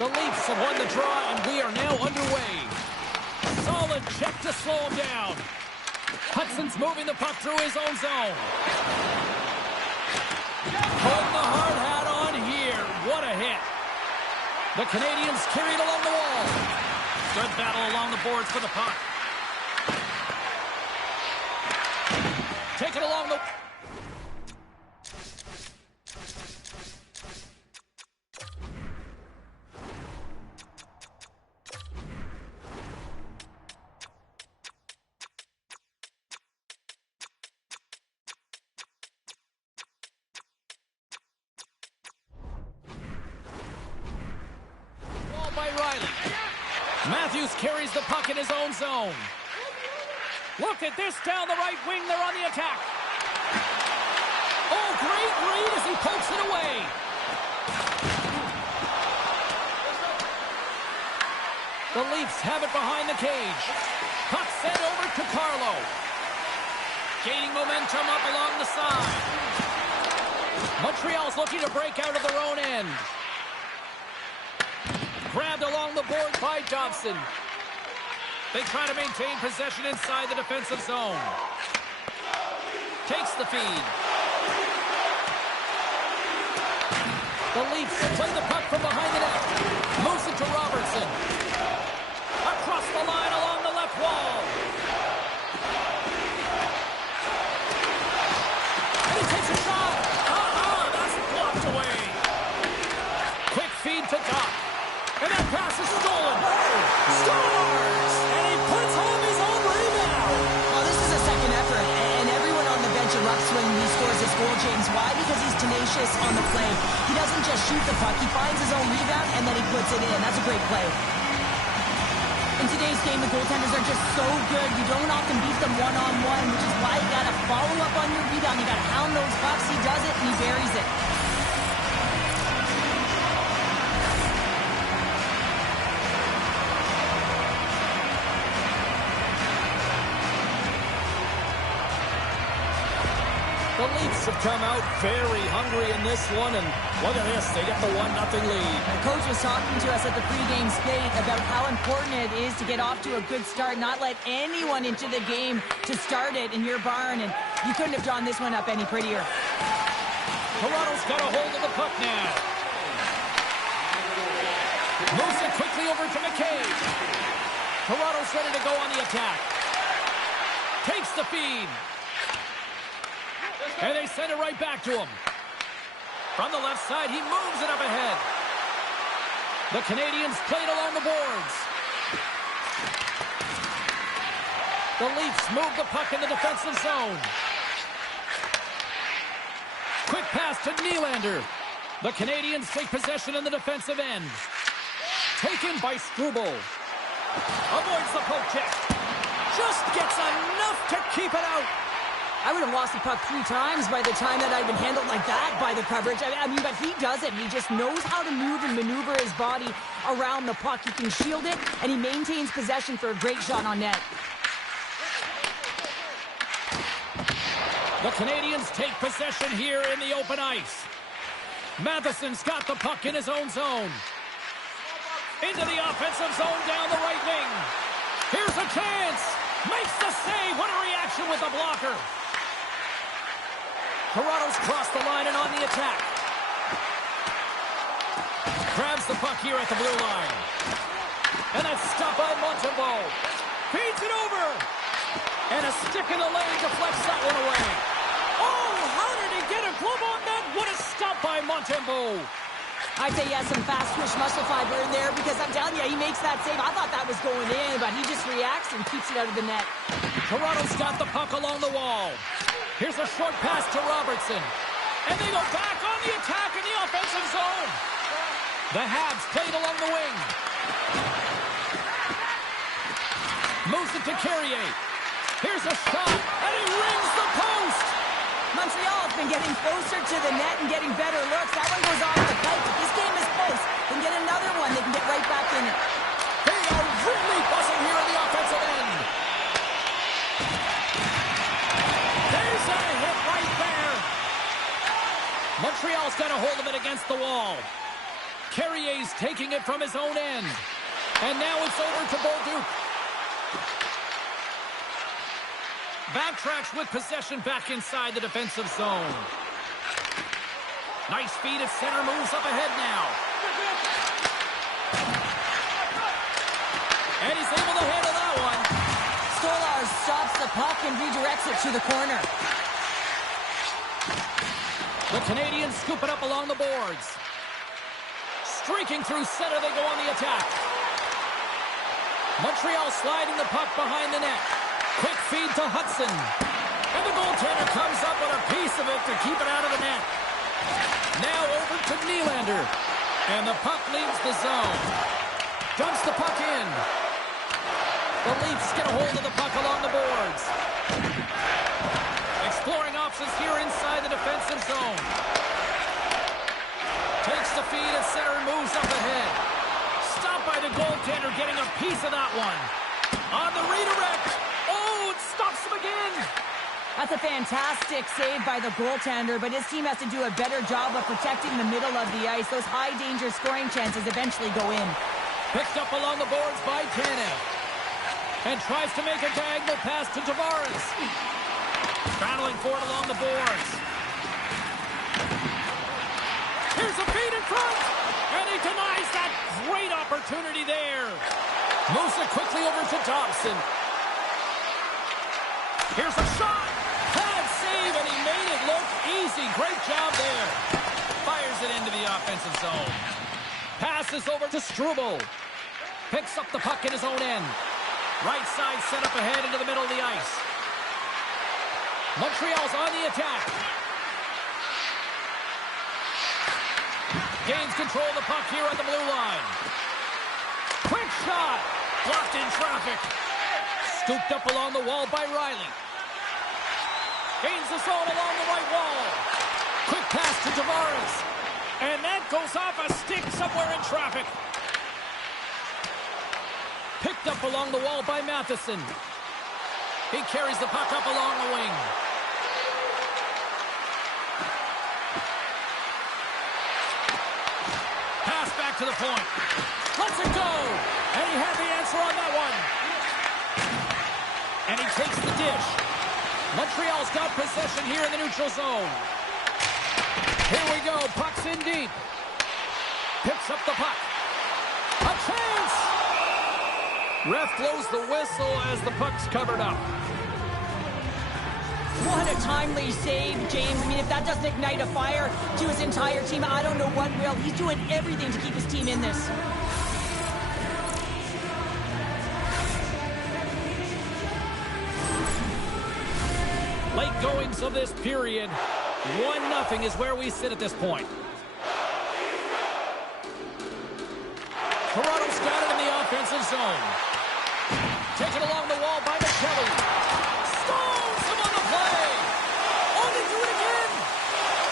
The Leafs have won the draw, and we are now underway. Solid check to slow him down. Hudson's moving the puck through his own zone. Putting the hard hat on here. What a hit. The Canadians carried along the wall. Good battle along the boards for the puck. Take it along the... Matthews carries the puck in his own zone. Look at this down the right wing. They're on the attack. Oh, great read as he pokes it away. The Leafs have it behind the cage. Puck sent over to Carlo. Gaining momentum up along the side. Montreal's looking to break out of their own end. Grabbed along the board by Dobson. They try to maintain possession inside the defensive zone. Takes the feed. The Leafs play the puck from behind the net. Moves it to Robertson. Across the line along the left wall. And he takes a shot. That's blocked away. Quick feed to Doc. And that pass is stolen. Scores! And he puts home his own rebound. Well, this is a second effort, and everyone on the bench erupts when he scores his goal, James. Why? Because he's tenacious on the play. He doesn't just shoot the puck. He finds his own rebound, and then he puts it in. That's a great play. In today's game, the goaltenders are just so good. You don't often beat them one-on-one, which is why you got to follow up on your rebound. You got to hound those pucks. He does it, and he buries it. The Leafs have come out very hungry in this one, and look at this, they get the 1-0 lead. The coach was talking to us at the pregame skate about how important it is to get off to a good start, not let anyone into the game to start it in your barn, and you couldn't have drawn this one up any prettier. Toronto's got a hold of the puck now. Moves it quickly over to McKay. Toronto's ready to go on the attack. Takes the feed. And they send it right back to him. From the left side, he moves it up ahead. The Canadians played along the boards. The Leafs move the puck in the defensive zone. Quick pass to Nylander. The Canadians take possession in the defensive end. Taken by Struble. Avoids the poke check. Just gets enough to keep it out. I would have lost the puck 3 times by the time that I'd been handled like that by the coverage. I mean, but he does it. He just knows how to move and maneuver his body around the puck. He can shield it, and he maintains possession for a great shot on net. The Canadians take possession here in the open ice. Matheson's got the puck in his own zone. Into the offensive zone down the right wing. Here's a chance. Makes the save. What a reaction with the blocker. Toronto's crossed the line and on the attack. Grabs the puck here at the blue line. And that's stopped by Montembeault. Feeds it over. And a stick in the lane deflects that one away. Oh, how did he get a glove on that? What a stop by Montembeault. I'd say he has some fast twitch muscle fiber in there because I'm telling you, he makes that save. I thought that was going in, but he just reacts and keeps it out of the net. Toronto's got the puck along the wall. Here's a short pass to Robertson. And they go back on the attack in the offensive zone. The Habs played along the wing. Moves it to Carrier. Here's a shot, and he rings the post. Montreal has been getting closer to the net and getting better looks. That one goes off the pipe. If this game is close, then get another one. They can get right back in it. They are really buzzing here in the offensive end. There's a hit right there. Montreal's got a hold of it against the wall. Carrier's taking it from his own end. And now it's over to Bolduc. Backtracks with possession back inside the defensive zone. Nice feed at center, moves up ahead now. And he's able to handle that one. Stolar stops the puck and redirects it to the corner. The Canadians scoop it up along the boards. Streaking through center, they go on the attack. Montreal sliding the puck behind the net. Quick feed to Hudson. And the goaltender comes up with a piece of it to keep it out of the net. Now over to Nylander. And the puck leaves the zone. Dumps the puck in. The Leafs get a hold of the puck along the boards. Exploring options here inside the defensive zone. Takes the feed at center and moves up ahead. Stopped by the goaltender, getting a piece of that one. On the redirect. Oh, it stops him again. That's a fantastic save by the goaltender, but his team has to do a better job of protecting the middle of the ice. Those high-danger scoring chances eventually go in. Picked up along the boards by Tanev. And tries to make a diagonal pass to Tavares. Battling for it along the boards. Here's a feed in front. And he denies that great opportunity there. Moves it quickly over to Dobson. Here's a shot. Bad save, and he made it look easy. Great job there. Fires it into the offensive zone. Passes over to Struble. Picks up the puck in his own end. Right side set up ahead into the middle of the ice. Montreal's on the attack. Gains control of the puck here at the blue line. Quick shot. Blocked in traffic. Scooped up along the wall by Riley. Gains the zone along the right wall. Quick pass to Tavares. And that goes off a stick somewhere in traffic. Picked up along the wall by Matheson. He carries the puck up along the wing. Pass back to the point. Lets it go. And he had the answer on that one. And he takes the dish. Montreal's got possession here in the neutral zone. Here we go. Puck's in deep. Picks up the puck. A chance! Ref blows the whistle as the puck's covered up. What a timely save, James. I mean, if that doesn't ignite a fire to his entire team, I don't know what will. He's doing everything to keep his team in this. Late goings of this period. 1-0 is where we sit at this point. Toronto's got it in the offensive zone. Taken along the wall by McKelly. Stones him on the play. Oh, they do it again.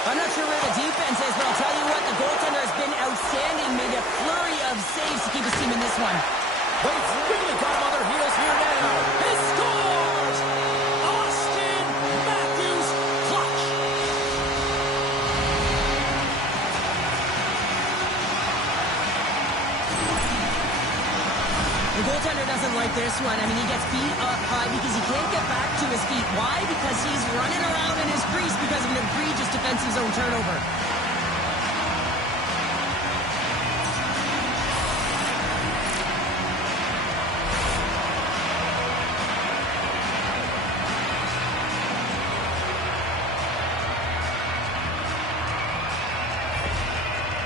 I'm not sure where the defense is, but I'll tell you what, the goaltender has been outstanding. Made a flurry of saves to keep his team in this one. But he's really got him on their heels here now. He scores! Austin Matthews clutch. The goaltender doesn't like this one. I mean, he gets beat up high because he can't get back to his feet. Why? Because he's running around in his crease because of an egregious defensive zone turnover.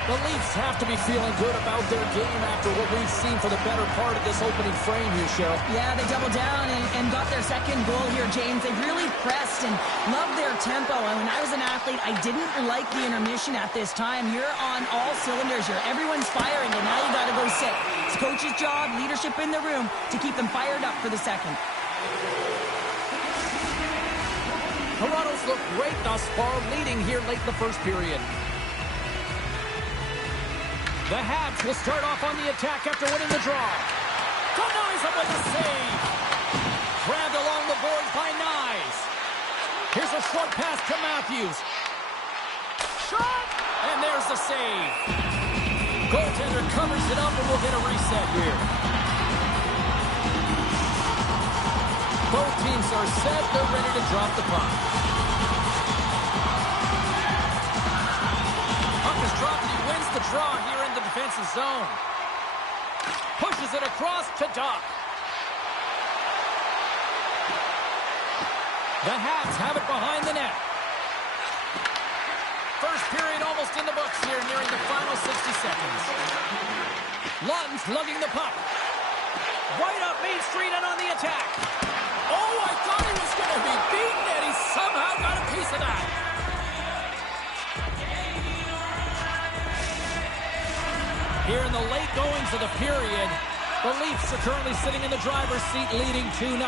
The Leafs have to be feeling good about their game after what we've seen for the better part of this opening frame here, Cheryl. Yeah, they doubled down and got their second goal here, James. They really pressed and loved their tempo. And when I was an athlete, I didn't like the intermission at this time. You're on all cylinders here. Everyone's firing, and now you got to go sit. It's coach's job, leadership in the room, to keep them fired up for the second. Toronto's looked great thus far, leading here late in the first period. The Habs will start off on the attack after winning the draw. Denies him with a save. Grabbed along the boards by Nyes. Here's a short pass to Matthews. Shot! And there's the save. Goaltender covers it up, and we'll get a reset here. Both teams are set. They're ready to drop the puck. Puck is dropped, and he wins the draw here in the defensive zone. Pushes it across to Doc. The Habs have it behind the net. First period almost in the books here, nearing the final 60 seconds. Lawton's lugging the puck. Right up Main Street and on the attack. Oh, I thought he was going to be beaten, and he somehow got a piece of that. Here in the late goings of the period, the Leafs are currently sitting in the driver's seat, leading 2-0.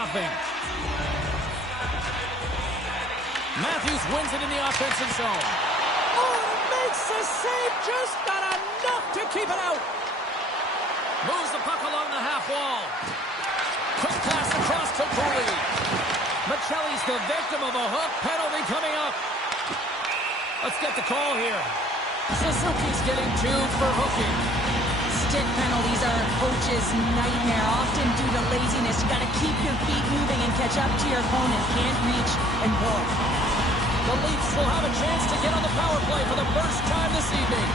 Matthews wins it in the offensive zone. Oh, makes the save, just not enough to keep it out. Moves the puck along the half wall. Quick pass across to Cooley. Michelli's the victim of a hook penalty coming up. Let's get the call here. Suzuki's getting 2 for hooking. Stick penalties are a coach's nightmare, often due to laziness. You got to keep your feet moving and catch up to your opponent. Can't reach and pull. The Leafs will have a chance to get on the power play for the first time this evening.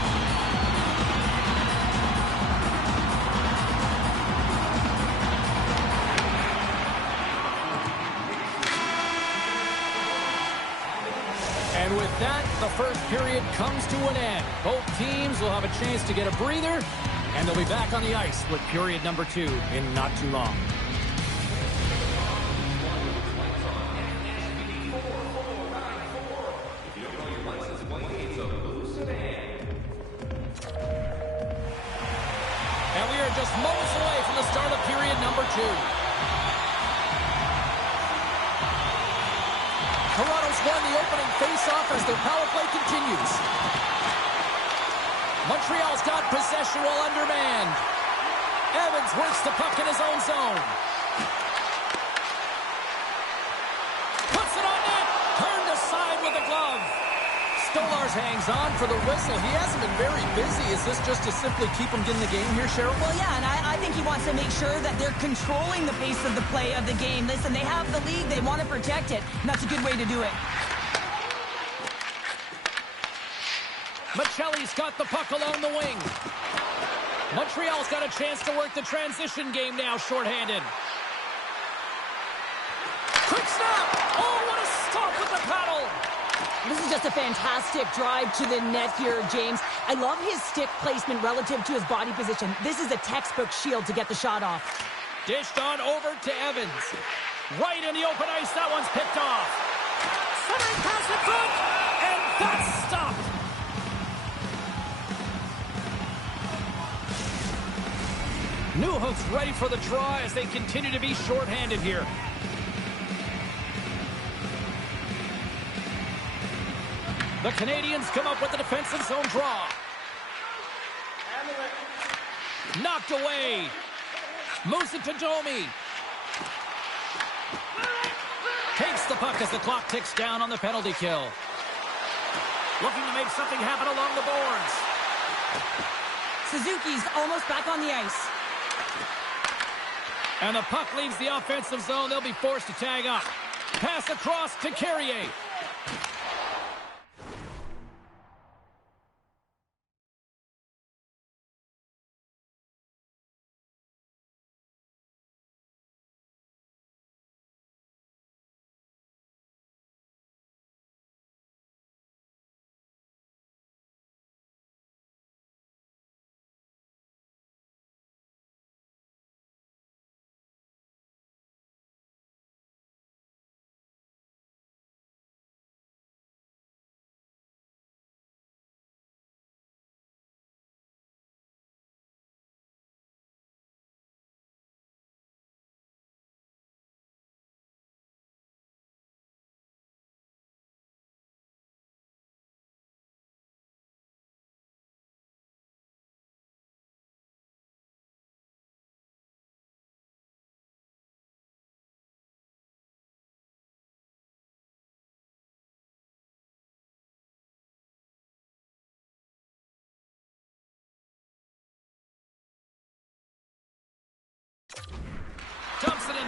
And with that, the first period comes to an end. Both teams will have a chance to get a breather, and they'll be back on the ice with period number 2 in not too long. And we are just moments away from the start of period number 2. Toronto's won the opening faceoff as their power play continues. Montreal's got possession while undermanned. Evans works the puck in his own zone. Puts it on net. Turned aside with a glove. Stolarz hangs on for the whistle. He hasn't been very busy. Is this just to simply keep him in the game here, Cheryl? Well, yeah, and I think he wants to make sure that they're controlling the pace of the play of the game. Listen, they have the lead. They want to protect it, and that's a good way to do it. Michelli's got the puck along the wing. Montreal's got a chance to work the transition game now, shorthanded. Quick snap! Oh, what a stop with the paddle! This is just a fantastic drive to the net here, James. I love his stick placement relative to his body position. This is a textbook shield to get the shot off. Dished on over to Evans. Right in the open ice, that one's picked off. Centering pass in front, and that's stopped. Newhook's ready for the draw as they continue to be shorthanded here. The Canadians come up with the defensive zone draw. Knocked away. Moves it to Domi. Takes the puck as the clock ticks down on the penalty kill. Looking to make something happen along the boards. Suzuki's almost back on the ice. And the puck leaves the offensive zone. They'll be forced to tag up. Pass across to Carrier.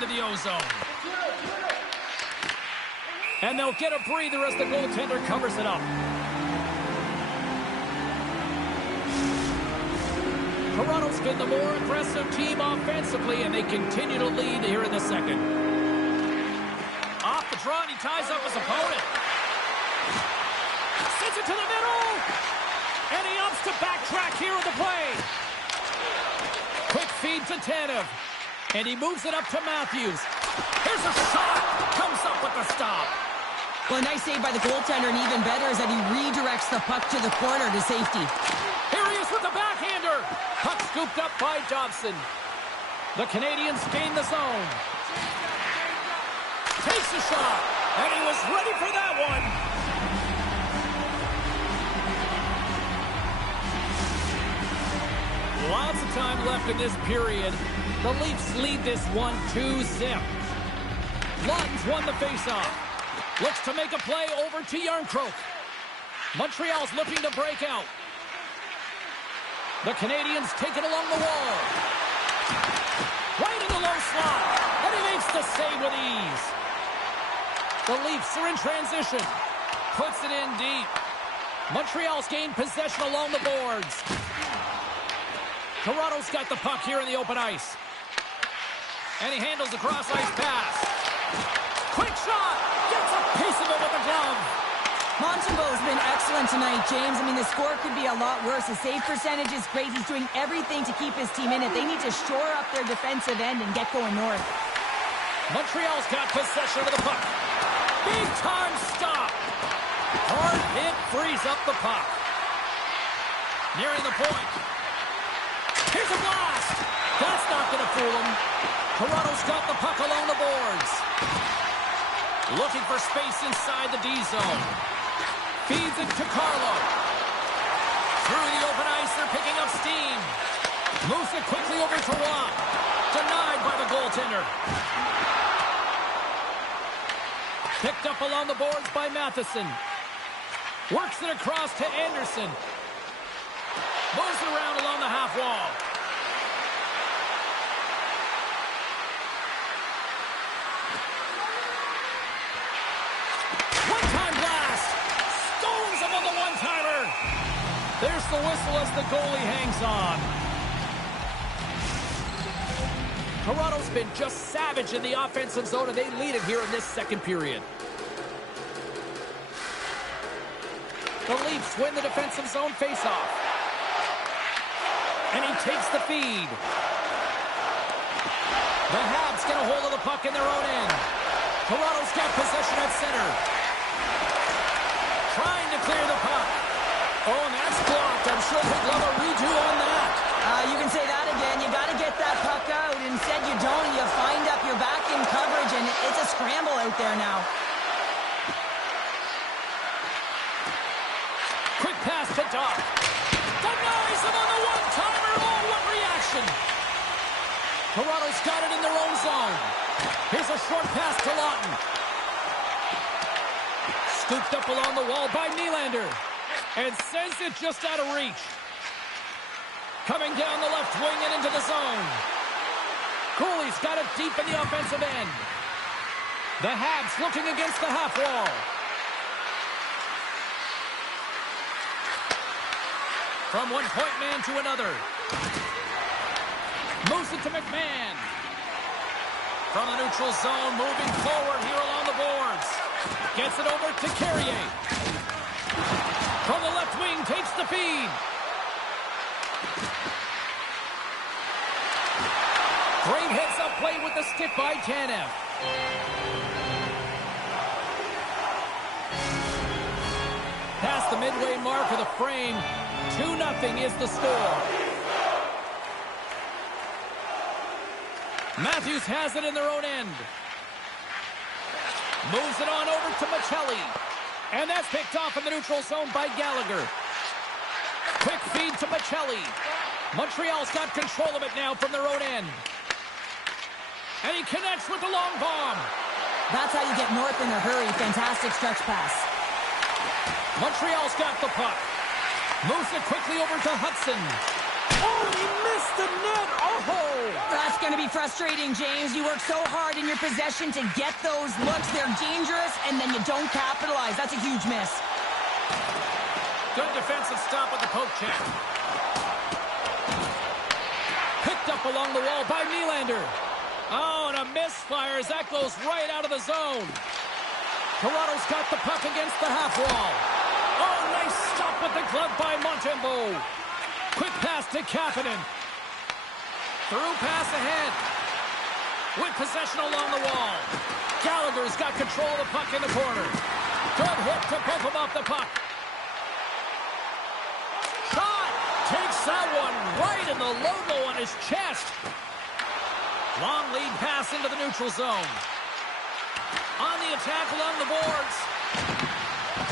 into the O-zone. And they'll get a breather as the goaltender covers it up. Toronto's been the more aggressive team offensively, and they continue to lead here in the second. Off the draw, and he ties up his opponent. Sends it to the middle. And he opts to backtrack here on the play. Quick feed to Tanev. And he moves it up to Matthews. Here's a shot. Comes up with the stop. Well, a nice save by the goaltender, and even better is that he redirects the puck to the corner to safety. Here he is with the backhander. Puck scooped up by Dobson. The Canadians gain the zone. Takes a shot. And he was ready for that one. Lots of time left in this period. The Leafs lead this one 2-0. Lawton's won the faceoff. Looks to make a play over to Yarncroke. Montreal's looking to break out. The Canadians take it along the wall. Right in the low slot. And he makes the save with ease. The Leafs are in transition. Puts it in deep. Montreal's gained possession along the boards. Toronto's got the puck here in the open ice. And he handles a cross-ice pass. Quick shot! Gets a piece of it with the glove. Montembeau's been excellent tonight, James. I mean, the score could be a lot worse. His save percentage is great. He's doing everything to keep his team in it. They need to shore up their defensive end and get going north. Montreal's got possession of the puck. Big time stop. Hard hit frees up the puck. Nearing the point. Here's a blast. That's not going to fool him. Toronto's got the puck along the boards. Looking for space inside the D zone. Feeds it to Carlo. Through the open ice, they're picking up steam. Moves it quickly over to Watt. Denied by the goaltender. Picked up along the boards by Matheson. Works it across to Anderson. Moves it around along the half wall. One-time blast. Stones him on the one-timer. There's the whistle as the goalie hangs on. Toronto's been just savage in the offensive zone, and they lead it here in this second period. The Leafs win the defensive zone faceoff. And he takes the feed. The Habs get a hold of the puck in their own end. Toronto's got possession at center. Trying to clear the puck. Oh, and that's blocked. I'm sure they'd love a redo on that. You can say that again. You got to get that puck out. Instead, you don't. You find up your back in coverage, and it's a scramble out there now. Quick pass to Doc. Denies him on the one-timer. Oh, what reaction. Toronto's got it in their own zone. Here's a short pass to Lawton. Scooped up along the wall by Nylander. And sends it just out of reach. Coming down the left wing and into the zone. Cooley's got it deep in the offensive end. The Habs looking against the half wall. From one point man to another. Moves it to McMahon. From the neutral zone, moving forward here along the boards. Gets it over to Carrier. From the left wing, takes the feed. Great heads-up play with the stick by Tanev. Past the midway mark of the frame, 2-0 is the score. Matthews has it in their own end. Moves it on over to Michelli. And that's picked off in the neutral zone by Gallagher. Quick feed to Michelli. Montreal's got control of it now from their own end. And he connects with the long bomb. That's how you get north in a hurry. Fantastic stretch pass. Montreal's got the puck. Moves it quickly over to Hudson. Oh, he missed the net. Oh! That's going to be frustrating, James. You work so hard in your possession to get those looks. They're dangerous, and then you don't capitalize. That's a huge miss. Good defensive stop with the poke check. Picked up along the wall by Nylander. Oh, and a misfire as that goes right out of the zone. Toronto's got the puck against the half wall. Oh, nice stop with the glove by Montembeault. Quick pass to Kapanen. Through pass ahead. With possession along the wall. Gallagher's got control of the puck in the corner. Good hit to bump him off the puck. Shot! Takes that one right in the logo on his chest. Long lead pass into the neutral zone. On the attack along the boards.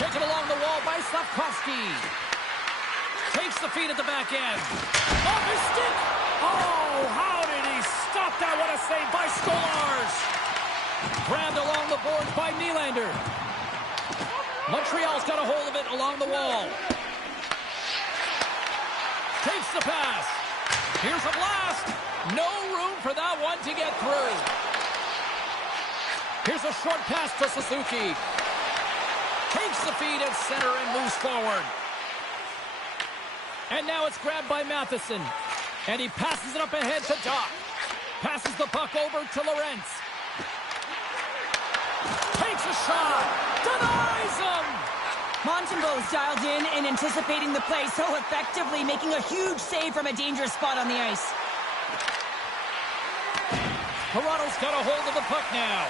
Taken along the wall by Slavkovsky. Takes the feed at the back end. Off his stick! Oh, how did he stop that? What a save by Skolars! Grabbed along the boards by Nylander. Montreal's got a hold of it along the wall. Takes the pass. Here's a blast. No room for that one to get through. Here's a short pass to Suzuki. Takes the feed at center and moves forward. And now it's grabbed by Matheson. And he passes it up ahead to Doc. Passes the puck over to Lorentz. Takes a shot. Denies him. Montembeault's dialed in and anticipating the play so effectively, making a huge save from a dangerous spot on the ice. Toronto's got a hold of the puck now.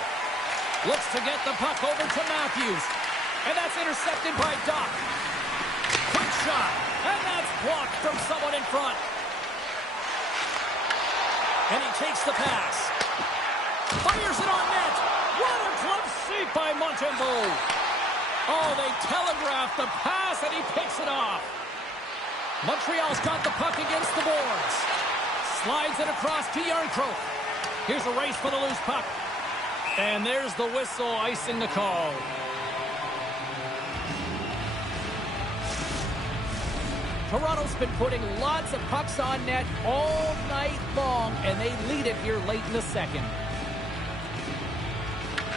Looks to get the puck over to Matthews. And that's intercepted by Doc. Quick shot. And that's blocked from someone in front. And he takes the pass. Fires it on net. What a glove save by Montembeault. Oh, they telegraphed the pass, and he picks it off. Montreal's got the puck against the boards. Slides it across to Yarncroke. Here's a race for the loose puck. And there's the whistle icing the call. Toronto's been putting lots of pucks on net all night long, and they lead it here late in the second.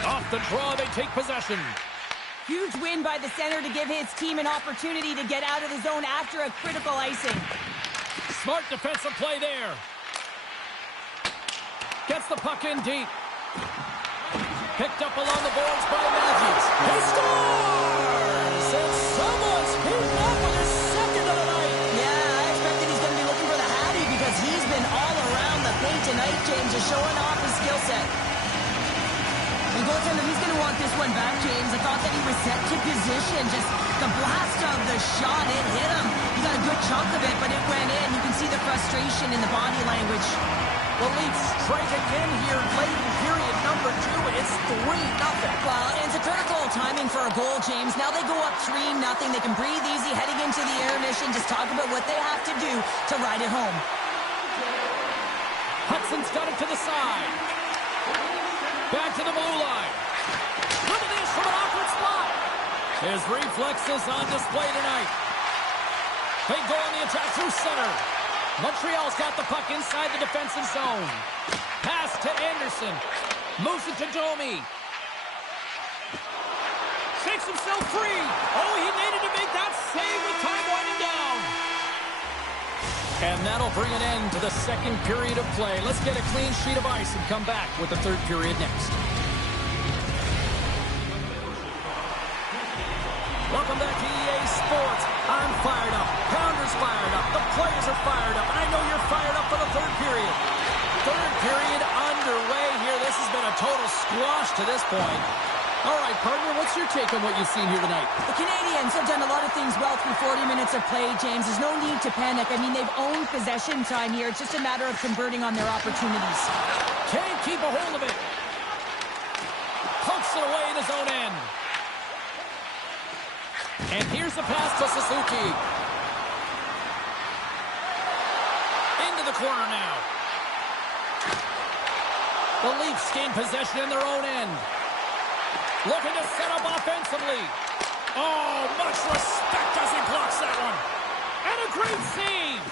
Off the draw, they take possession. Huge win by the center to give his team an opportunity to get out of the zone after a critical icing. Smart defensive play there. Gets the puck in deep. Picked up along the boards by Matthews. He scores! And someone's heating up with his second of the night. Yeah, I expect that he's going to be looking for the Hattie because he's been all around the paint tonight, James, just showing off his skill set. The goaltender, he's going to want this one back, James. I thought that he was set to position. Just the blast of the shot, it hit him. He got a good chunk of it, but it went in. You can see the frustration in the body language. The Leafs strike again here late in period number 2. It's 3-0. Well, and it's a critical timing for a goal, James. Now they go up 3-0. They can breathe easy heading into the intermission. Just talk about what they have to do to ride it home. Hudson's got it to the side. Back to the blue line. Look at this from an awkward spot. His reflexes on display tonight. They go on the attack through center. Montreal's got the puck inside the defensive zone. Pass to Anderson. Moves it to Domi. Shakes himself free. Oh, he needed to make that save with time winding down. And that'll bring an end to the second period of play. Let's get a clean sheet of ice and come back with the third period next. Welcome back to EA Sports. I'm fired up. Pounder's fired up. The players are fired up. And I know you're fired up for the third period. Third period underway here. This has been a total squash to this point. All right, partner, what's your take on what you've seen here tonight? The Canadiens have done a lot of things well through 40 minutes of play, James. There's no need to panic. I mean, they've owned possession time here. It's just a matter of converting on their opportunities. Can't keep a hold of it. Pokes it away in his own end. And here's the pass to Suzuki. Into the corner now. The Leafs gain possession in their own end. Looking to set up offensively. Oh, much respect as he blocks that one. And a great save.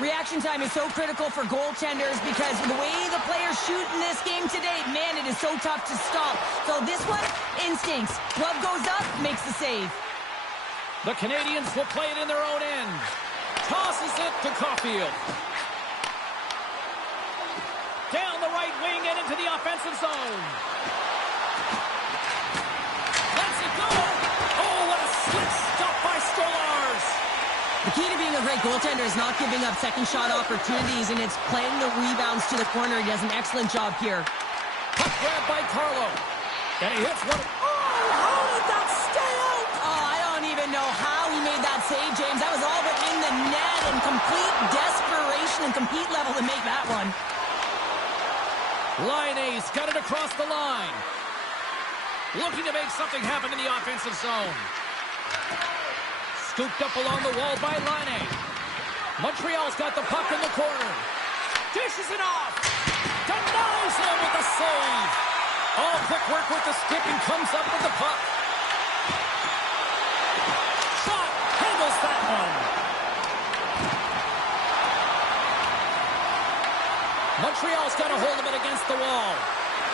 Reaction time is so critical for goaltenders because the way the players shoot in this game today, man, it is so tough to stop. So this one, instincts. Glove goes up, makes the save. The Canadians will play it in their own end. Tosses it to Caulfield. Down the right wing and into the offensive zone. Lets it go. Oh, what a slick stop by Stolarz. The key to being a great goaltender is not giving up second shot opportunities, and it's playing the rebounds to the corner. He does an excellent job here. Puck grab by Carlo. And he hits one. Oh, how did that stay out? Oh, I don't even know how he made that save, James. That was all but in the net and complete desperation and compete level to make that one. Line A's got it across the line. Looking to make something happen in the offensive zone. Scooped up along the wall by Line A. Montreal's got the puck in the corner. Dishes it off. Denies him with the save. All quick work with the stick and comes up with the puck. Shot. Handles that one. Montreal's got a hold of it against the wall.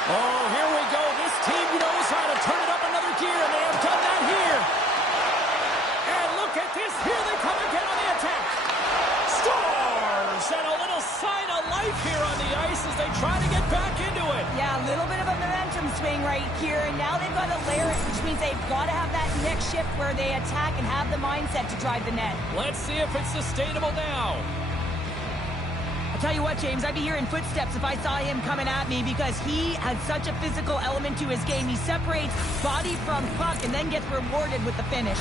Oh, here we go. This team knows how to turn it up another gear, and they have done that here. And look at this. Here they come again on the attack. Scores! And a little sign of life here on the ice as they try to get back into it. Yeah, a little bit of a momentum swing right here, and now they've got to layer it, which means they've got to have that next shift where they attack and have the mindset to drive the net. Let's see if it's sustainable now. I'll tell you what, James, I'd be hearing footsteps if I saw him coming at me because he has such a physical element to his game. He separates body from puck and then gets rewarded with the finish.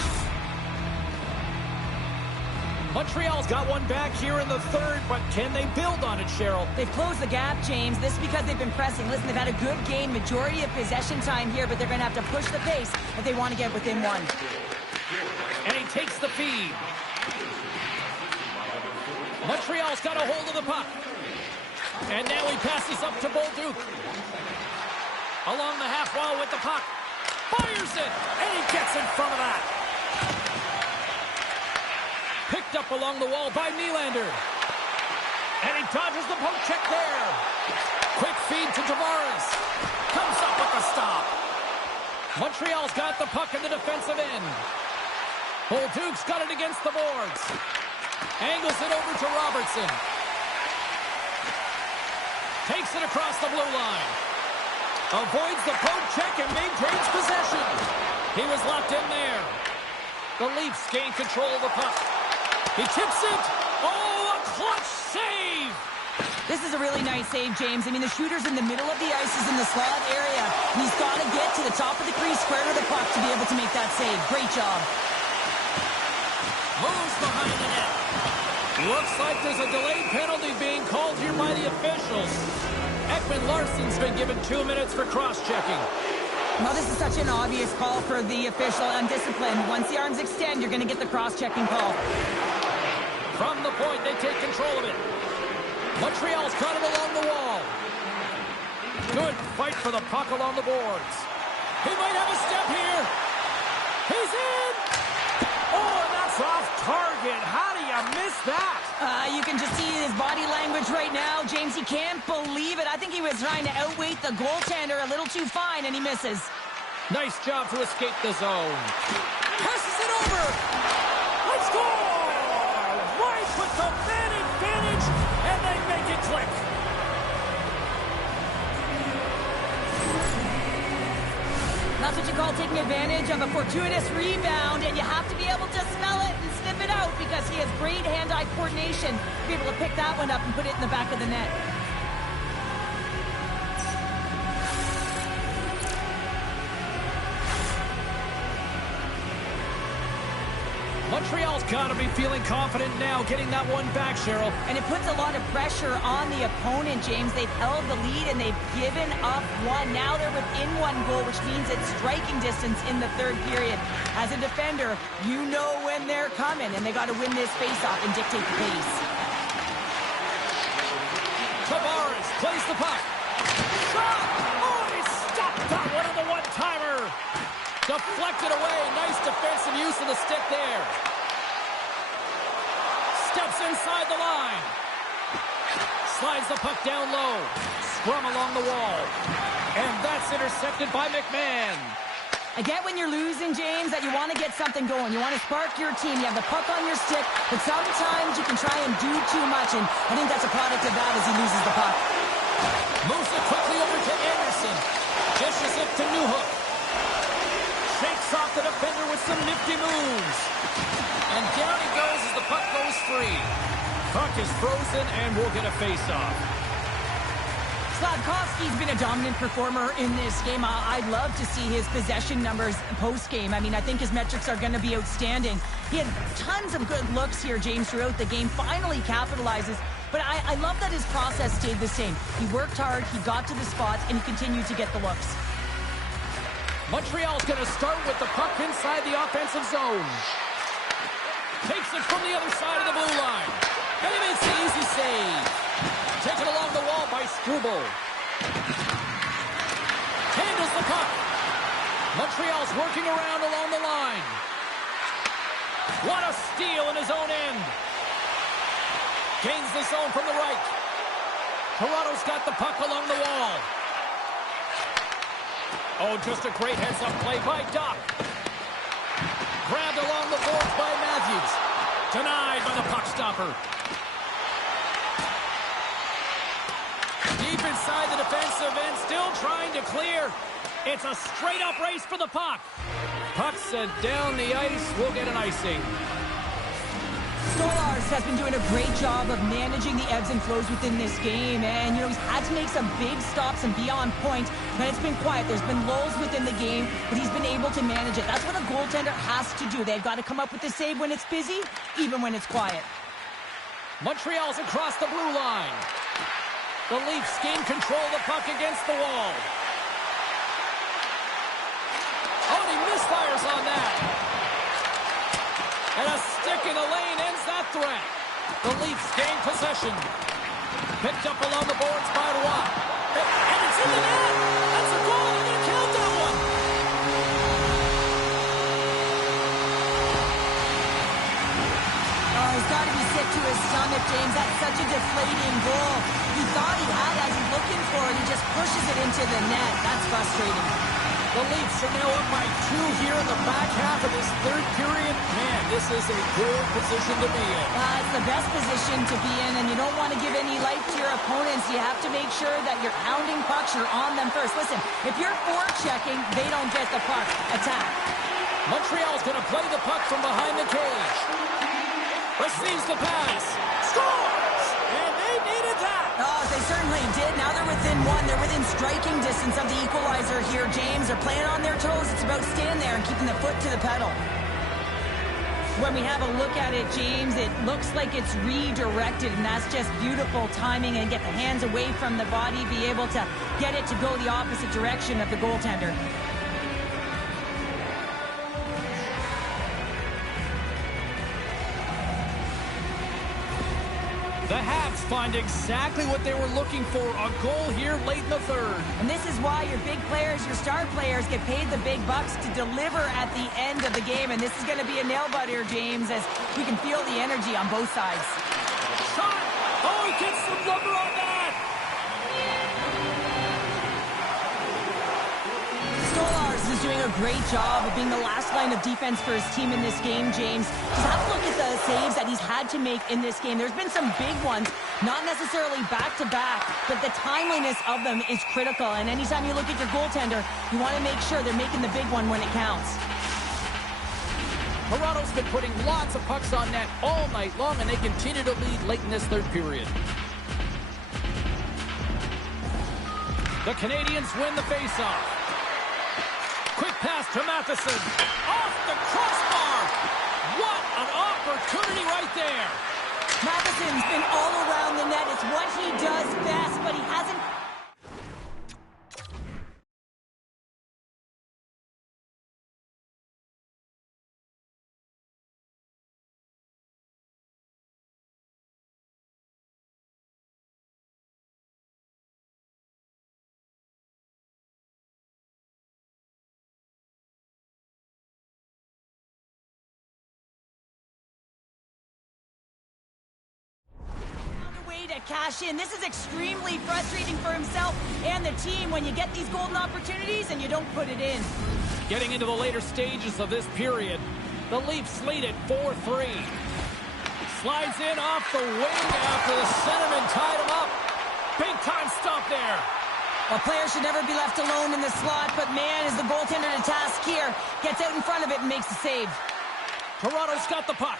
Montreal's got one back here in the third, but can they build on it, Cheryl? They've closed the gap, James. This is because they've been pressing. Listen, they've had a good game, majority of possession time here, but they're going to have to push the pace if they want to get within one. And he takes the feed. Montreal's got a hold of the puck. And now he passes up to Bolduc. Along the half wall with the puck. Fires it, and he gets in front of that. Picked up along the wall by Nylander. And he dodges the poke check there. Quick feed to Tavares. Comes up with the stop. Montreal's got the puck in the defensive end. Bolduc's got it against the boards. Angles it over to Robertson. Takes it across the blue line. Avoids the poke check and maintains possession. He was locked in there. The Leafs gain control of the puck. He tips it. Oh, a clutch save. This is a really nice save, James. I mean, the shooter's in the middle of the ice. He's in the slot area. He's got to get to the top of the crease, square to the puck to be able to make that save. Great job. Moves behind the net. Looks like there's a delayed penalty being called here by the officials. Ekman Larsson's been given 2 minutes for cross-checking. Well, this is such an obvious call for the official undisciplined. Once the arms extend, you're going to get the cross-checking call. From the point, they take control of it. Montreal's got it along the wall. Good fight for the puck along the boards. He might have a step here. He's in! Oh, and that's off target. How do you miss that? You can just see his body language right now. James, he can't believe it. I think he was trying to outweight the goaltender a little too fine, and he misses. Nice job to escape the zone. Passes it over. Let's go! Right with the man advantage, and they make it click. That's what you call taking advantage of a fortuitous rebound, and you have to be able to smell it and sniff it out because he has great hand-eye coordination to be able to pick that one up and put it in the back of the net. Montreal's got to be feeling confident now, getting that one back, Cheryl. And it puts a lot of pressure on the opponent, James. They've held the lead and they've given up one. Now they're within one goal, which means it's striking distance in the third period. As a defender, you know when they're coming, and they got to win this faceoff and dictate the pace. Tavares plays the puck. Shot! Oh, he stopped that one on the one-timer. Deflected away. Nice defensive use of the stick there. Steps inside the line. Slides the puck down low. Scrum along the wall. And that's intercepted by McMahon. I get when you're losing, James, that you want to get something going. You want to spark your team. You have the puck on your stick, but sometimes you can try and do too much, and I think that's a product of that as he loses the puck. Moves it quickly over to Anderson. Dishes it to Newhook. Shakes off the defender with some nifty moves. And down he goes as the puck goes free. Puck is frozen, and we'll get a face-off. Slavkovsky's been a dominant performer in this game. I'd love to see his possession numbers post-game. I mean, I think his metrics are going to be outstanding. He had tons of good looks here, James, throughout the game. Finally capitalizes. But I love that his process stayed the same. He worked hard, he got to the spots, and he continued to get the looks. Montreal's going to start with the puck inside the offensive zone. Takes it from the other side of the blue line. And he makes the easy save. Taken along the wall by Struble. Handles the puck. Montreal's working around along the line. What a steal in his own end. Gains the zone from the right. Toronto's got the puck along the wall. Oh, just a great heads-up play by Doc. Grabbed along the boards by Matthews. Denied by the puck stopper. Deep inside the defensive end, still trying to clear. It's a straight-up race for the puck. Puck sent down the ice. We'll get an icing. Stolarz has been doing a great job of managing the ebbs and flows within this game, and he's had to make some big stops and be on point, but it's been quiet. There's been lulls within the game, but he's been able to manage it. That's what a goaltender has to do. They've got to come up with the save when it's busy, even when it's quiet. Montreal's across the blue line. The Leafs gain control of the puck against the wall. Oh, and he misfires on that. And a stick in the lane ends that threat. The Leafs gain possession. Picked up along the boards by Roy. And it's in the net. That's a goal. They're going to count that one. Oh, he's got to be sick to his stomach, James. That's such a deflating goal. He thought he had as he's looking for it. He just pushes it into the net. That's frustrating. The Leafs are now up by 2 here in the back half of this third period. Man, this is a good position to be in. It's the best position to be in, and you don't want to give any life to your opponents. You have to make sure that you're hounding pucks, you're on them first. Listen, if you're forechecking, they don't get the puck. Attack. Montreal's going to play the puck from behind the cage. Receives the pass. Scores! And they needed that. Oh, they certainly did. Now they're within one. They're within striking distance of the equalizer here, James. They're playing on their toes. It's about staying there and keeping the foot to the pedal. When we have a look at it, James, it looks like it's redirected, and that's just beautiful timing, and get the hands away from the body, be able to get it to go the opposite direction of the goaltender. The Habs find exactly what they were looking for, a goal here late in the third. And this is why your big players, your star players, get paid the big bucks to deliver at the end of the game. And this is going to be a nail-biter, James, as we can feel the energy on both sides. Shot! Oh, he gets some lumber on that! Stolarz is doing a great job of being the last line of defense for his team in this game, James. Just have a look at the saves that he's had to make in this game. There's been some big ones, not necessarily back-to-back, but the timeliness of them is critical. And anytime you look at your goaltender, you want to make sure they're making the big one when it counts. Toronto's been putting lots of pucks on net all night long, and they continue to lead late in this third period. The Canadians win the faceoff. Quick pass to Matheson. Off the crossbar. What an opportunity right there. Matheson's been all around the net. It's what he does best, but he hasn't ready to cash in. This is extremely frustrating for himself and the team when you get these golden opportunities and you don't put it in. Getting into the later stages of this period, the Leafs lead it 4-3. Slides in off the wing after the centerman tied him up. Big time stop there. A player should never be left alone in the slot, but man, is the goaltender to task here. Gets out in front of it and makes the save. Toronto's got the puck.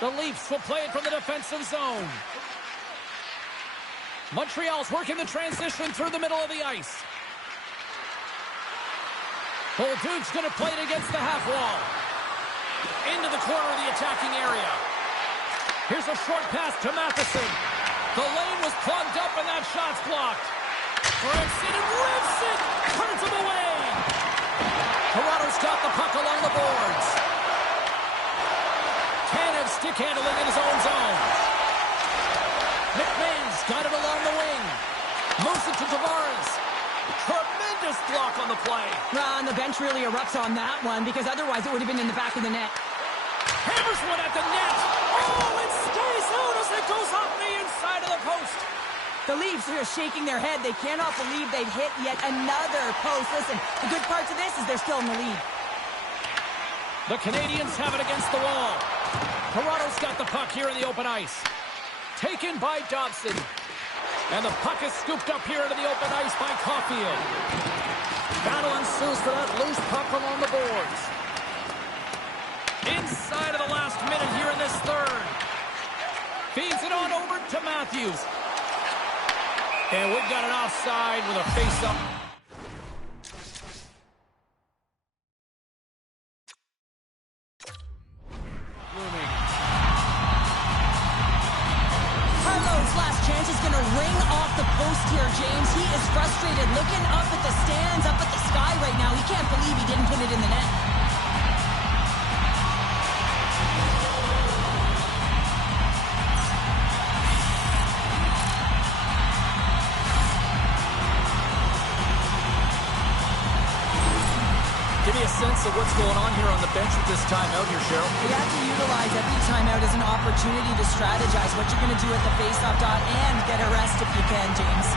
The Leafs will play it from the defensive zone. Montreal's working the transition through the middle of the ice. Bolduc's going to play it against the half wall. Into the corner of the attacking area. Here's a short pass to Matheson. The lane was plugged up and that shot's blocked. Branson and rips it. Turns him away. Toronto's got the puck along the boards. Tanev stick handling in his own zone. McMahon's got it along the wing. Moves it to Tavares. Tremendous block on the play. And the bench really erupts on that one because otherwise it would have been in the back of the net. Hammers one at the net. Oh, it stays out as it goes off the inside of the post. The Leafs are shaking their head. They cannot believe they've hit yet another post. Listen, the good part to this is they're still in the lead. The Canadians have it against the wall. Toronto's got the puck here in the open ice. Taken by Dobson. And the puck is scooped up here into the open ice by Caulfield. Battle ensues for that loose puck along the boards. Inside of the last minute here in this third. Feeds it on over to Matthews. And we've got an offside with a face-up. Carlo's last chance is going to ring off the post here, James. He is frustrated, looking up at the stands, up at the sky right now. He can't believe he didn't put it in the net. Give me a sense of what's going on here on the bench with this timeout here, Cheryl. You have to utilize every timeout as an opportunity to strategize what you're going to do at the faceoff dot and get a rest if you can, James.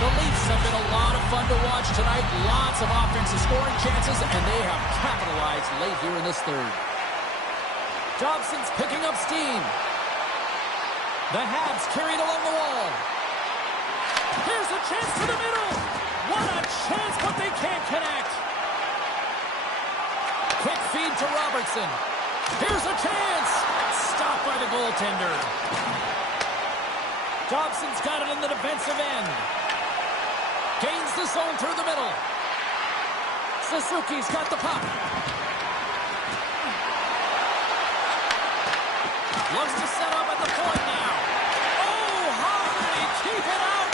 The Leafs have been a lot of fun to watch tonight. Lots of offensive scoring chances, and they have capitalized late here in this third. Dobson's picking up steam. The Habs carried along the wall. Here's a chance to the middle. What a chance, but they can't connect. Quick feed to Robertson. Here's a chance. Stopped by the goaltender. Dobson's got it in the defensive end. Gains the zone through the middle. Suzuki's got the puck. Looks to set up at the point now. Oh, how did he keep it out?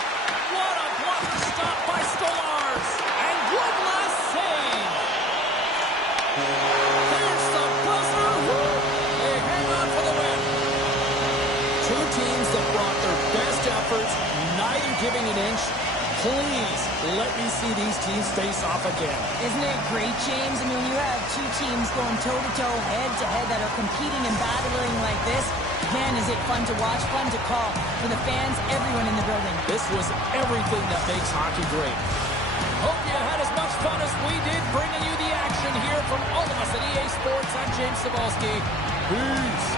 What a blocker stop by Stolarz. And good last save. There's the buzzer. They hang on for the win. Two teams that brought their best efforts, neither giving an inch. Please let me see these teams face off again. Isn't it great, James? I mean, when you have two teams going toe-to-toe, head-to-head that are competing and battling like this, man, is it fun to watch, fun to call. For the fans, everyone in the building. This was everything that makes hockey great. Hope you had as much fun as we did bringing you the action here from all of us at EA Sports. I'm James Cybulski. Peace.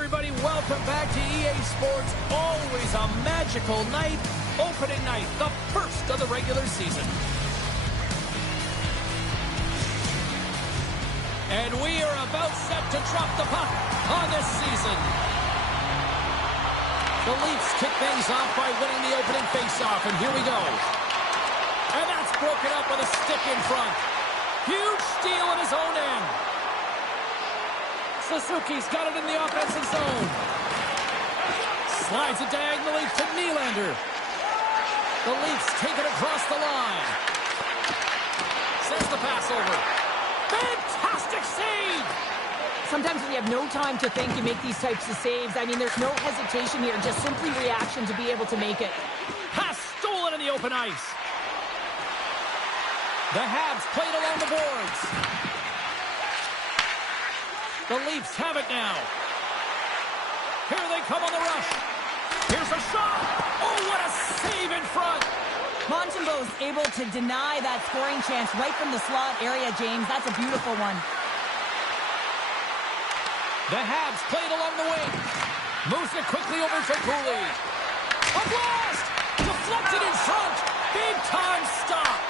everybody, welcome back to EA Sports. Always a magical night, opening night, the first of the regular season. And we are about set to drop the puck on this season. The Leafs kick things off by winning the opening faceoff, and here we go. And that's broken up with a stick in front. Huge steal in his own end. Suzuki's got it in the offensive zone. Slides it diagonally to Nylander. The Leafs take it across the line. Sends the pass over. Fantastic save! Sometimes when you have no time to think, you make these types of saves. I mean, there's no hesitation here, just simply reaction to be able to make it. Pass stolen in the open ice. The Habs played along the boards. The Leafs have it now. Here they come on the rush. Here's a shot. Oh, what a save in front. Montembeaul's able to deny that scoring chance right from the slot area, James. That's a beautiful one. The Habs played along the wing. Moves it quickly over to Cooley. A blast! Deflected in front. Big time stop.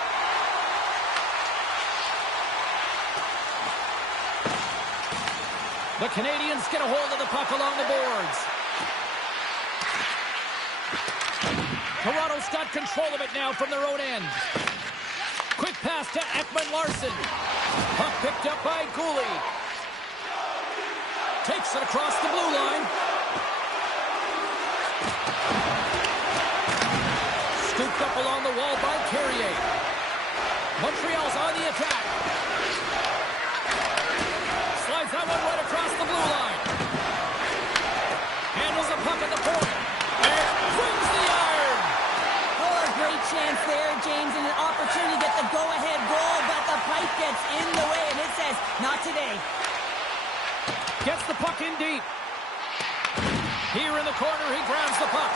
The Canadians get a hold of the puck along the boards. Toronto's got control of it now from their own end. Quick pass to Ekman-Larsson. Puck picked up by Cooley. Takes it across the blue line. Scooped up along the wall by Carrier. Montreal's on the attack. Slides that one right across the blue line. Handles the puck at the point. And brings the iron. Oh, a great chance there, James, and an opportunity to get the go-ahead goal, but the pipe gets in the way, and it says, not today. Gets the puck in deep. Here in the corner, he grabs the puck.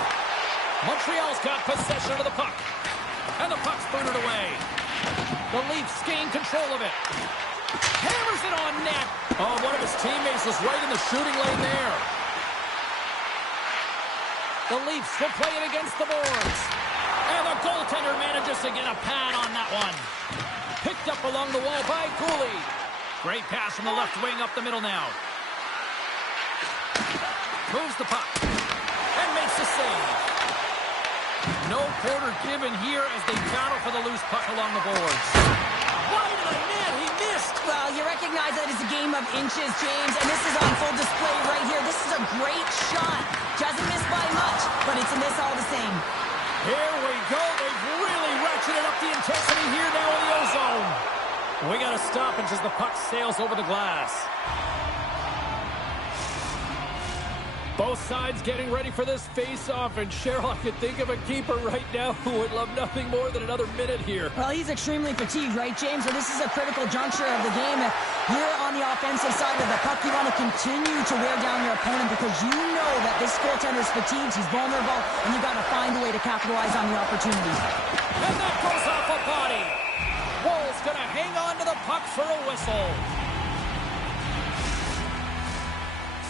Montreal's got possession of the puck. And the puck's booted away. The Leafs gain control of it. Hammers it on net. Oh, one of his teammates was right in the shooting lane there. The Leafs will play it against the boards. And the goaltender manages to get a pad on that one. Picked up along the wall by Cooley. Great pass from the left wing up the middle now. Moves the puck. And makes the save. No quarter given here as they battle for the loose puck along the boards. Wide of the net, he missed. Well, you recognize that it's a game of inches, James, and this is on full display right here. This is a great shot. Doesn't miss by much, but it's a miss all the same. Here we go. They've really ratcheted up the intensity here now in the O-zone. We got a stoppage as the puck sails over the glass. Both sides getting ready for this face-off, and Cheryl, I could think of a keeper right now who would love nothing more than another minute here. Well, he's extremely fatigued, right, James? So this is a critical juncture of the game. If you're on the offensive side of the puck, you want to continue to wear down your opponent because you know that this goaltender's fatigued, he's vulnerable, and you got to find a way to capitalize on the opportunity. And that goes off a body. Woll's going to hang on to the puck for a whistle.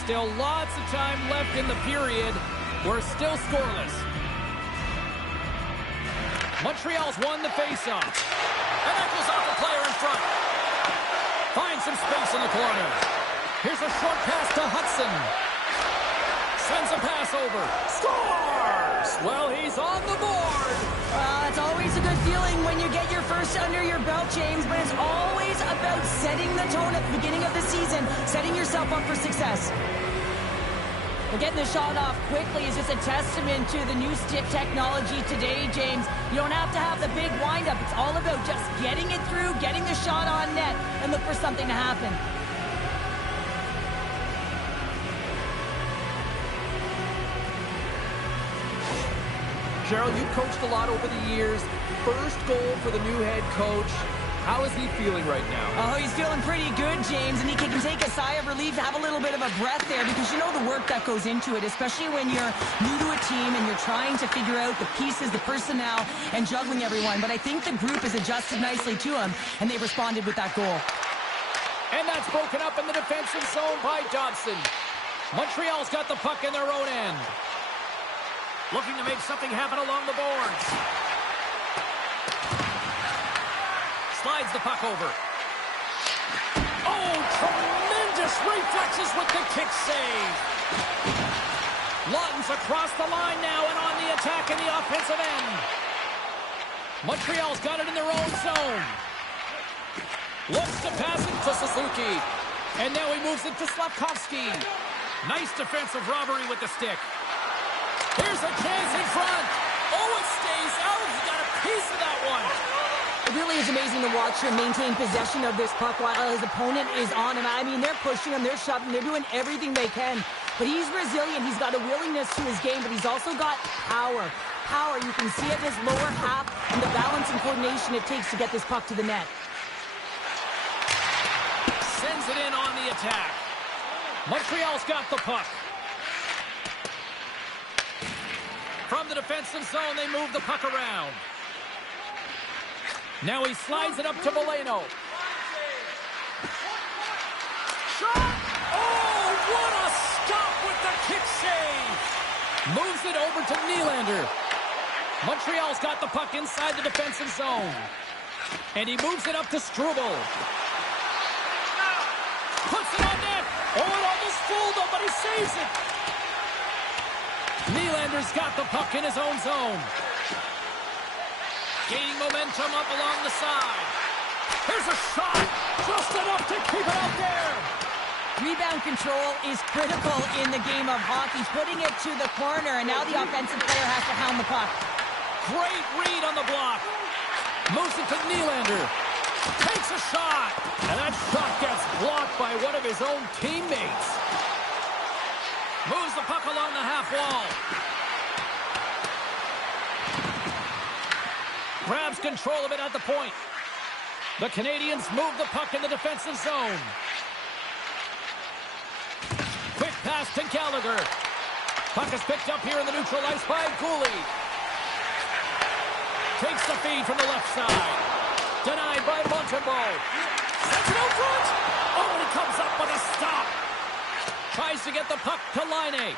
Still lots of time left in the period. We're still scoreless. Montreal's won the faceoff. And that goes off a player in front. Finds some space in the corner. Here's a short pass to Hudson. Sends a pass over. Scores! Well, he's on the board. It's always a good feeling when you get your first under your belt, James, but it's always about setting the tone at the beginning of the season, setting yourself up for success. But getting the shot off quickly is just a testament to the new stick technology today, James. You don't have to have the big windup. It's all about just getting it through, getting the shot on net, and look for something to happen. Cheryl, you coached a lot over the years. First goal for the new head coach. How is he feeling right now? Oh, he's feeling pretty good, James, and he can take a sigh of relief, have a little bit of a breath there, because you know the work that goes into it, especially when you're new to a team and you're trying to figure out the pieces, the personnel, and juggling everyone. But I think the group has adjusted nicely to him, and they responded with that goal. And that's broken up in the defensive zone by Dobson. Montreal's got the puck in their own end. Looking to make something happen along the boards. Slides the puck over. Oh, tremendous reflexes with the kick save. Lawton's across the line now and on the attack in the offensive end. Montreal's got it in their own zone. Looks to pass it to Suzuki. And now he moves it to Slavkovsky. Nice defensive robbery with the stick. Here's a chance in front. Oh, it stays out. He got a piece of that one. It really is amazing to watch him maintain possession of this puck while his opponent is on him. I mean, they're pushing him, they're shoving, they're doing everything they can. But he's resilient. He's got a willingness to his game, but he's also got power. Power, you can see it in his lower half and the balance and coordination it takes to get this puck to the net. Sends it in on the attack. Montreal's got the puck. From the defensive zone, they move the puck around. Now he slides it up to Veleno. Shot! Oh, what a stop with the kick save! Moves it over to Nylander. Montreal's got the puck inside the defensive zone. And he moves it up to Struble. Puts it on net. Oh, it almost fooled him, but he saves it. Nylander's got the puck in his own zone. Gaining momentum up along the side. Here's a shot. Just enough to keep it out there. Rebound control is critical in the game of hockey. Putting it to the corner, and now the offensive player has to hound the puck. Great read on the block. Moves it to Nylander. Takes a shot. And that shot gets blocked by one of his own teammates. Moves the puck along the half wall. Grabs control of it at the point. The Canadians move the puck in the defensive zone. Quick pass to Gallagher. Puck is picked up here in the neutral ice by Cooley. Takes the feed from the left side. Denied by Montembeault. Sets it out front. Oh, and he comes up with a stop. Tries to get the puck to Laine.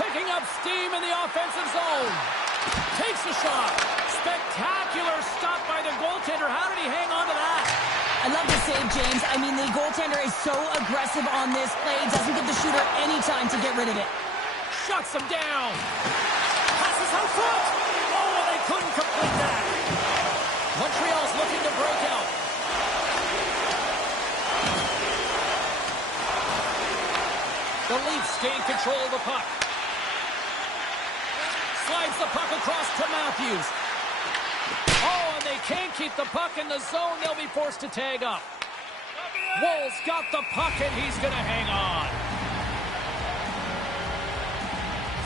Picking up steam in the offensive zone. Takes the shot. Spectacular stop by the goaltender. How did he hang on to that? I love the save, James. I mean, the goaltender is so aggressive on this play. Doesn't give the shooter any time to get rid of it. Shuts him down. Passes out front. Oh, and they couldn't complete that. Montreal's looking to break out. The Leafs gain control of the puck. Slides the puck across to Matthews. Oh, and they can't keep the puck in the zone. They'll be forced to tag up. Woll's got the puck, and he's going to hang on.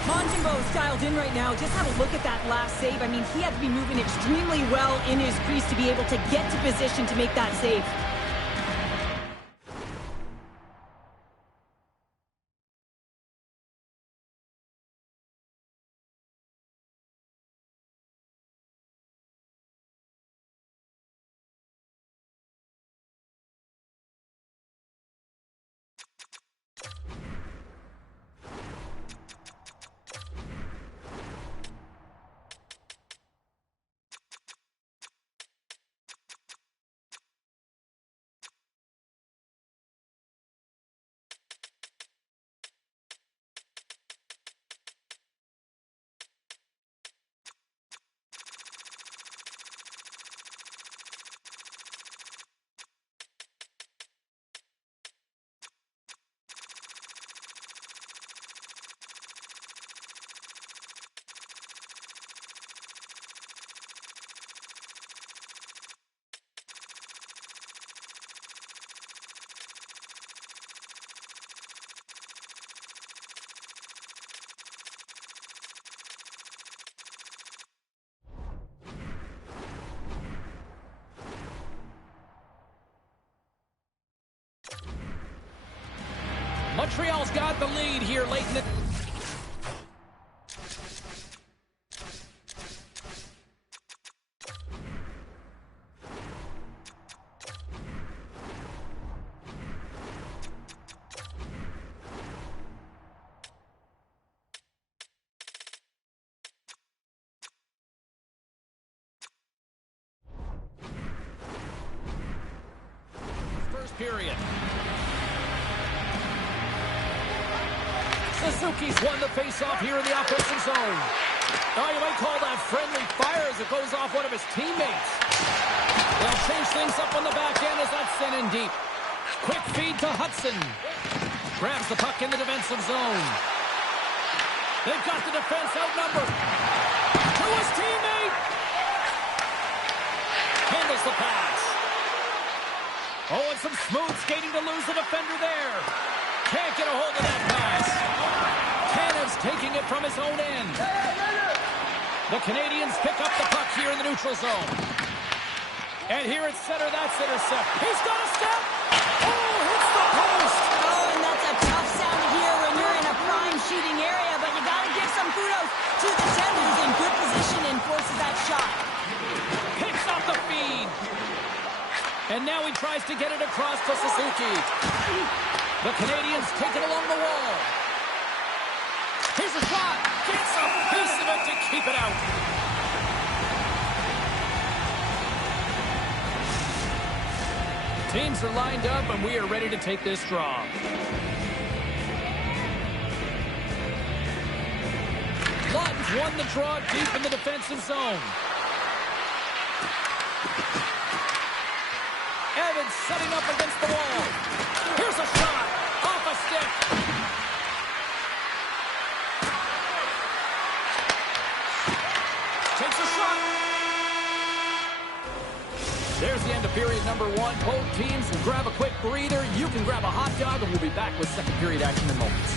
Montembeault's dialed in right now. Just have a look at that last save. I mean, he had to be moving extremely well in his crease to be able to get to position to make that save. Montreal's got the lead here late in the... period. Suzuki's won the faceoff here in the offensive zone. Oh, you might call that friendly fire as it goes off one of his teammates. They'll change things up on the back end as that's sent in deep. Quick feed to Hudson. Grabs the puck in the defensive zone. They've got the defense outnumbered. To his teammate. Handles the pass. Oh, and some smooth skating to lose the defender there. Can't get a hold of that pass. Canada's taking it from his own end. The Canadians pick up the puck here in the neutral zone. And here at center, that's intercept. He's got a step. Oh, hits the post. Oh, and that's a tough sound to hear when you're in a prime shooting area, but you got to give some kudos to the 10 who's in good position and forces that shot. Picks off the feed. And now he tries to get it across to Suzuki. The Canadians take it along the wall. Here's a shot. Gets a piece of it to keep it out. Teams are lined up, and we are ready to take this draw. Lawton's won the draw deep in the defensive zone. Evans setting up against the wall. Here's a shot. Off a stick. Takes a shot. There's the end of period number 1. Both teams will grab a quick breather. You can grab a hot dog, and we'll be back with second period action in moments.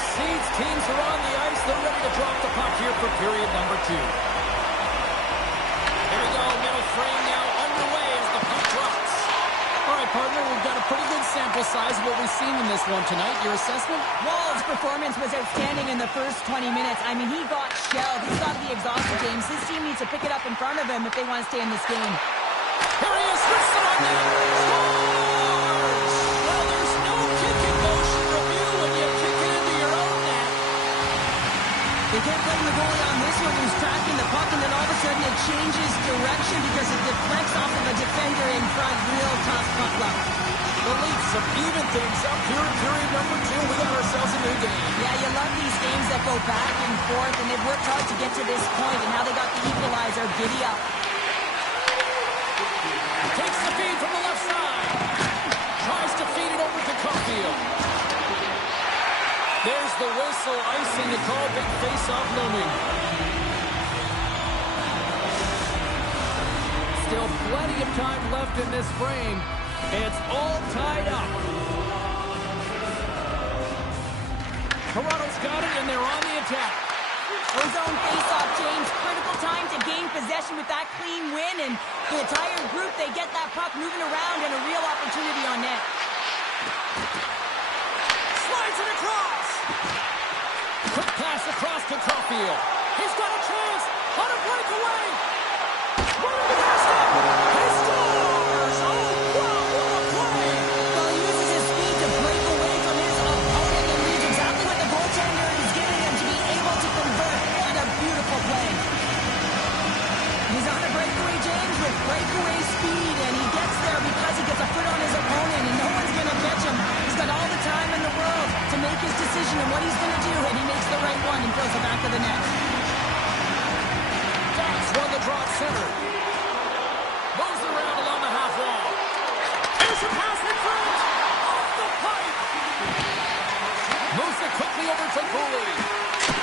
Seeds, teams are on the ice. They're ready to drop the puck here for period number 2. Here we go. Middle frame now underway as the puck drops. All right, partner, we've got a pretty good sample size of what we've seen in this one tonight. Your assessment? Wall's performance was outstanding in the first 20 minutes. I mean, he got shelled. He's got to be exhausted, James. His team needs to pick it up in front of him if they want to stay in this game. Here he is. Switched it on net. Scores! Well, there's no kick in motion review when you kick it into your own net. They can't blame the goalie on this one who's tracking the puck, and then all of a sudden it changes direction because it deflects off of a defender in front. Real tough puck luck. The Leafs have even things up here in period number 2. We got ourselves a new game. Yeah, you love these games that go back and forth, and they've worked hard to get to this point, and now they got the equalizer. Giddy up. Takes the feed from the left side. Tries to feed it over to Caulfield. There's the whistle, icing the call, big face-off looming. Still plenty of time left in this frame. It's all tied up. Toronto's got it, and they're on the attack. Ozone face-off, James. Critical time to gain possession with that clean win, and the entire group, they get that puck moving around and a real opportunity on net. Slides it across. Quick pass across to Caulfield. He's got a chance on a breakaway. Right on the basket. He scores! Oh, wow, what a play! Well, he uses his speed to break away from his opponent and reads exactly what the goaltender is giving him to be able to convert. What a beautiful play. He's on a breakaway, James, with breakaway speed, and he gets there because he gets a foot on his opponent, and no one's going to catch him. He's got all the time in the world to make his decision on what he's going to do, and he makes the right one and fills the back of the net. Dax won the draw at center. Moves it around along the half wall. Here's a pass in front. Off the pipe. Moves it quickly over to Cooley.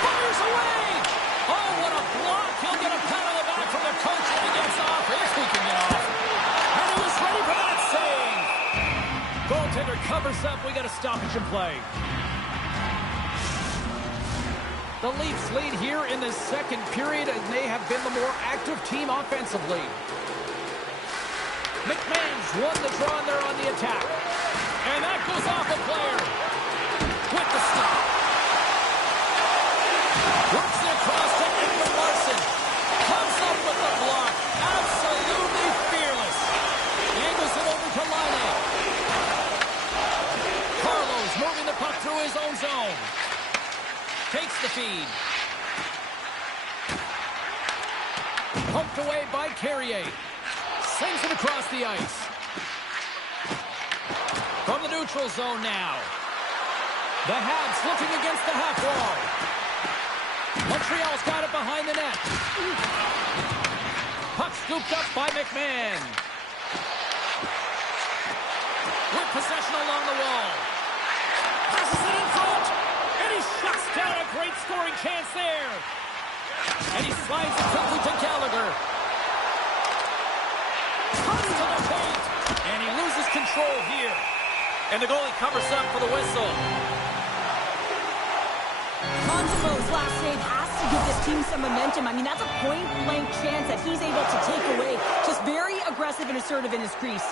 Fires away. Oh, what a block. He'll get a pat on the back from the coach when he gets off, if he can get off. And he was ready for that save. Goaltender covers up. We got a stoppage in play. The Leafs lead here in the second period, and they have been the more active team offensively. McMahon's won the draw, and they're on the attack. And that goes off a player. With the stop. Works it across to Larson. Comes up with the block. Absolutely fearless. Angles it over to Line. Carlo's moving the puck through his own zone. Takes the feed. Pumped away by Carrier. Sends it across the ice. From the neutral zone now. The Habs looking against the half wall. Montreal's got it behind the net. Puck scooped up by McMahon. With possession along the wall. Passes it in front. And he shuts down a great scoring chance there. And he slides it quickly to Gallagher. Comes to the paint. And he loses control here. And the goalie covers up for the whistle. Montembeau's last save has to give this team some momentum. I mean, that's a point-blank chance that he's able to take away. Just very aggressive and assertive in his crease.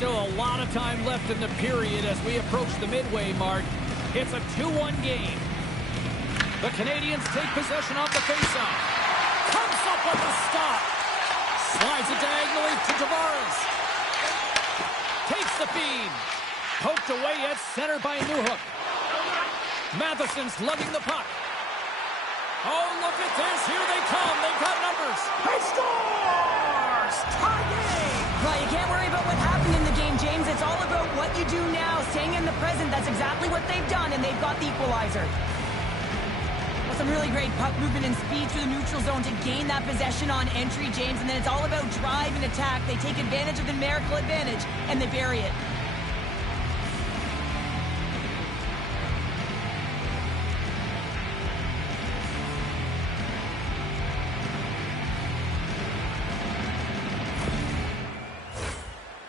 Still a lot of time left in the period as we approach the midway mark. It's a 2-1 game. The Canadians take possession off the faceoff. Comes up with a stop. Slides it diagonally to Tavares. Takes the feed. Poked away at center by Newhook. Matheson's lugging the puck. Oh, look at this. Here they come. They've got numbers. He scores! Tie game! Well, you can't worry about what happened in the game, James. It's all about what you do now, staying in the present. That's exactly what they've done, and they've got the equalizer. Some really great puck movement and speed through the neutral zone to gain that possession on entry, James. And then it's all about drive and attack. They take advantage of the numerical advantage, and they bury it.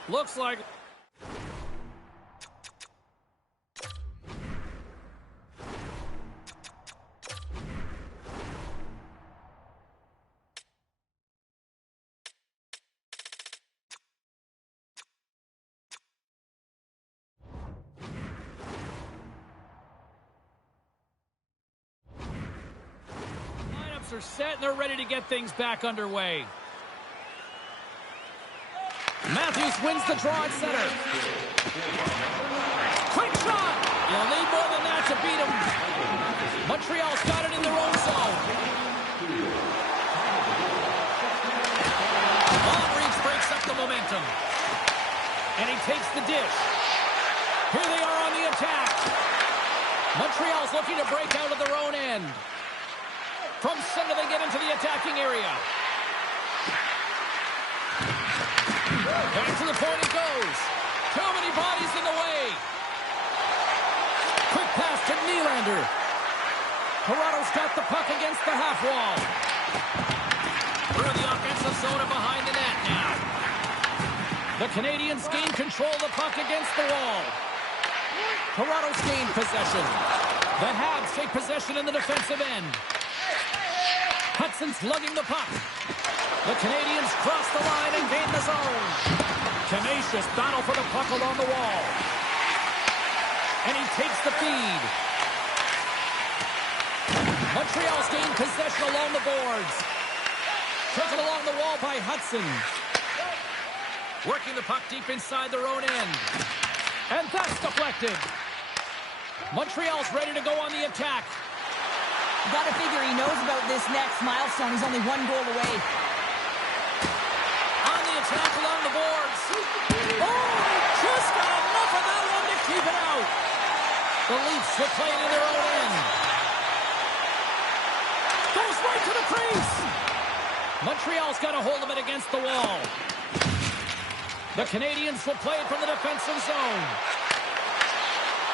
Looks like... are set and they're ready to get things back underway. Matthews wins the draw at center. Quick shot! You'll need more than that to beat him. Montreal's got it in their own zone. Long reach breaks up the momentum. And he takes the dish. Here they are on the attack. Montreal's looking to break out of their own end. From center, they get into the attacking area. Back to the point it goes. Too many bodies in the way. Quick pass to Nylander. Toronto's got the puck against the half wall. Through the offensive zone and behind the net now. The Canadians gain control of the puck against the wall. Toronto's gained possession. The Habs take possession in the defensive end. Hudson's lugging the puck. The Canadians cross the line and gain the zone. Tenacious battle for the puck along the wall. And he takes the feed. Montreal's gained possession along the boards. Taken along the wall by Hudson. Working the puck deep inside their own end. And that's deflected. Montreal's ready to go on the attack. You gotta figure he knows about this next milestone. He's only one goal away. On the attack along the boards. Oh, just got enough of that one to keep it out. The Leafs will play it in their own end. Goes right to the crease. Montreal's got a hold of it against the wall. The Canadians will play it from the defensive zone.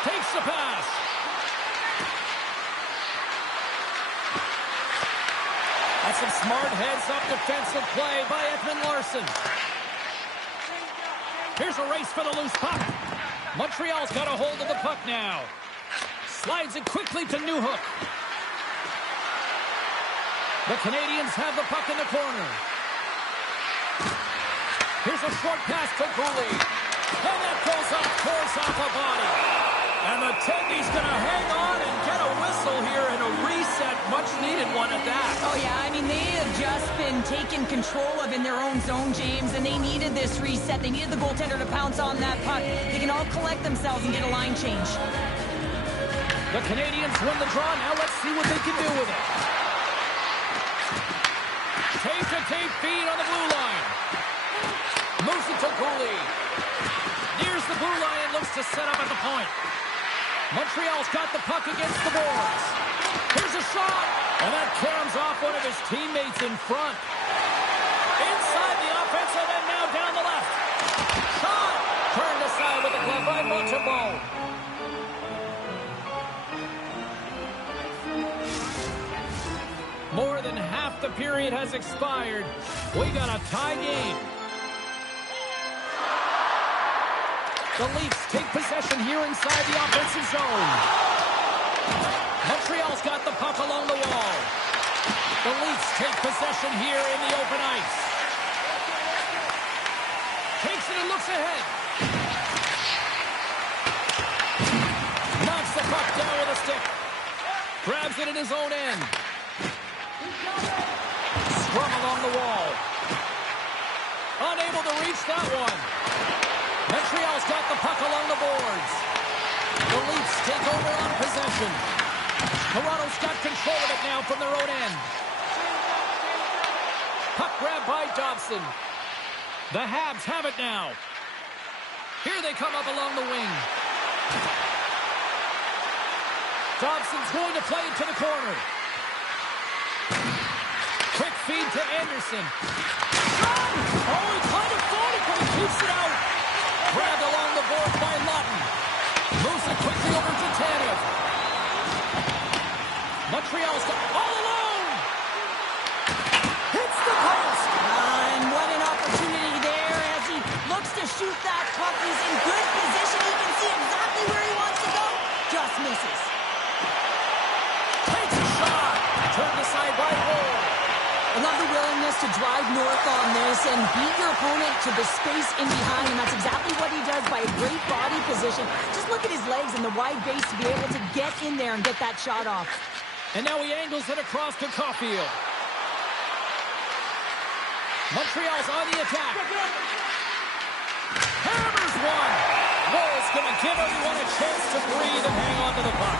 Takes the pass. That's some smart heads-up defensive play by Ekman Larson. Here's a race for the loose puck. Montreal's got a hold of the puck now. Slides it quickly to Newhook. The Canadians have the puck in the corner. Here's a short pass to Cooley. And that goes off course off a body. And the Tendy's going to hang on and get a whistle here and a reset. Much needed one at that. Oh, yeah. I mean, they have just been taken control of in their own zone, James, and they needed this reset. They needed the goaltender to pounce on that puck. They can all collect themselves and get a line change. The Canadians win the draw. Now let's see what they can do with it. Tape-to-tape feed on the blue line. Moves it to Cooley. Nears the blue line and looks to set up at the point. Montreal's got the puck against the boards. Here's a shot. And that caroms off one of his teammates in front. Inside the offensive end, now down the left. Shot. Turned aside with the glove by Montreal. More than half the period has expired. We got a tie game. The Leafs take possession here inside the offensive zone. Montreal's got the puck along the wall. The Leafs take possession here in the open ice. Takes it and looks ahead. Knocks the puck down with a stick. Grabs it in his own end. Scrum along the wall. Unable to reach that one. Montreal's got the puck along the boards. The Leafs take over on possession. Toronto's got control of it now from their own end. Puck grab by Dobson. The Habs have it now. Here they come up along the wing. Dobson's going to play it to the corner. Quick feed to Anderson. Oh, he kind of fought it, but he keeps it out. Grabbed along the board by Lawton. Moves it quickly over to Tanev. Montreal's all alone. Hits the post. And what an opportunity there as he looks to shoot that puck. He's in good position. He can see exactly where he wants to go. Just misses. Takes a shot. Turned aside by Ward. I love the willingness to drive north on this and beat your opponent to the space in behind, and that's exactly what he does by a great body position. Just look at his legs and the wide base to be able to get in there and get that shot off. And now he angles it across to Caulfield. Montreal's on the attack. Hammers one. Wall's going to give everyone a chance to breathe and hang on to the puck.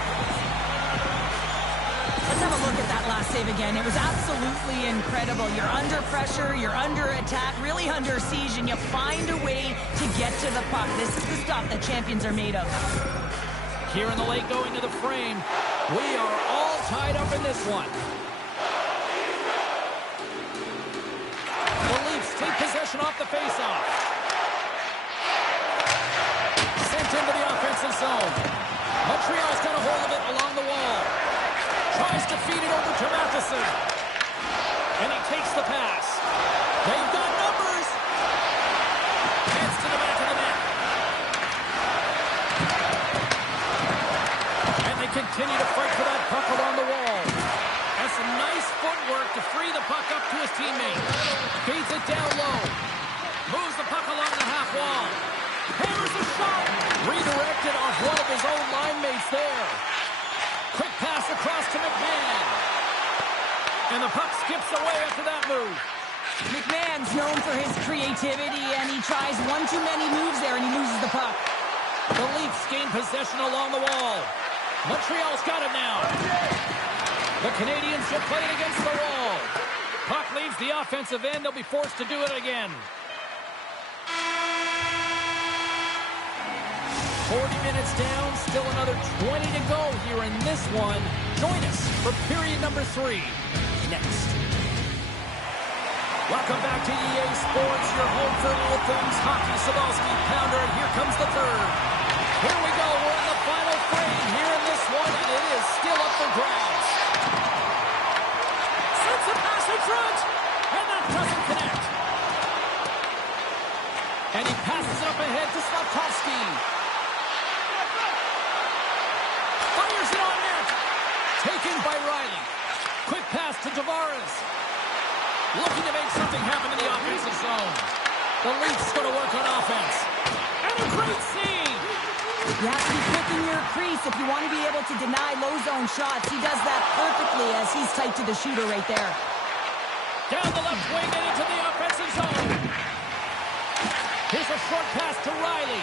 Let's have a look at that last save again. It was absolutely incredible. You're under pressure, you're under attack, really under siege, and you find a way to get to the puck. This is the stuff that champions are made of. Here in the late going to the frame, we are all tied up in this one. The Leafs take possession off the faceoff. Sent into the offensive zone. Montreal's got a hold of it along the wall. Tries to feed it over to Matheson. And he takes the pass. They've got numbers. Heads to the back of the net. And they continue to fight for that puck along the wall. Has some nice footwork to free the puck up to his teammate. Feeds it down low. Moves the puck along the half wall. Hammers a shot. Redirected off one of his own line mates there. Quick pass across to McMahon. And the puck skips away after that move. McMahon's known for his creativity, and he tries one too many moves there, and he loses the puck. The Leafs gain possession along the wall. Montreal's got it now. The Canadians will play it against the wall. Puck leaves the offensive end. They'll be forced to do it again. 40 minutes down, still another 20 to go here in this one. Join us for period number 3 next. Welcome back to EA Sports, your home for all things hockey. Sabalski, Pounder, and here comes the third. Here we go, we're in the final frame here in this one, and it is still up for grabs. Sends the pass in front, and that doesn't connect. And he passes it up ahead. out to Slafkovsky. Fires it on net. Taken by Riley. Quick pass to Tavares. Looking to make something happen in the offensive zone. The Leafs go to work on offense. And a great save. You have to be quick in your crease if you want to be able to deny low zone shots. He does that perfectly as he's tight to the shooter right there. Down the left wing and into the offensive zone. Here's a short pass to Riley.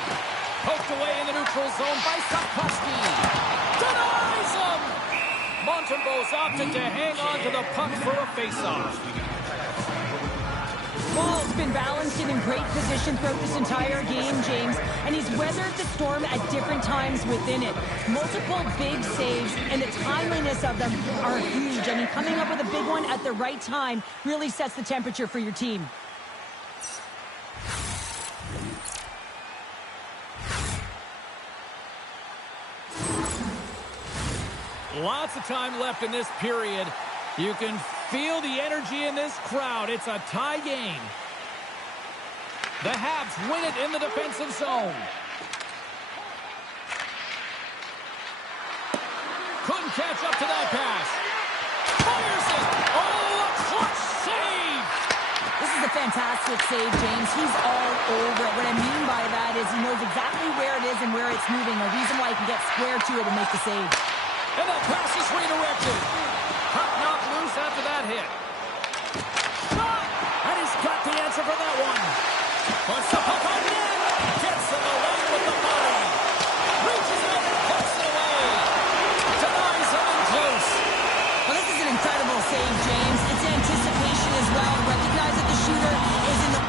Poked away in the neutral zone by Slafkovsky. Denies him! Montembeau's opted to hang on to the puck for a faceoff. Ball's been balanced and in great position throughout this entire game, James, and he's weathered the storm at different times within it. Multiple big saves, and the timeliness of them are huge. I mean, coming up with a big one at the right time really sets the temperature for your team. Lots of time left in this period. You can feel the energy in this crowd. It's a tie game. The Habs win it in the defensive zone. Couldn't catch up to that pass. Fires it. Oh, a clutch save. This is a fantastic save, James. He's all over it. What I mean by that is he knows exactly where it is and where it's moving. A reason why he can get square to it and make the save. And that pass is redirected. Puck knocked loose after that hit. Shot! And he's got the answer for that one. Puts the puck on net. Gets in the lane with the body. Reaches out and puts it away. Denies him in close. Well, this is an incredible save, James. It's anticipation as well. Recognize that the shooter is in the...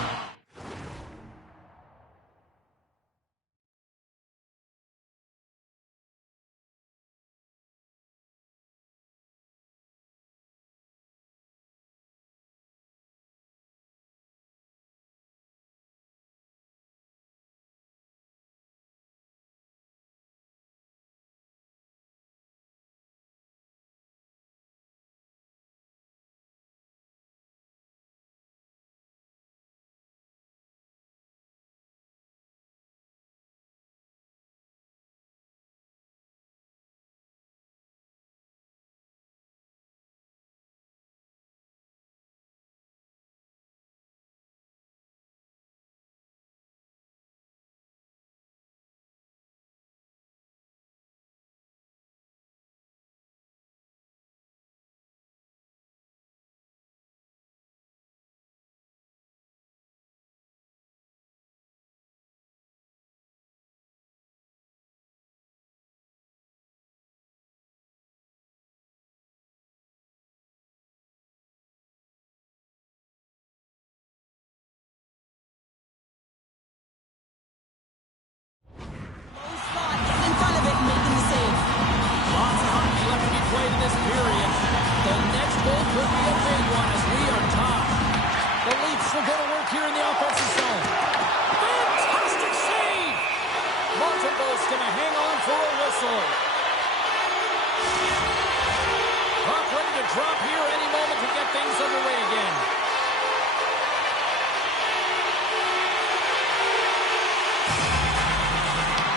Drop here any moment to get things underway again.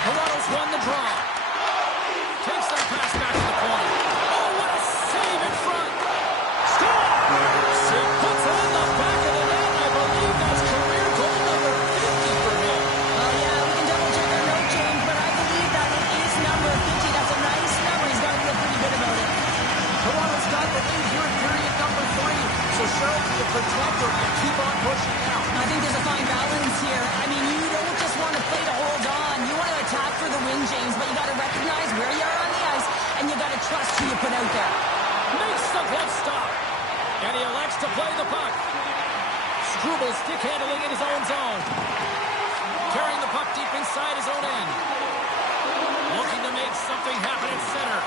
Toronto's won the draw. Takes that pass back to the corner. Oh, what a save in front. Score! He puts it in the back of the net. I believe that's career goal number 50 for him. Oh, yeah, we can double-check our note, James, but I believe that it is number 50. That's a nice number. He's got to feel pretty good about it. Toronto's got the lead here in period number 3. So, Cheryl, do you protect or do you keep on pushing out? I think there's a fine balance here. I mean, you don't just want to play to hold on. You want to attack for the win, James, but you got to recognize where you are on the ice, and you got to trust who you put out there. Makes the glove stop. And he elects to play the puck. Struble stick handling in his own zone. Carrying the puck deep inside his own end. Looking to make something happen at center.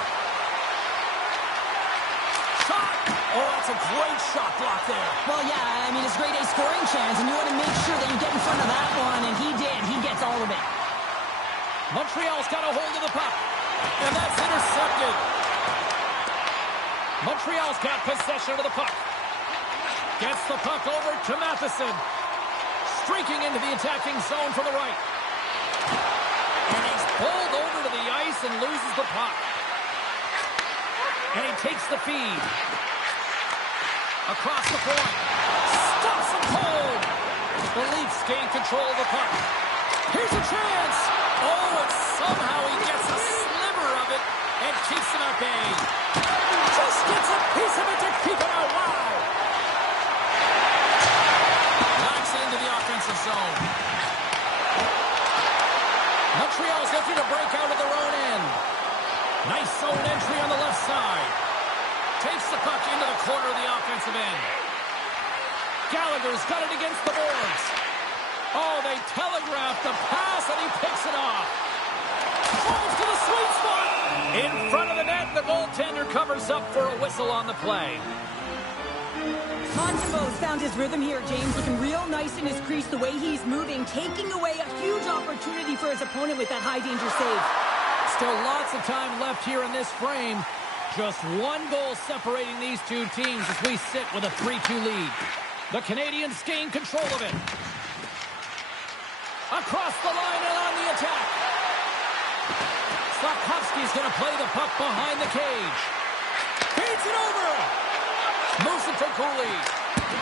Shot! Oh, that's a great shot block there. Well, yeah, I mean, it's grade A scoring chance, and you want to make sure that you get in front of that one, and he did. He gets all of it. Montreal's got a hold of the puck. And that's intercepted. Montreal's got possession of the puck. Gets the puck over to Matheson. Streaking into the attacking zone from the right. And he's pulled over to the ice and loses the puck. And he takes the feed. Across the point. Stops him cold. The Leafs gain control of the puck. Here's a chance. Oh, and somehow he gets a sliver of it and keeps it at bay. Just gets a piece of it to keep it out. Wow. Knocks it into the offensive zone. Montreal's looking to break out of their own end. Nice zone entry on the left side. Takes the puck into the corner of the offensive end. Gallagher's got it against the boards. Oh, they telegraphed the pass, and he picks it off. Falls to the sweet spot. In front of the net, the goaltender covers up for a whistle on the play. Montembeault's found his rhythm here, James. Looking real nice in his crease, the way he's moving, taking away a huge opportunity for his opponent with that high-danger save. Still lots of time left here in this frame. Just one goal separating these two teams as we sit with a 3-2 lead. The Canadians gain control of it. Across the line and on the attack. Slafkovsky's going to play the puck behind the cage. Feeds it over. Moves it to Cooley.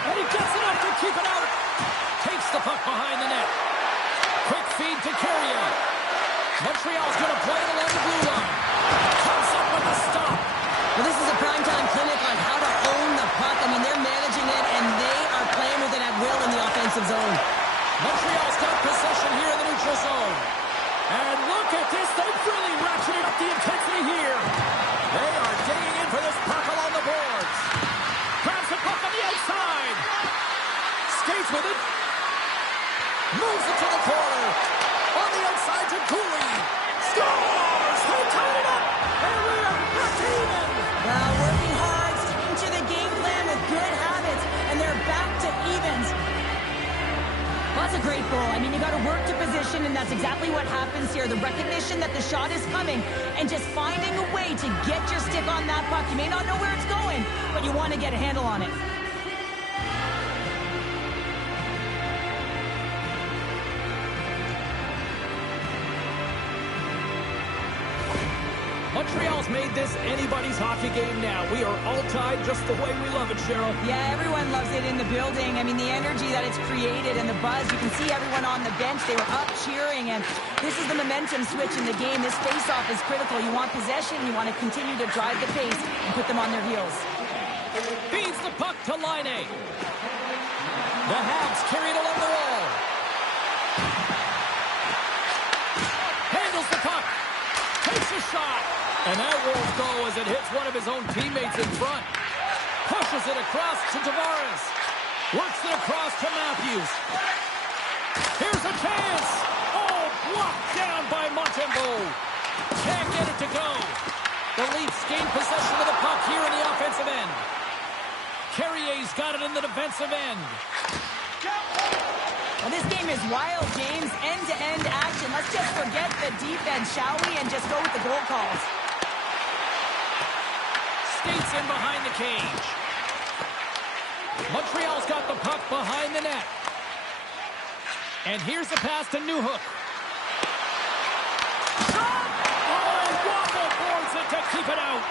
And he gets enough to keep it out. Takes the puck behind the net. Quick feed to Carrier. Montreal's going to play it along the blue line. Comes up with the stop. Well, this is a primetime clinic on how to own the puck. I mean, they're managing it, and they are playing with it at will in the offensive zone. Montreal's got possession here in the neutral zone. And look at this. They've really ratcheted up the intensity here. They are digging in for this puck along the boards. Grabs the puck on the outside. Skates with it. Moves it to the corner. On the outside to Cooley. Scores! They tied it up. And we are back to even. Well, working hard, sticking to the game plan with good habits, and they're back to evens. Well, that's a great goal. I mean, you got to work to position, and that's exactly what happens here. The recognition that the shot is coming, and just finding a way to get your stick on that puck. You may not know where it's going, but you want to get a handle on it. Montreal's made this anybody's hockey game now. We are all tied just the way we love it, Cheryl. Yeah, everyone loves it in the building. I mean, the energy that it's created and the buzz. You can see everyone on the bench. They were up cheering, and this is the momentum switch in the game. This face-off is critical. You want possession. You want to continue to drive the pace and put them on their heels. Feeds the puck to Line A. The Habs carry it along the wall. Handles the puck. Takes a shot. And that won't go as it hits one of his own teammates in front. Pushes it across to Tavares. Works it across to Matthews. Here's a chance. Oh, blocked down by Montembeault. Can't get it to go. The Leafs gain possession of the puck here in the offensive end. Carrier's got it in the defensive end. Well, this game is wild, James. End-to-end action. Let's just forget the defense, shall we, and just go with the goal calls. Skates in behind the cage. Montreal's got the puck behind the net. And here's the pass to Newhook. Shot! Oh, Waddle boards it to keep it out.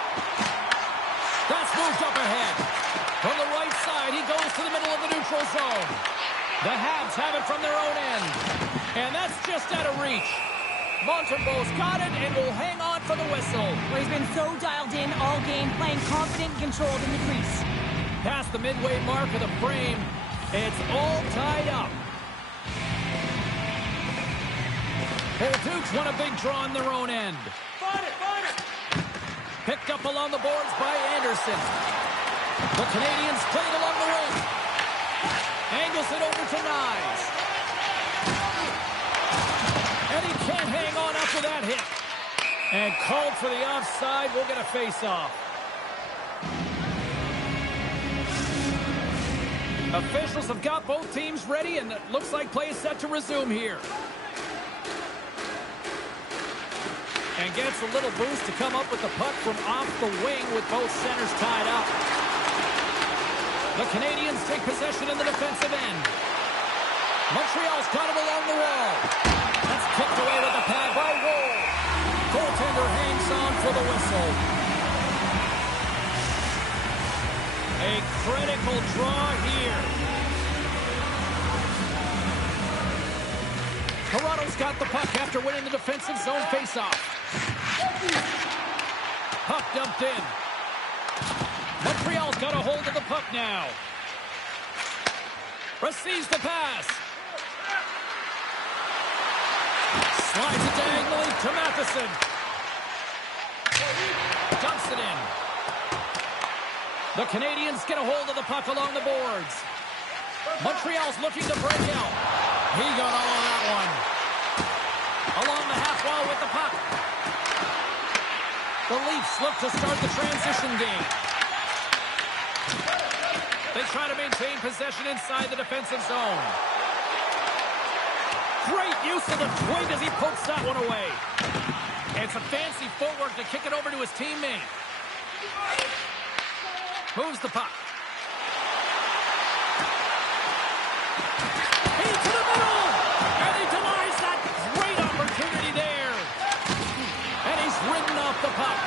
That's moved up ahead. From the right side, he goes to the middle of the neutral zone. The Habs have it from their own end. And that's just out of reach. Montembeault's got it and will hang on for the whistle. Well, he's been so dialed in all game, playing confident and controlled in the crease. Past the midway mark of the frame, it's all tied up. The Dukes want a big draw on their own end. Find it! Picked up along the boards by Anderson. The Canadians play it along the wing. Angles it over to Nyes. And he can't hang on after that hit. And called for the offside. We'll get a face-off. Officials have got both teams ready, and it looks like play is set to resume here. And gets a little boost to come up with the puck from off the wing with both centers tied up. The Canadians take possession in the defensive end. Montreal's got it along the wall. That's Kicked away with the pad by Woll. Goaltender hangs on for the whistle. A critical draw here. Toronto's got the puck after winning the defensive zone faceoff. Puck dumped in. Montreal's got a hold of the puck now. Receives the pass. Slides it diagonally to Matheson. Dumps it in. The Canadians get a hold of the puck along the boards. Montreal's looking to break out. He got all on that one. Along the half wall with the puck. The Leafs look to start the transition game. They try to maintain possession inside the defensive zone. Great use of the twig as he pokes that one away. It's a fancy footwork to kick it over to his teammate. Moves the puck. Into the middle! And he denies that great opportunity there. And he's ridden off the puck.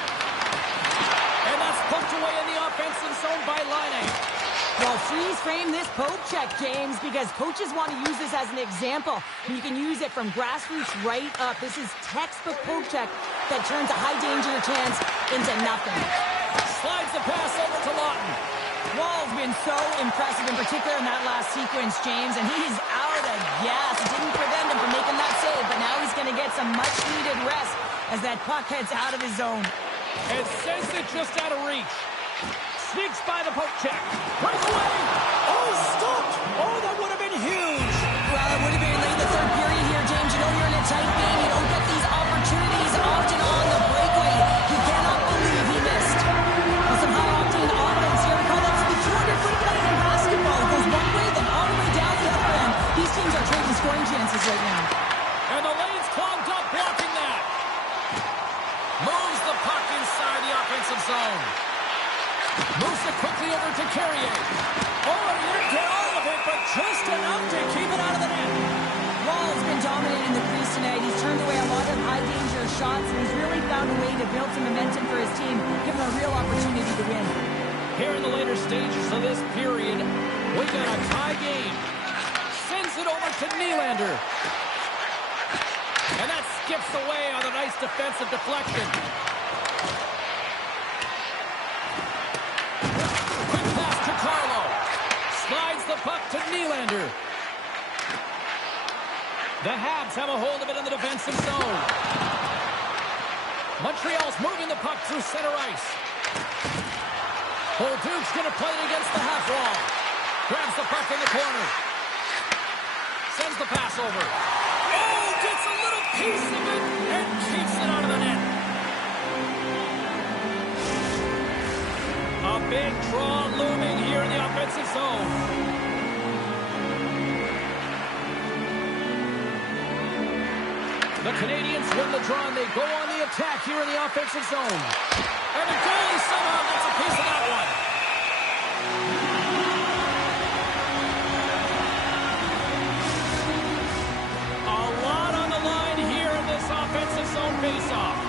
And that's poked away in the offensive zone by Laine. Well, freeze frame this poke check, James, because coaches want to use this as an example. And you can use it from grassroots right up. This is textbook poke check that turns a high danger chance into nothing. Slides the pass over to Lawton. Wall's been so impressive, in particular in that last sequence, James, and he's out of gas. It didn't prevent him from making that save, but now he's going to get some much-needed rest as that puck heads out of his zone. And sends it just out of reach. Sneaks by the poke check. Breakaway. Oh, stopped. Oh, that would have been huge. Well, it would have been late in the third period here, James. You know you're in a tight game. You don't get these opportunities often on the breakaway. You cannot believe he missed. Well, some high-octane offense here. We call that to be 200-foot play in basketball. It goes one way, then all the way down the other end. These teams are trading scoring chances right now. And the lane's clogged up, blocking that. Moves the puck inside the offensive zone. Moves it quickly over to Carrier. Oh, he didn't get all of it, but just enough to keep it out of the net. Wall's been dominating the crease tonight. He's turned away a lot of high-danger shots, and he's really found a way to build some momentum for his team, give him a real opportunity to win. Here in the later stages of this period, we got a tie game. Sends it over to Nylander. And that skips away on a nice defensive deflection. Quick pass to Carlo. Slides the puck to Nylander. The Habs have a hold of it in the defensive zone. Montreal's moving the puck through center ice. Bolduc's going to play it against the half wall. Grabs the puck in the corner. Sends the pass over. Oh, gets a little piece of it and keeps it out of the net. A big draw looming here in the offensive zone. The Canadians win the draw and they go on the attack here in the offensive zone. And the goalie somehow gets a piece of that one. A lot on the line here in this offensive zone faceoff.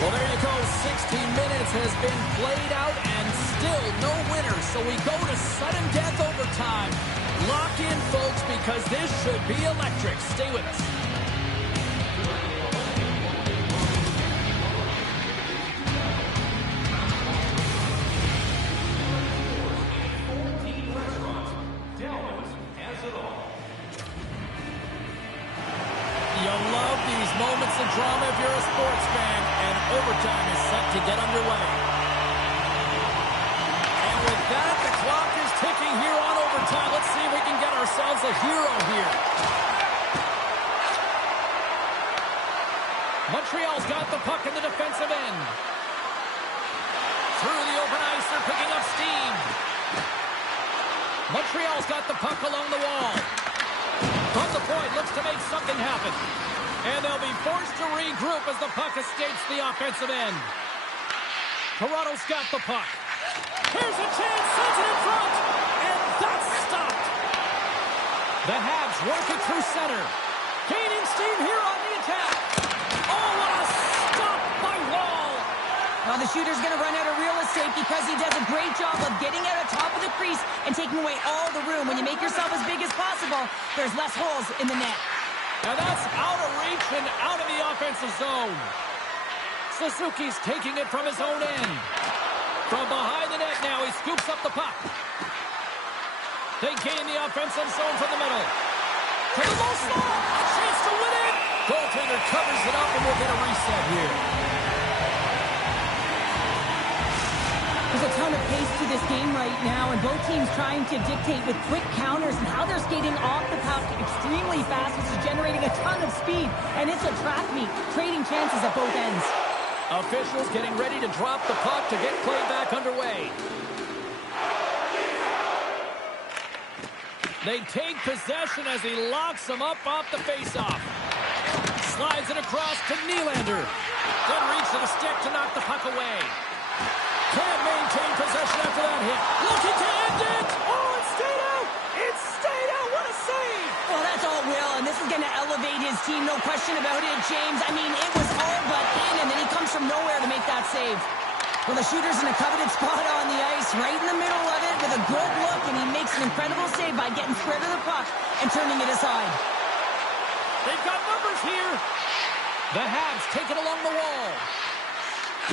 Well, there you go. 16 minutes has been played out and still no winner. So we go to sudden death overtime. Lock in, folks, because this should be electric. Stay with us. You love these moments of drama if you're a sports fan, and overtime is set to get underway. And with that, the clock is ticking here on overtime. Let's see if we can get ourselves a hero here. Montreal's got the puck in the defensive end. Through the open ice, they're picking up steam. Montreal's got the puck along the wall. From the point, looks to make something happen. And they'll be forced to regroup as the puck escapes the offensive end. Toronto's got the puck. He Here's a chance, sends it in front, and that's stopped. The Habs work it through center. Gaining steam here on the attack. Oh, what a stop by Wall. Well, the shooter's going to run out of real estate because he does a great job of getting out of top of the crease and taking away all the room. When you make yourself as big as possible, there's less holes in the net. And that's out of reach and out of the offensive zone. Suzuki's taking it from his own end. From behind the net now, he scoops up the puck. They gain the offensive zone from the middle. To the low slot. A chance to win it. Goaltender covers it up, and we'll get a reset here. There's a ton of pace to this game right now, and both teams trying to dictate with quick counters and how they're skating off the puck extremely fast, which is generating a ton of speed. And it's a track meet, trading chances at both ends. Officials getting ready to drop the puck to get play back underway. They take possession as he locks them up off the faceoff. Slides it across to Nylander. Good reach to the stick to knock the puck away. Can't maintain possession after that hit. Looking to end it. Oh, it stayed out. It stayed out. What a save. Well, that's all Will, and this is going to elevate his team, no question about it, James. I mean, it was all but in, and then he comes from nowhere to make that save. Well, the shooter's in a coveted spot on the ice, right in the middle of it, with a good look, and he makes an incredible save by getting square to the puck and turning it aside. They've got numbers here. The Habs take it along the wall.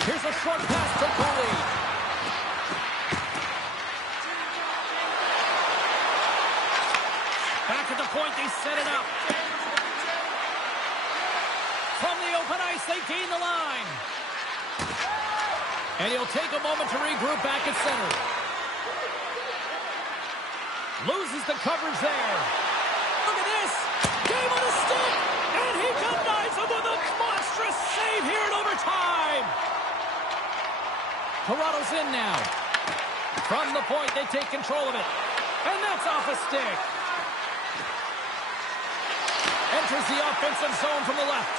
Here's a short pass to Cooley. Back at the point, they set it up. From the open ice, they gain the line. And he'll take a moment to regroup back at center. Loses the coverage there. Look at this. Game on a stick. And he denies him with a monstrous save here in overtime. Toronto's in now. From the point, they take control of it. And that's off a stick. Enters the offensive zone from the left.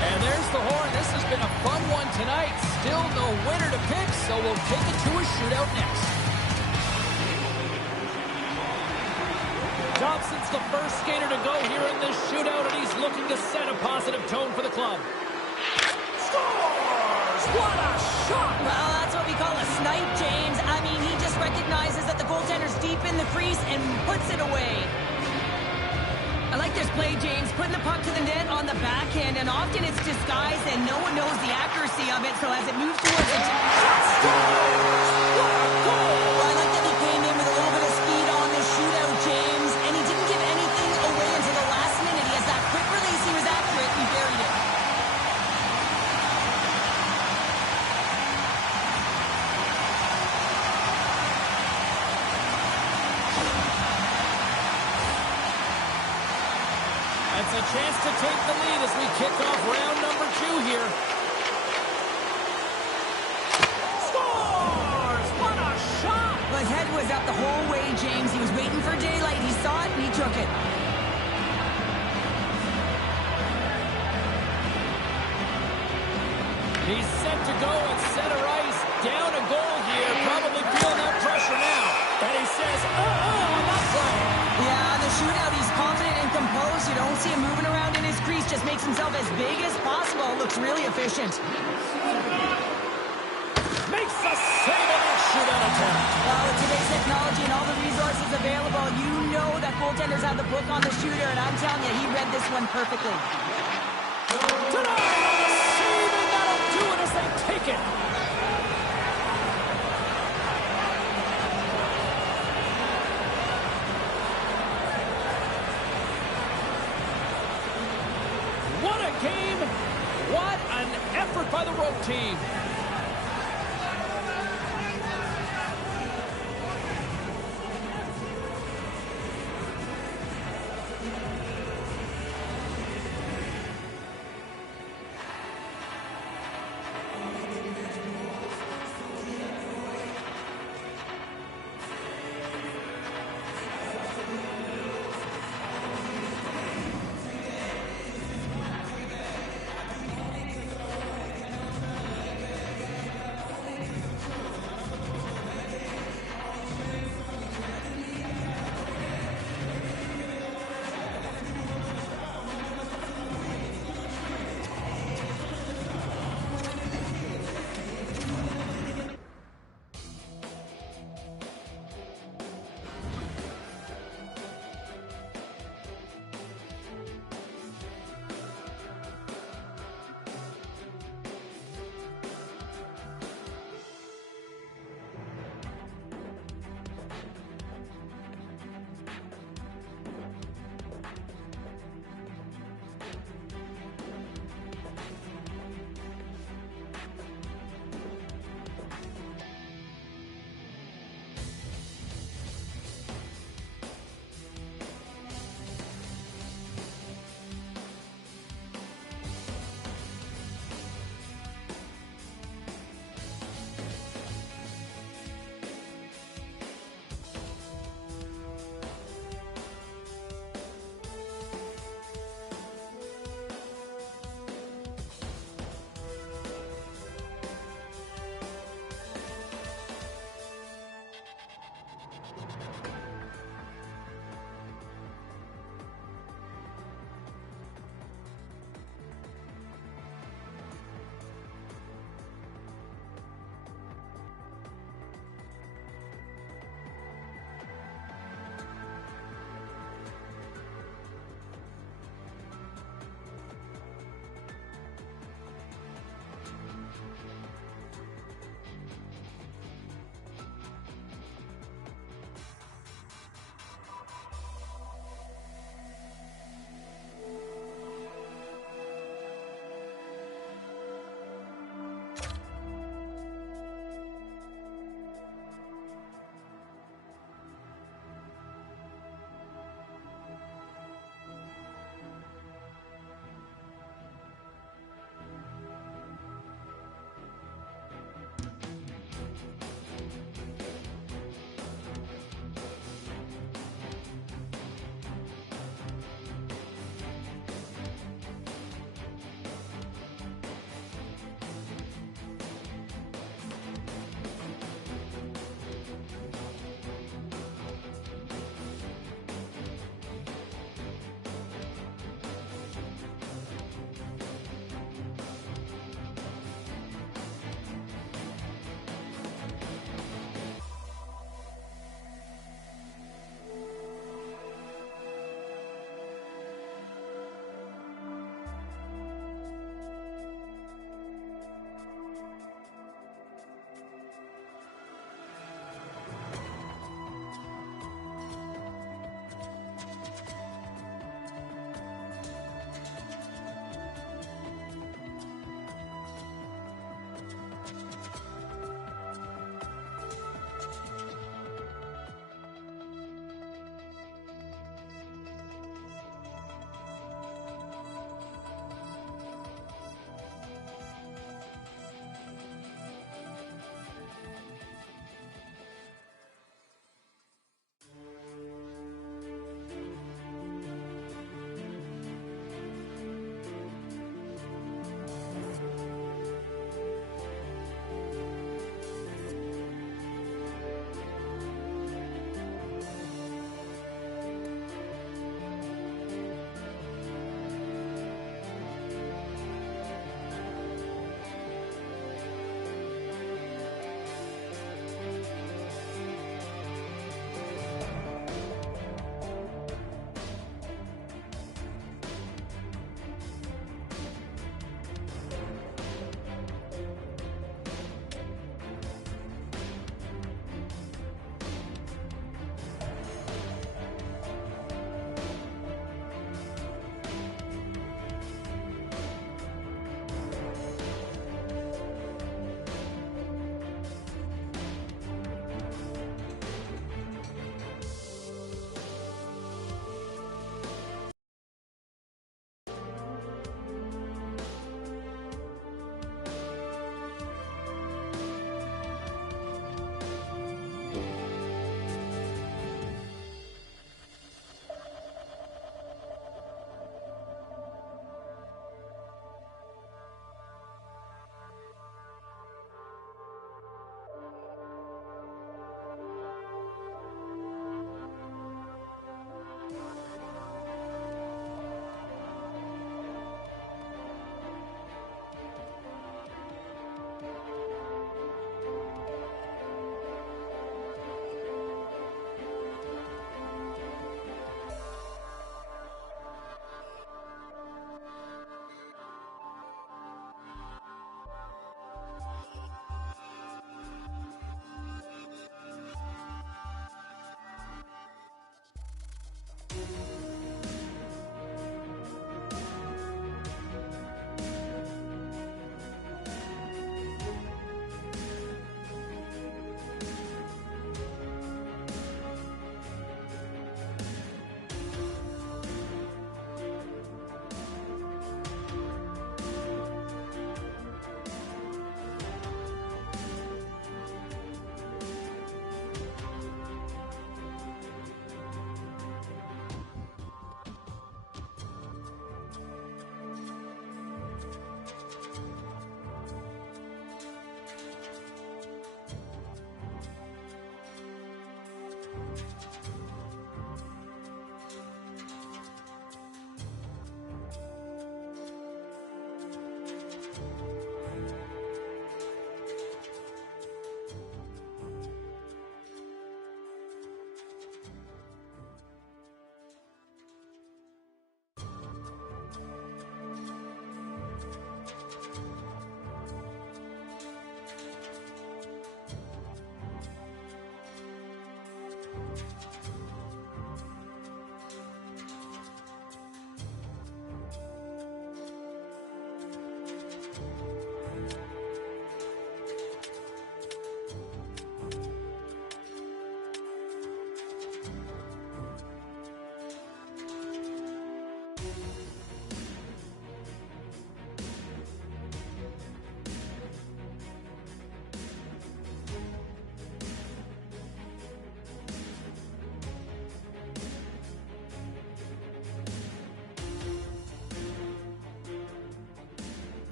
And there's the horn. This has been a fun one tonight. Still no winner to pick, so we'll take it to a shootout next. Dobson's the first skater to go here in this shootout, and he's looking to set a positive tone for the club. Scores! What a shot! Well, that's what we call a snipe, James. I mean, he just recognizes that the goaltender's deep in the crease and puts it away. I like this play, James, putting the puck to the net on the backhand, and often it's disguised and no one knows the accuracy of it, so as it moves towards it, scores! What a goal! Well, I like that he came in with a little bit of speed on this shootout, James, and he didn't give anything away until the last minute. He has that quick release, he was accurate, he buried it. It's a chance to take the lead as we kick off round number 2 here. Scores! What a shot! Well, his head was up the whole way, James. He was waiting for daylight. He saw it, and he took it. He's set to go at center ice. Down a goal here. Probably feeling that pressure now. And he says, on that play. Yeah, the shootout, he's confident and composed. You don't see him moving around in his crease. Just makes himself as big as possible. Looks really efficient. Makes the save on that shootout attempt. Well, with today's technology and all the resources available, you know that goaltenders have the book on the shooter, and I'm telling you, he read this one perfectly. Tonight on the save, and that'll do it as they take it. What a game. What an effort by the road team.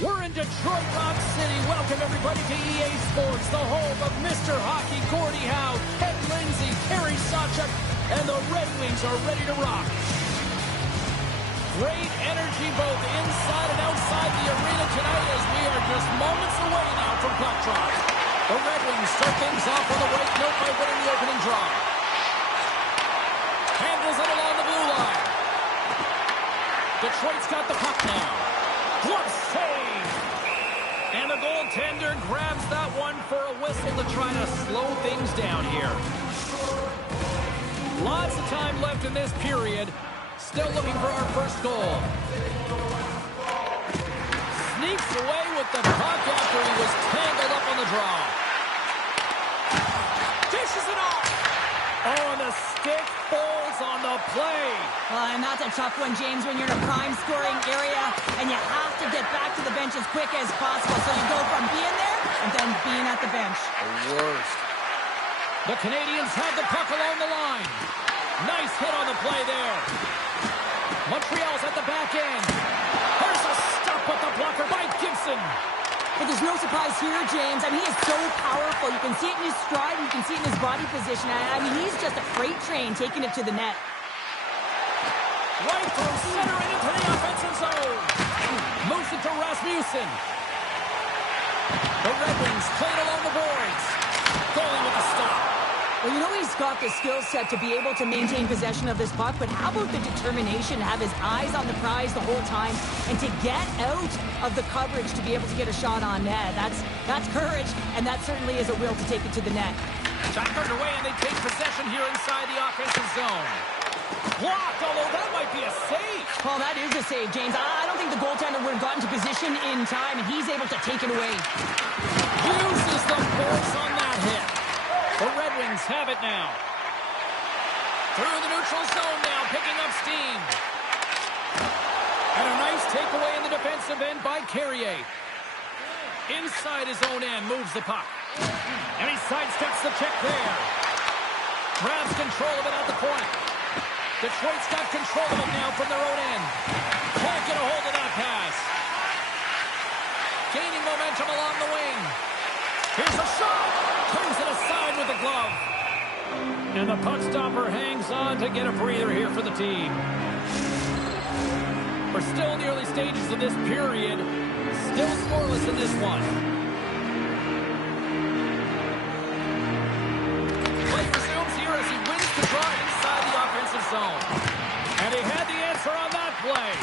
We're in Detroit Rock City. Welcome, everybody, to EA Sports, the home of Mr. Hockey, Gordie Howe, Ted Lindsay, Kerry Sawchuk, and the Red Wings are ready to rock. Great energy both inside and outside the arena tonight as we are just moments away now from puck drop. The Red Wings start things off with a right note by winning the opening draw. Handles it along the blue line. Detroit's got the puck now. Glove save! And the goaltender grabs that one for a whistle to try to slow things down here. Lots of time left in this period. Still looking for our first goal. Sneaks away with the puck after he was tangled up on the draw. Dishes it off! Oh, and the stick falls on the play. And that's a tough one, James, when you're in a prime scoring area and you have to get back to the bench as quick as possible. So you go from being there and then being at the bench. The worst. The Canadians have the puck along the line. Nice hit on the play there. Montreal's at the back end. There's a stop with the blocker by Gibson. But there's no surprise here, James. I mean, he is so powerful. You can see it in his stride, and you can see it in his body position. I mean, he's just a freight train taking it to the net. Right through center and into the offensive zone. Moves it to Rasmussen. The Red Wings played along the boards. Goalie with the stop. Well, you know he's got the skill set to be able to maintain possession of this puck, but how about the determination to have his eyes on the prize the whole time and to get out of the coverage to be able to get a shot on net? That's courage, and that certainly is a will to take it to the net. Back underway, and they take possession here inside the offensive zone. Blocked, although that might be a save. Oh, that is a save, James. I don't think the goaltender would have gotten to position in time, and he's able to take it away. Uses the force on that hit. The Red Wings have it now. Through the neutral zone now, picking up steam. And a nice takeaway in the defensive end by Carrier. Inside his own end, moves the puck. And he sidesteps the check there. Grabs control of it at the point. Detroit's got control of it now from their own end. Can't get a hold of that pass. Gaining momentum along the wing. Here's a shot. Turns it aside with the glove. And the puck stopper hangs on to get a breather here for the team. We're still in the early stages of this period. Still scoreless in this one. Play resumes here as he wins the draw inside the offensive zone. And he had the answer on that play.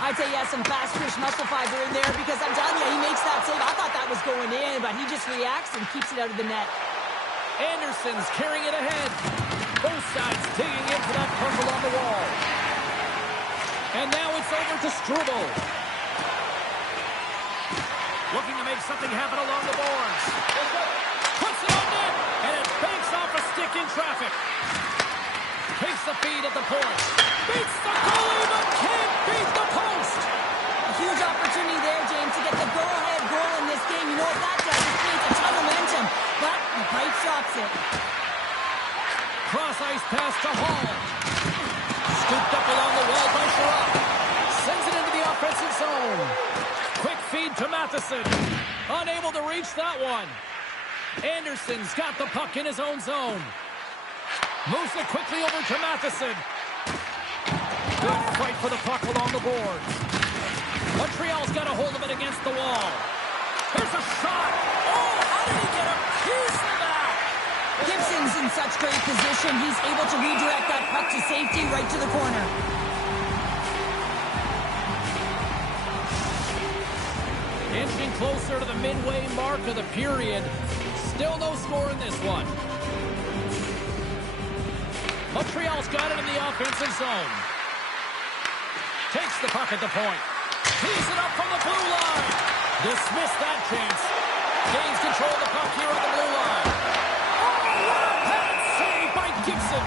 I'd say he has some fast twitch muscle fiber in there because I'm telling you, he makes that save. I thought that was going in, but he just reacts and keeps it out of the net. Anderson's carrying it ahead. Both sides digging into that puzzle on the wall. And now it's over to Struble. Looking to make something happen along the boards. Puts it on net, and it banks off a stick in traffic. Takes the feed at the point. Beats the goalie, but can't beat the post. A huge opportunity there, James, to get the go-ahead goal in this game. You know what that does? It creates a ton of momentum, but the pipe stops it. Cross-ice pass to Hall. Scooped up along the wall by Sherrod. Sends it into the offensive zone. Quick feed to Matheson. Unable to reach that one. Anderson's got the puck in his own zone. Moves it quickly over to Matheson. Good fight for the puck along the boards. Montreal's got a hold of it against the wall. Here's a shot. Oh, how did he get a piece of that? Gibson's in such great position. He's able to redirect that puck to safety right to the corner. Inching closer to the midway mark of the period. Still no score in this one. Montreal's got it in the offensive zone. Takes the puck at the point. Tees it up from the blue line. Dismissed that chance. Gains control of the puck here at the blue line. Oh, what a pad save by Gibson.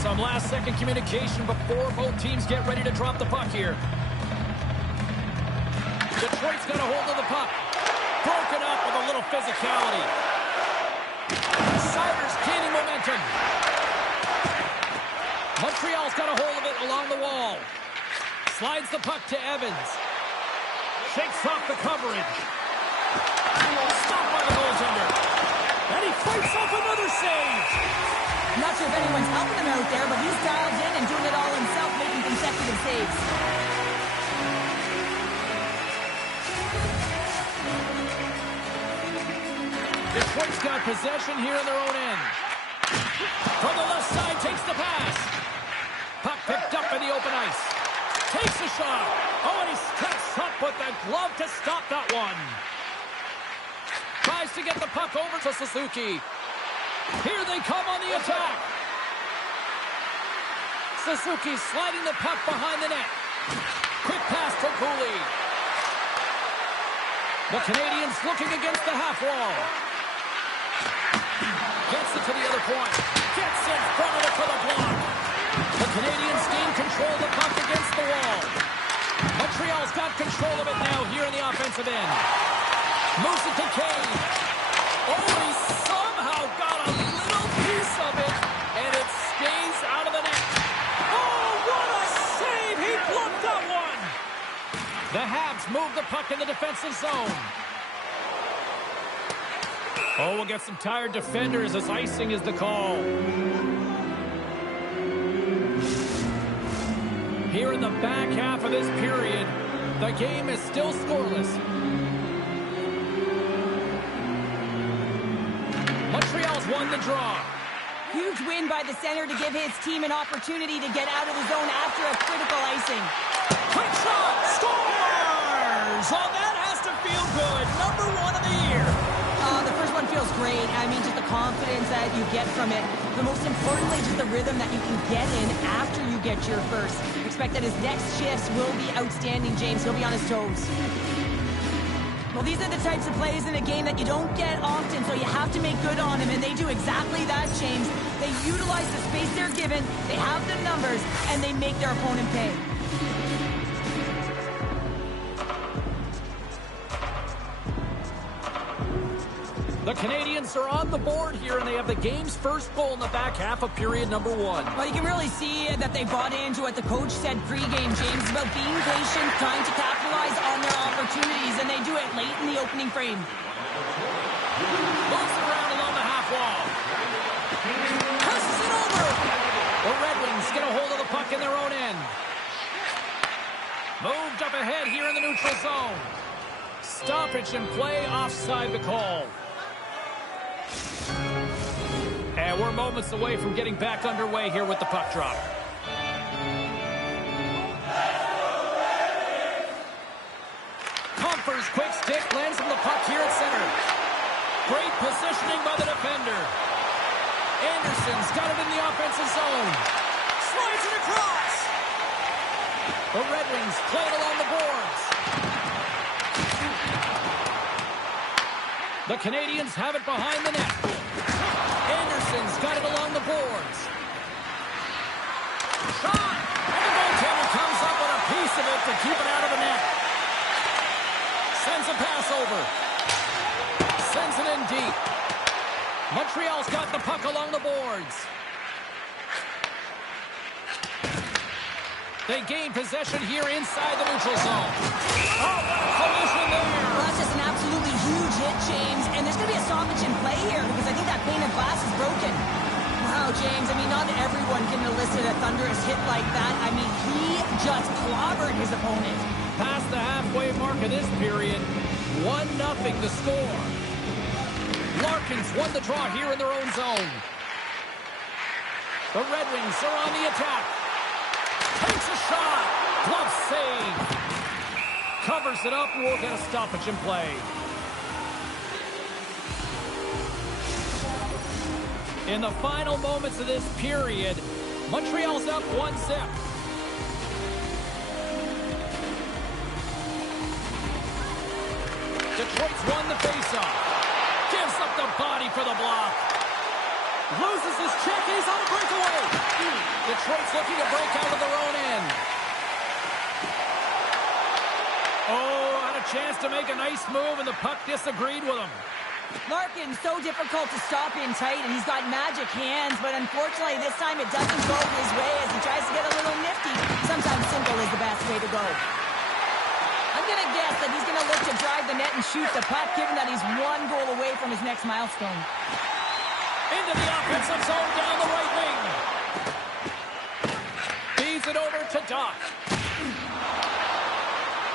Some last-second communication before both teams get ready to drop the puck here. Detroit's got a hold of the puck. Broken up with a little physicality. Siders gaining momentum. Montreal's got a hold of it along the wall. Slides the puck to Evans. Shakes off the coverage. Stopped by the goaltender. And he fights off another save. I'm not sure if anyone's helping him out there, but he's dialed in and doing it all himself, making consecutive saves. Detroit's got possession here in their own end. From the left side, takes the pass. Puck picked up in the open ice. Takes a shot. Oh, and he steps up with the glove to stop that one. Tries to get the puck over to Suzuki. Here they come on the attack. Suzuki sliding the puck behind the net. Quick pass to Cooley. The Canadians looking against the half wall. Gets it to the other point. Gets in front of it for the block. The Canadians gain control of the puck against the wall. Montreal's got control of it now here in the offensive end. Moves it to Kane. Oh, and he somehow got a little piece of it, and it stays out of the net. Oh, what a save! He blocked that one! The Habs move the puck in the defensive zone. Oh, we'll get some tired defenders as icing is the call. Here in the back half of this period, the game is still scoreless. Montreal's won the draw. Huge win by the center to give his team an opportunity to get out of the zone after a critical icing. Quick shot! Scores! Oh, that has to feel good. Number 1 of the year. The first one feels great. I mean, just the confidence that you get from it. But most importantly, just the rhythm that you can get in after you get your first. Expect that his next shifts will be outstanding, James. He'll be on his toes. Well, these are the types of plays in a game that you don't get often, so you have to make good on them, and they do exactly that, James. They utilize the space they're given, they have the numbers, and they make their opponent pay. The Canadians are on the board here, and they have the game's first goal in the back half of period number 1. Well, you can really see that they bought into what the coach said pregame, James, about being patient, trying to capitalize on their opportunities, and they do it late in the opening frame. Moves it around along the half wall. Passes it over. The Red Wings get a hold of the puck in their own end. Moved up ahead here in the neutral zone. Stoppage and play offside the call. And we're moments away from getting back underway here with the puck drop. Comfers quick stick, lands him the puck here at center. Great positioning by the defender. Anderson's got it in the offensive zone. Slides it across. The Red Wings play it along the boards. The Canadians have it behind the net. Anderson's got it along the boards. Shot! And the goaltender comes up with a piece of it to keep it out of the net. Sends a pass over. Sends it in deep. Montreal's got the puck along the boards. They gain possession here inside the neutral zone. Oh, what a collision there! Well, that's just an absolutely huge hit, James. And there's going to be a stoppage in play here because I think that pane of glass is broken. Wow, James, I mean, not everyone can elicit a thunderous hit like that. I mean, he just clobbered his opponent. Past the halfway mark of this period, 1-0 the score. Larkins won the draw here in their own zone. The Red Wings are on the attack. Takes a shot. Glove save. Covers it up and we'll get a stoppage in play. In the final moments of this period, Montreal's up 1-0. Detroit's won the faceoff. Gives up the body for the block. Loses his check, and he's on a breakaway. Detroit's looking to break out of their own end. Oh, had a chance to make a nice move, and the puck disagreed with him. Larkin, so difficult to stop in tight, and he's got magic hands, but unfortunately this time it doesn't go his way as he tries to get a little nifty. Sometimes simple is the best way to go. I'm going to guess that he's going to look to drive the net and shoot the puck, given that he's one goal away from his next milestone. Into the offensive zone down the right wing. Feeds it over to Doc.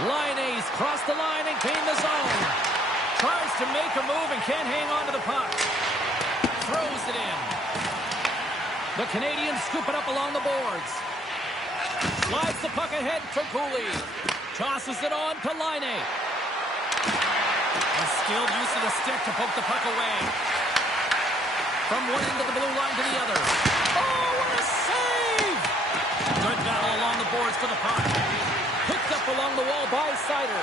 Liney's crossed the line and gained the zone. Tries to make a move and can't hang on to the puck. Throws it in. The Canadians scoop it up along the boards. Slides the puck ahead to Cooley. Tosses it on to Laine. A skilled use of the stick to poke the puck away. From one end of the blue line to the other. Oh, what a save! Good battle along the boards for the puck. Picked up along the wall by Sider.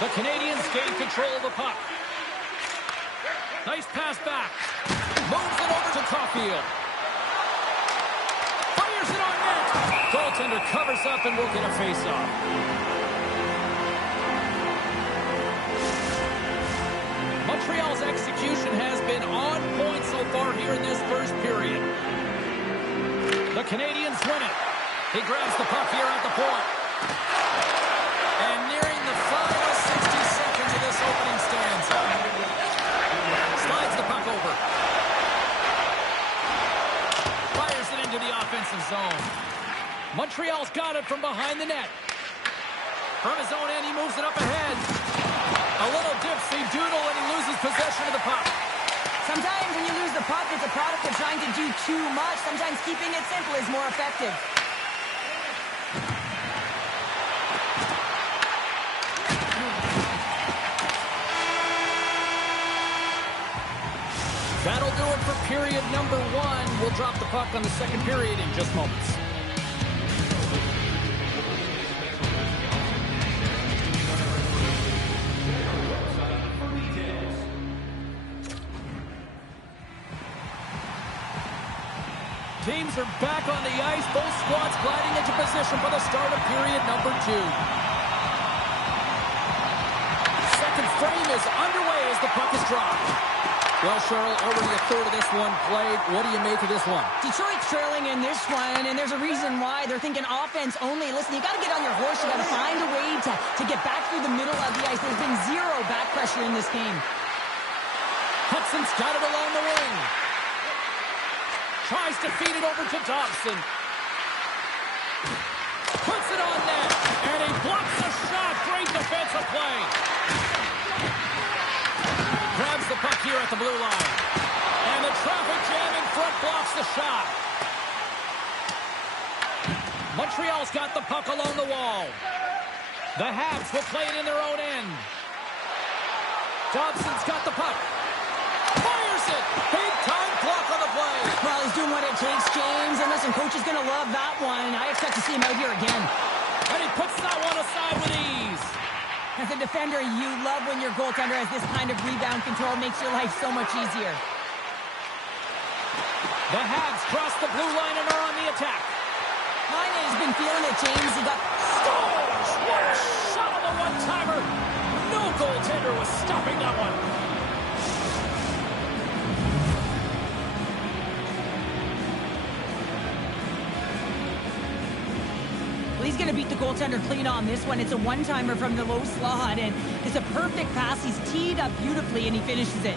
The Canadians gain control of the puck. Nice pass back. Moves it over to Caulfield. Fires it on net. Goaltender covers up and will get a face-off. Montreal's execution has been on point so far here in this first period. The Canadians win it. He grabs the puck here at the point. And nearing the final 60 seconds of this opening stanza. Slides the puck over. Fires it into the offensive zone. Montreal's got it from behind the net. From his own end, he moves it up ahead. A little dipsy doodle and he loses possession of the puck. Sometimes when you lose the puck, it's a product of trying to do too much. Sometimes keeping it simple is more effective. That'll do it for period number 1. We'll drop the puck on the second period in just moments. Teams are back on the ice. Both squads gliding into position for the start of period number 2. Second frame is underway as the puck is dropped. Well, Cheryl, already a third of this one played. What do you make of this one? Detroit's trailing in this one, and there's a reason why. They're thinking offense only. Listen, you got to get on your horse. You got to find a way to get back through the middle of the ice. There's been zero back pressure in this game. Hudson's got it along the wing. Tries to feed it over to Dobson. Puts it on net, and he blocks the shot. Great defensive play. Grabs the puck here at the blue line. And the traffic jam in front blocks the shot. Montreal's got the puck along the wall. The Habs will play it in their own end. Dobson's got the puck. Fires it. Big time block on the play. Well, he's doing what it takes, James. And listen, coach is going to love that one. I expect to see him out here again. And he puts that one aside with ease. As a defender, you love when your goaltender has this kind of rebound control. Makes your life so much easier. The Habs cross the blue line and are on the attack. Laine has been feeling it, James. He got... Scores! What a shot on the one-timer! No goaltender was stopping that one. Well, he's going to beat the goaltender clean on this one. It's a one-timer from the low slot, and it's a perfect pass. He's teed up beautifully, and he finishes it.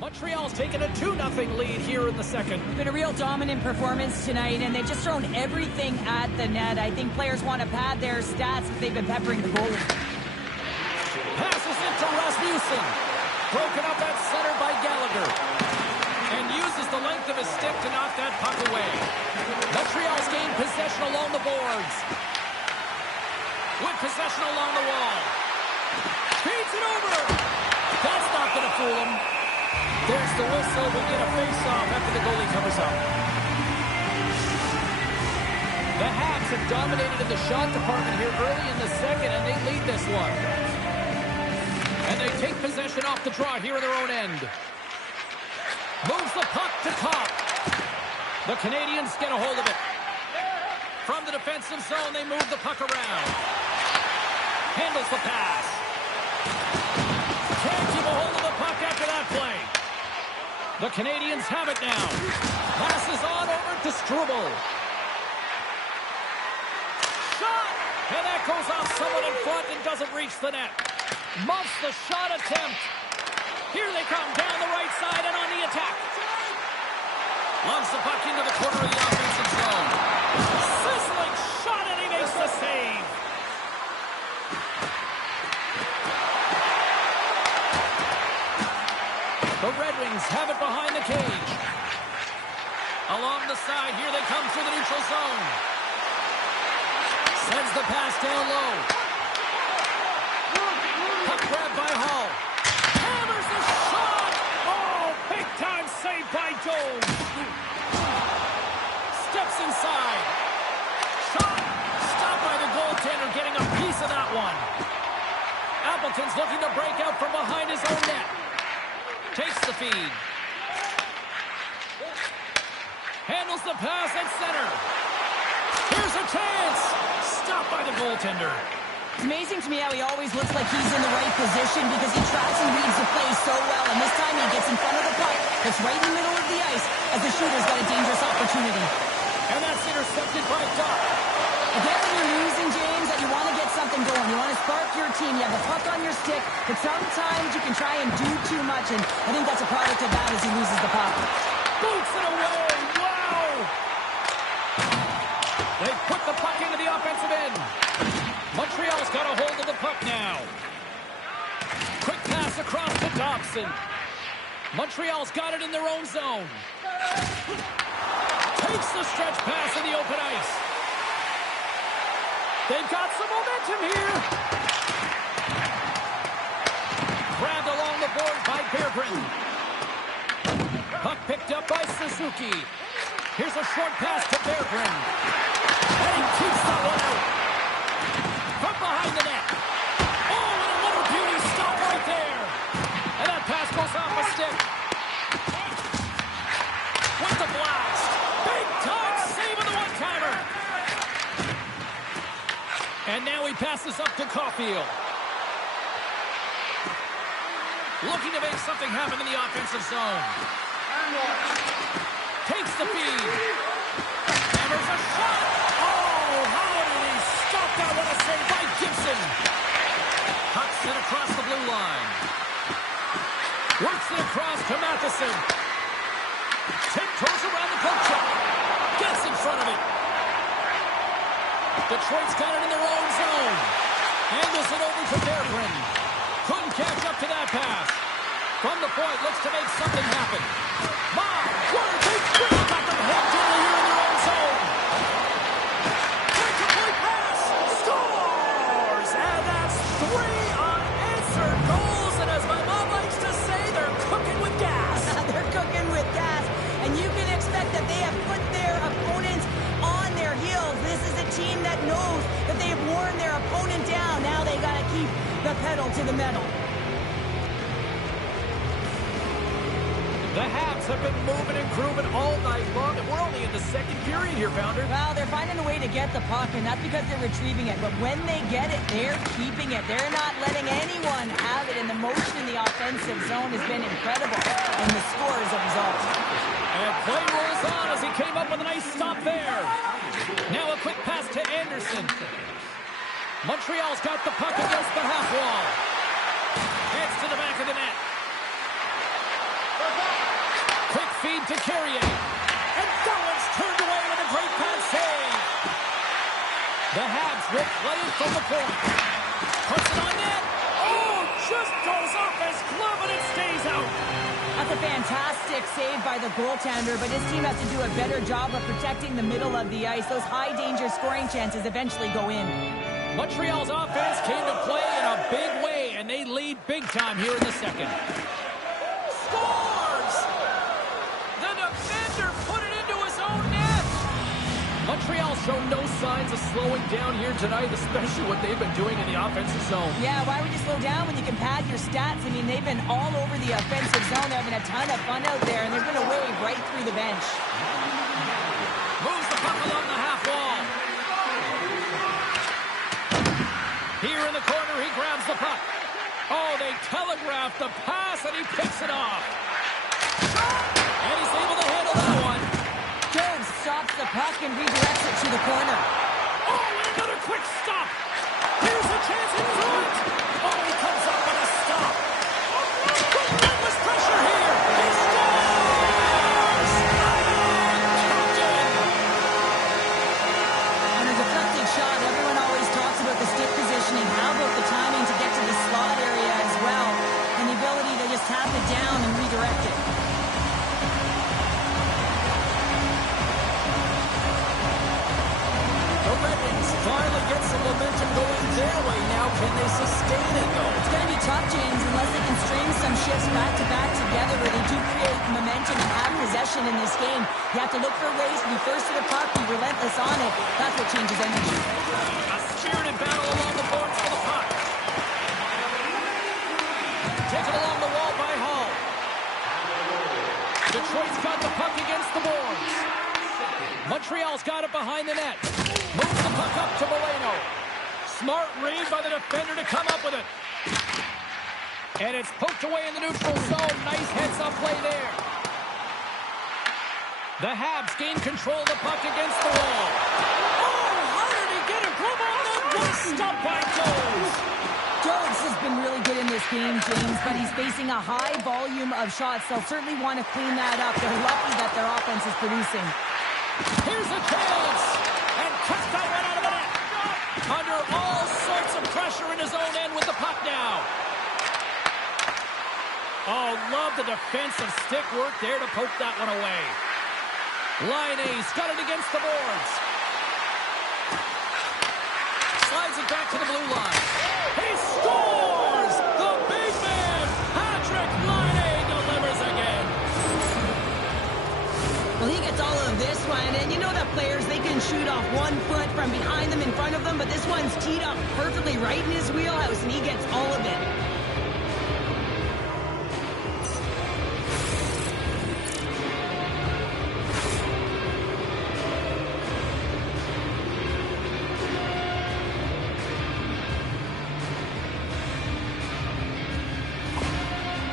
Montreal's taken a 2-0 lead here in the second. Been a real dominant performance tonight, and they've just thrown everything at the net. I think players want to pad their stats if they've been peppering the goalie. Passes it to Rasmussen. Broken up at center by Gallagher. And uses the length of his stick to knock that puck away. Montreal's gained possession along the boards. With possession along the wall. Feeds it over. That's not going to fool him. There's the whistle. We get a face-off after the goalie covers up. The Habs have dominated in the shot department here early in the second, and they lead this one. And they take possession off the draw here in their own end. Moves the puck to Kopp. The Canadians get a hold of it. From the defensive zone, they move the puck around. Handles the pass. Can't keep a hold of the puck after that play. The Canadians have it now. Passes on over to Struble. Shot! And that goes off someone in front and doesn't reach the net. Muffs the shot attempt. Here they come down the right side and on the attack. Launch the puck into the corner of the offensive zone. Sizzling shot and he makes the save. The Red Wings have it behind the cage. Along the side, here they come through the neutral zone. Sends the pass down low. Puck grab by Hall. Hammers the shot! Oh, big-time save by Jones. Steps inside. Shot! Stopped by the goaltender, getting a piece of that one. Appleton's looking to break out from behind his own net. Takes the feed. Handles the pass at center. Here's a chance. Stopped by the goaltender. It's amazing to me how he always looks like he's in the right position because he tracks and reads the play so well. And this time he gets in front of the puck. It's right in the middle of the ice as the shooter's got a dangerous opportunity. And that's intercepted by Doc. Again, when you're losing, James, that you want to get something going. You want to spark your team. You have the puck on your stick. But sometimes you can try and do too much. And I think that's a product of that as he loses the puck. Boots it away. Wow! They put the puck into the offensive end. Montreal's got a hold of the puck now. Quick pass across to Dobson. Montreal's got it in their own zone. Takes the stretch pass in the open ice. They've got some momentum here. Grabbed along the board by Berggren. Puck picked up by Suzuki. Here's a short pass to Berggren. And he keeps that one out. From behind the net. Oh, and a little beauty stop right there. And that pass goes off a stick. With the blast. Big time save of the one-timer. And now he passes up to Caulfield. Looking to make something happen in the offensive zone. Takes the feed. Hammers a shot. Oh, how did he stop that? What a save by Gibson. Puck sent across the blue line. Works it across to Matheson. Tiptoes around the poke check. Gets in front of it. Detroit's got it in their own zone. Handles it over to Berggren. Couldn't catch up to that pass. From the point, looks to make something happen. My word, they got them hooked early here in their own zone. Point-to-point pass. Scores! And that's 3 unanswered goals. And as my mom likes to say, they're cooking with gas. They're cooking with gas. And you can expect that they have put their opponents on their heels. This is a team that knows that they have worn their opponent down. Now they got to keep the pedal to the metal. The Habs have been moving and grooving all night long, and we're only in the second period here, Pounder. Well, they're finding a way to get the puck, and that's because they're retrieving it. But when they get it, they're keeping it. They're not letting anyone have it, and the motion in the offensive zone has been incredible, and the score is a result. And play rolls on as he came up with a nice stop there. Now a quick pass to Anderson. Montreal's got the puck against the half wall. Heads to the back of the net. Quick feed to Carrier. And Gowan's turned away with a great pass save. The Habs will play it from the point. Puts it on net. Oh, just goes off his glove and it stays out. That's a fantastic save by the goaltender, but his team has to do a better job of protecting the middle of the ice. Those high-danger scoring chances eventually go in. Montreal's offense came to play in a big way, and they lead big time here in the second. Score! Montreal show no signs of slowing down here tonight, especially what they've been doing in the offensive zone. Yeah, why would you slow down when you can pad your stats? I mean, they've been all over the offensive zone. They're having a ton of fun out there, and they're going to wave right through the bench. Moves the puck along the half wall. Here in the corner, he grabs the puck. Oh, they telegraphed the pass, and he picks it off. And he's able to handle that one. Jones stops the puck and redirects it to the corner. Oh, and another quick stop. Here's a chance in front. Oh, he comes up with a stop. Relentless pressure here. He scores! On a deflected shot, everyone always talks about the stick positioning. How about the timing to get to the slot area as well, and the ability to just tap it down and redirect it. The Red Wings finally get some momentum going their way now. Can they sustain it, though? It's going to be tough, James, unless they can string some shifts back-to-back together where they do create momentum and have possession in this game. You have to look for ways to be first to the puck, be relentless on it. That's what changes energy. A spirited battle along the boards for the puck. Taken along the wall by Hall. Detroit's got the puck against the boards. Montreal's got it behind the net. Moves the puck up to Moreno. Smart read by the defender to come up with it. And it's poked away in the neutral zone. Nice heads-up play there. The Habs gain control of the puck against the wall. Oh, how did he get it? Come on, that was stopped by Jones. Jones has been really good in this game, James, but he's facing a high volume of shots. They'll certainly want to clean that up. They're lucky that their offense is producing. Here's a chance. And cuts that one out of the net. Under all sorts of pressure in his own end with the puck now. Oh, love the defensive stick work there to poke that one away. Line A's got it against the boards. Slides it back to the blue line. He scores! The big man, Patrick Line delivers again. Well, he gets all of this one, and you know that players, they can shoot off 1 foot from behind them, in front of them, but this one's teed up perfectly right in his wheelhouse, and he gets all of it.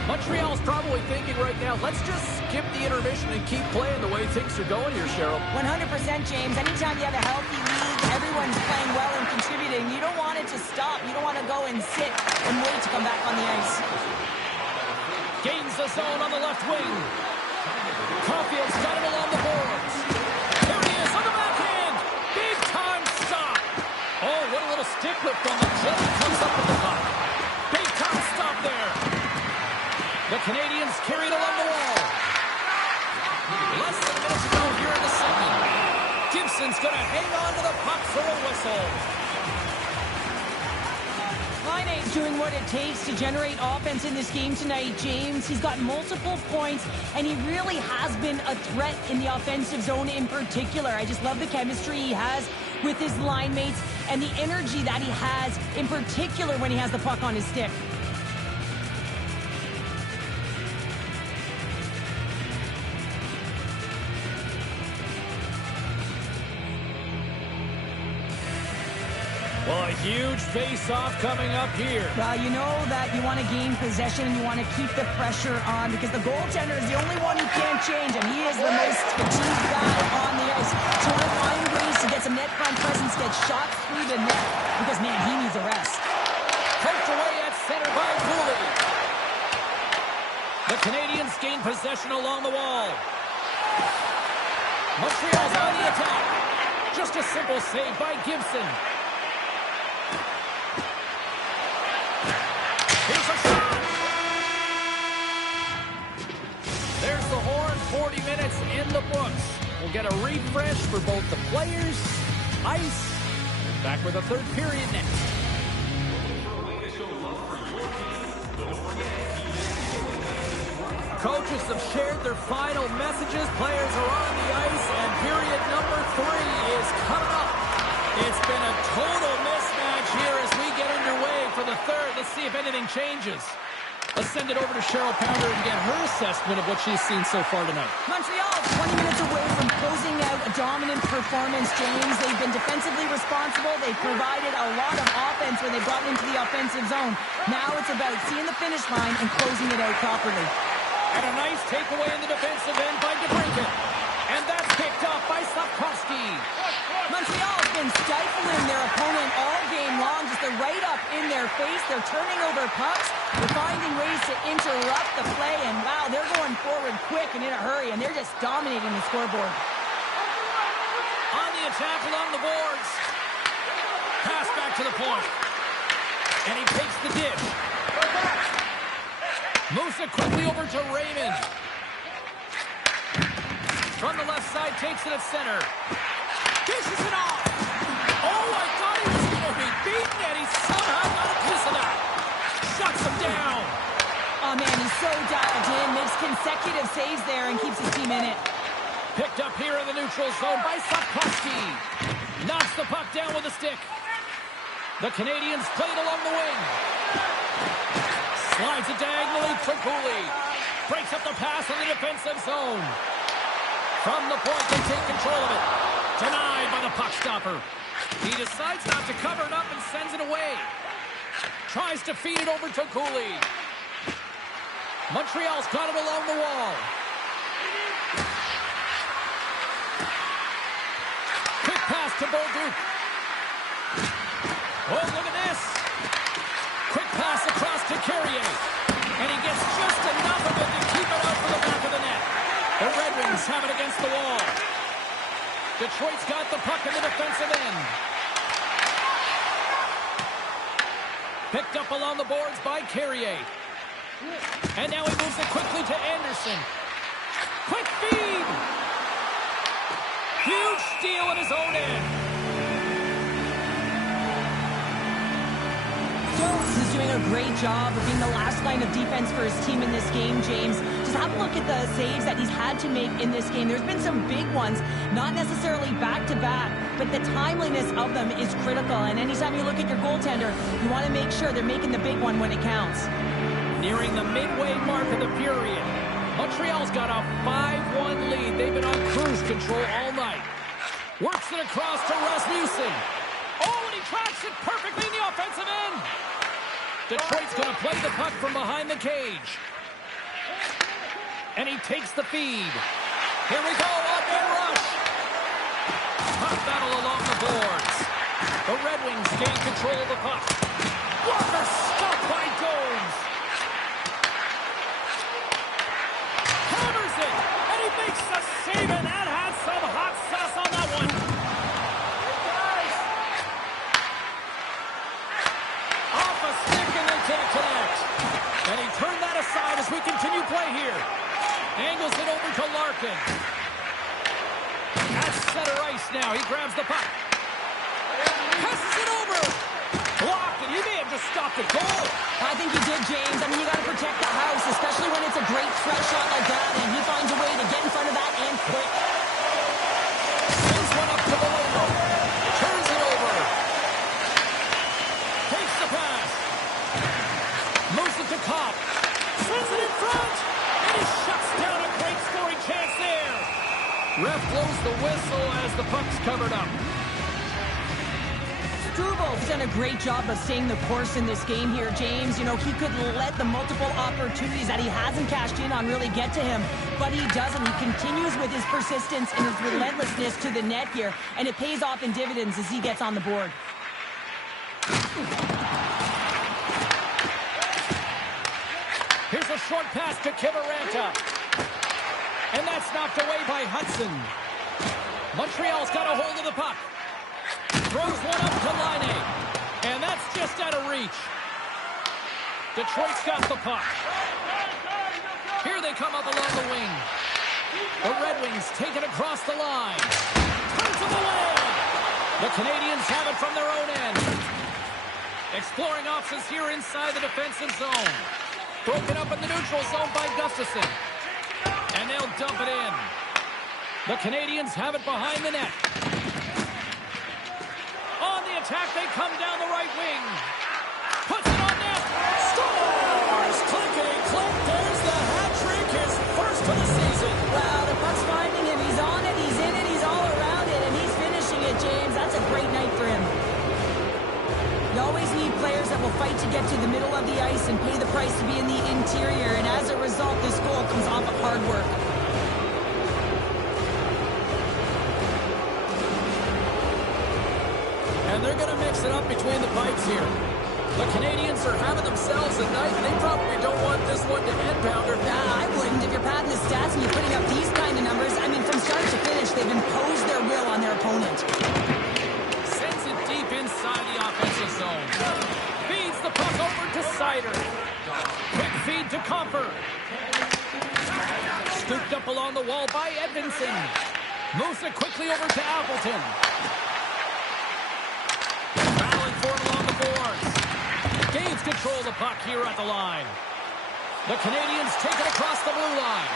Montreal's probably thinking right now, let's just skip the intermission and keep playing the way things are going here, Cheryl. 100%, James. Anytime you have a healthy league, everyone's playing well and contributing. You don't want it to stop. You don't want to go and sit and wait to come back on the ice. Gains the zone on the left wing. Caulfield's got it along the boards. There he is on the backhand. Big time stop. Oh, what a little stick whip from the Jay comes up with the puck. Big time stop there. The Canadians carried along the wall. Less than a minute to go here in the second. Gibson's going to hang on to the puck for a whistle. Line's doing what it takes to generate offense in this game tonight, James. He's got multiple points, and he really has been a threat in the offensive zone in particular. I just love the chemistry he has with his line mates and the energy that he has, in particular when he has the puck on his stick. Well, a huge face-off coming up here. Well, you know that you want to gain possession and you want to keep the pressure on because the goaltender is the only one who can't change, and he is the most fatigued guy on the ice. So you want to find ways to get some net front presence, get shots through the net because, man, he needs a rest. Poked away at center by Cooley. The Canadians gain possession along the wall. Montreal's on the attack. Just a simple save by Gibson. Here's a shot. There's the horn. 40 minutes in the books. We'll get a refresh for both the players, ice. Back with a third period next. Coaches have shared their final messages. Players are on the ice, and period number 3 is coming up. It's been a total mismatch here as we get underway for the third. Let's see if anything changes. Let's send it over to Cheryl Pounder and get her assessment of what she's seen so far tonight. Montreal, 20 minutes away from closing out a dominant performance, James. They've been defensively responsible. They've provided a lot of offense when they brought into the offensive zone. Now it's about seeing the finish line and closing it out properly. And a nice takeaway in the defensive end by DeBrincat. And that's picked up by Slavkovsky. Montreal's been stifling their opponent all game long. Just right up in their face. They're turning over pucks. They're finding ways to interrupt the play. And wow, they're going forward quick and in a hurry. And they're just dominating the scoreboard. On the attack along the boards. Pass back to the point. And he takes the dish. Moves it quickly over to Raymond. From the left side, takes it at center. Dishes it off. Oh, I thought he was going to be beaten, and he somehow got a piece of that. Shuts him down. Oh, man, he's so dialed in. Makes consecutive saves there and keeps his team in it. Picked up here in the neutral zone by Slavkovsky. Knocks the puck down with a stick. The Canadians play it along the wing. Slides it diagonally to Cooley. Breaks up the pass in the defensive zone. From the point, they take control of it. Denied by the puck stopper. He decides not to cover it up and sends it away. Tries to feed it over to Cooley. Montreal's got it along the wall. Quick pass to Bolduc. Oh, look at this. Quick pass across to Carrier. And he gets just enough of it to keep it out for the back of the net. The Red Wings have it against the wall. Detroit's got the puck in the defensive end. Picked up along the boards by Carrier. And now he moves it quickly to Anderson. Quick feed! Huge steal at his own end. Jones is doing a great job of being the last line of defense for his team in this game, James. Just have a look at the saves that he's had to make in this game. There's been some big ones, not necessarily back-to-back, but the timeliness of them is critical. And anytime you look at your goaltender, you want to make sure they're making the big one when it counts. Nearing the midway mark of the period. Montreal's got a 5-1 lead. They've been on cruise control all night. Works it across to Rasmussen. Oh, and he tracks it perfectly in the offensive end. Detroit's going to play the puck from behind the cage. And he takes the feed. Here we go, up-man rush. Puck battle along the boards. The Red Wings gain control of the puck. Walker stopped by Jones. Hammers it, and he makes the save, and that had some hot sauce on that one. Off a stick, and they can't connect. And he turned that aside as we continue play here. Angles it over to Larkin. At center ice now. He grabs the puck. Passes it over. Blocked, and he may have just stopped the goal. I think he did, James. I mean, you got to protect the house, especially when it's a great threat shot like that, and he finds a way to get in front of that and quick. Sends one up to the window. Turns it over. Takes the pass. Moves it to Kopp. Sends it in front. And he shuts down a great scoring chance there. Ref blows the whistle as the puck's covered up. Struvel's done a great job of staying the course in this game here, James. You know, he could let the multiple opportunities that he hasn't cashed in on really get to him, but he doesn't. He continues with his persistence and his relentlessness to the net here, and it pays off in dividends as he gets on the board. Here's a short pass to Kiviranta. And that's knocked away by Hudson. Montreal's got a hold of the puck. Throws one up to Laine. And that's just out of reach. Detroit's got the puck. Here they come up along the wing. The Red Wings take it across the line. Turns it away. The Canadians have it from their own end. Exploring options here inside the defensive zone. Broken up in the neutral zone by Gustafsson. And they'll dump it in. The Canadians have it behind the net. On the attack, they come down the right wing. Puts it on net. Scores! Clickety-click. There's the hat trick. His first of the season. Wow, the puck's finding him. He's on it. He's in it. He's all around it. And he's finishing it, James. That's a great night for him. You always need players that will fight to get to the middle of the ice and pay the price to be in the interior. And as a result, this goal comes off of hard work. And they're going to mix it up between the pipes here. The Canadians are having themselves a night, and they probably don't want this one to end, Pounder. Nah, I wouldn't. If you're padding the stats and you're putting up these kind of numbers, I mean, from start to finish, they've imposed their will on their opponent. Sends it deep inside the offensive zone. Feeds the puck over to Sider. Quick feed to Comper. Scooped up along the wall by Edmondson. Moves it quickly over to Appleton. For it along the boards. Gains control of the puck here at the line. The Canadians take it across the blue line.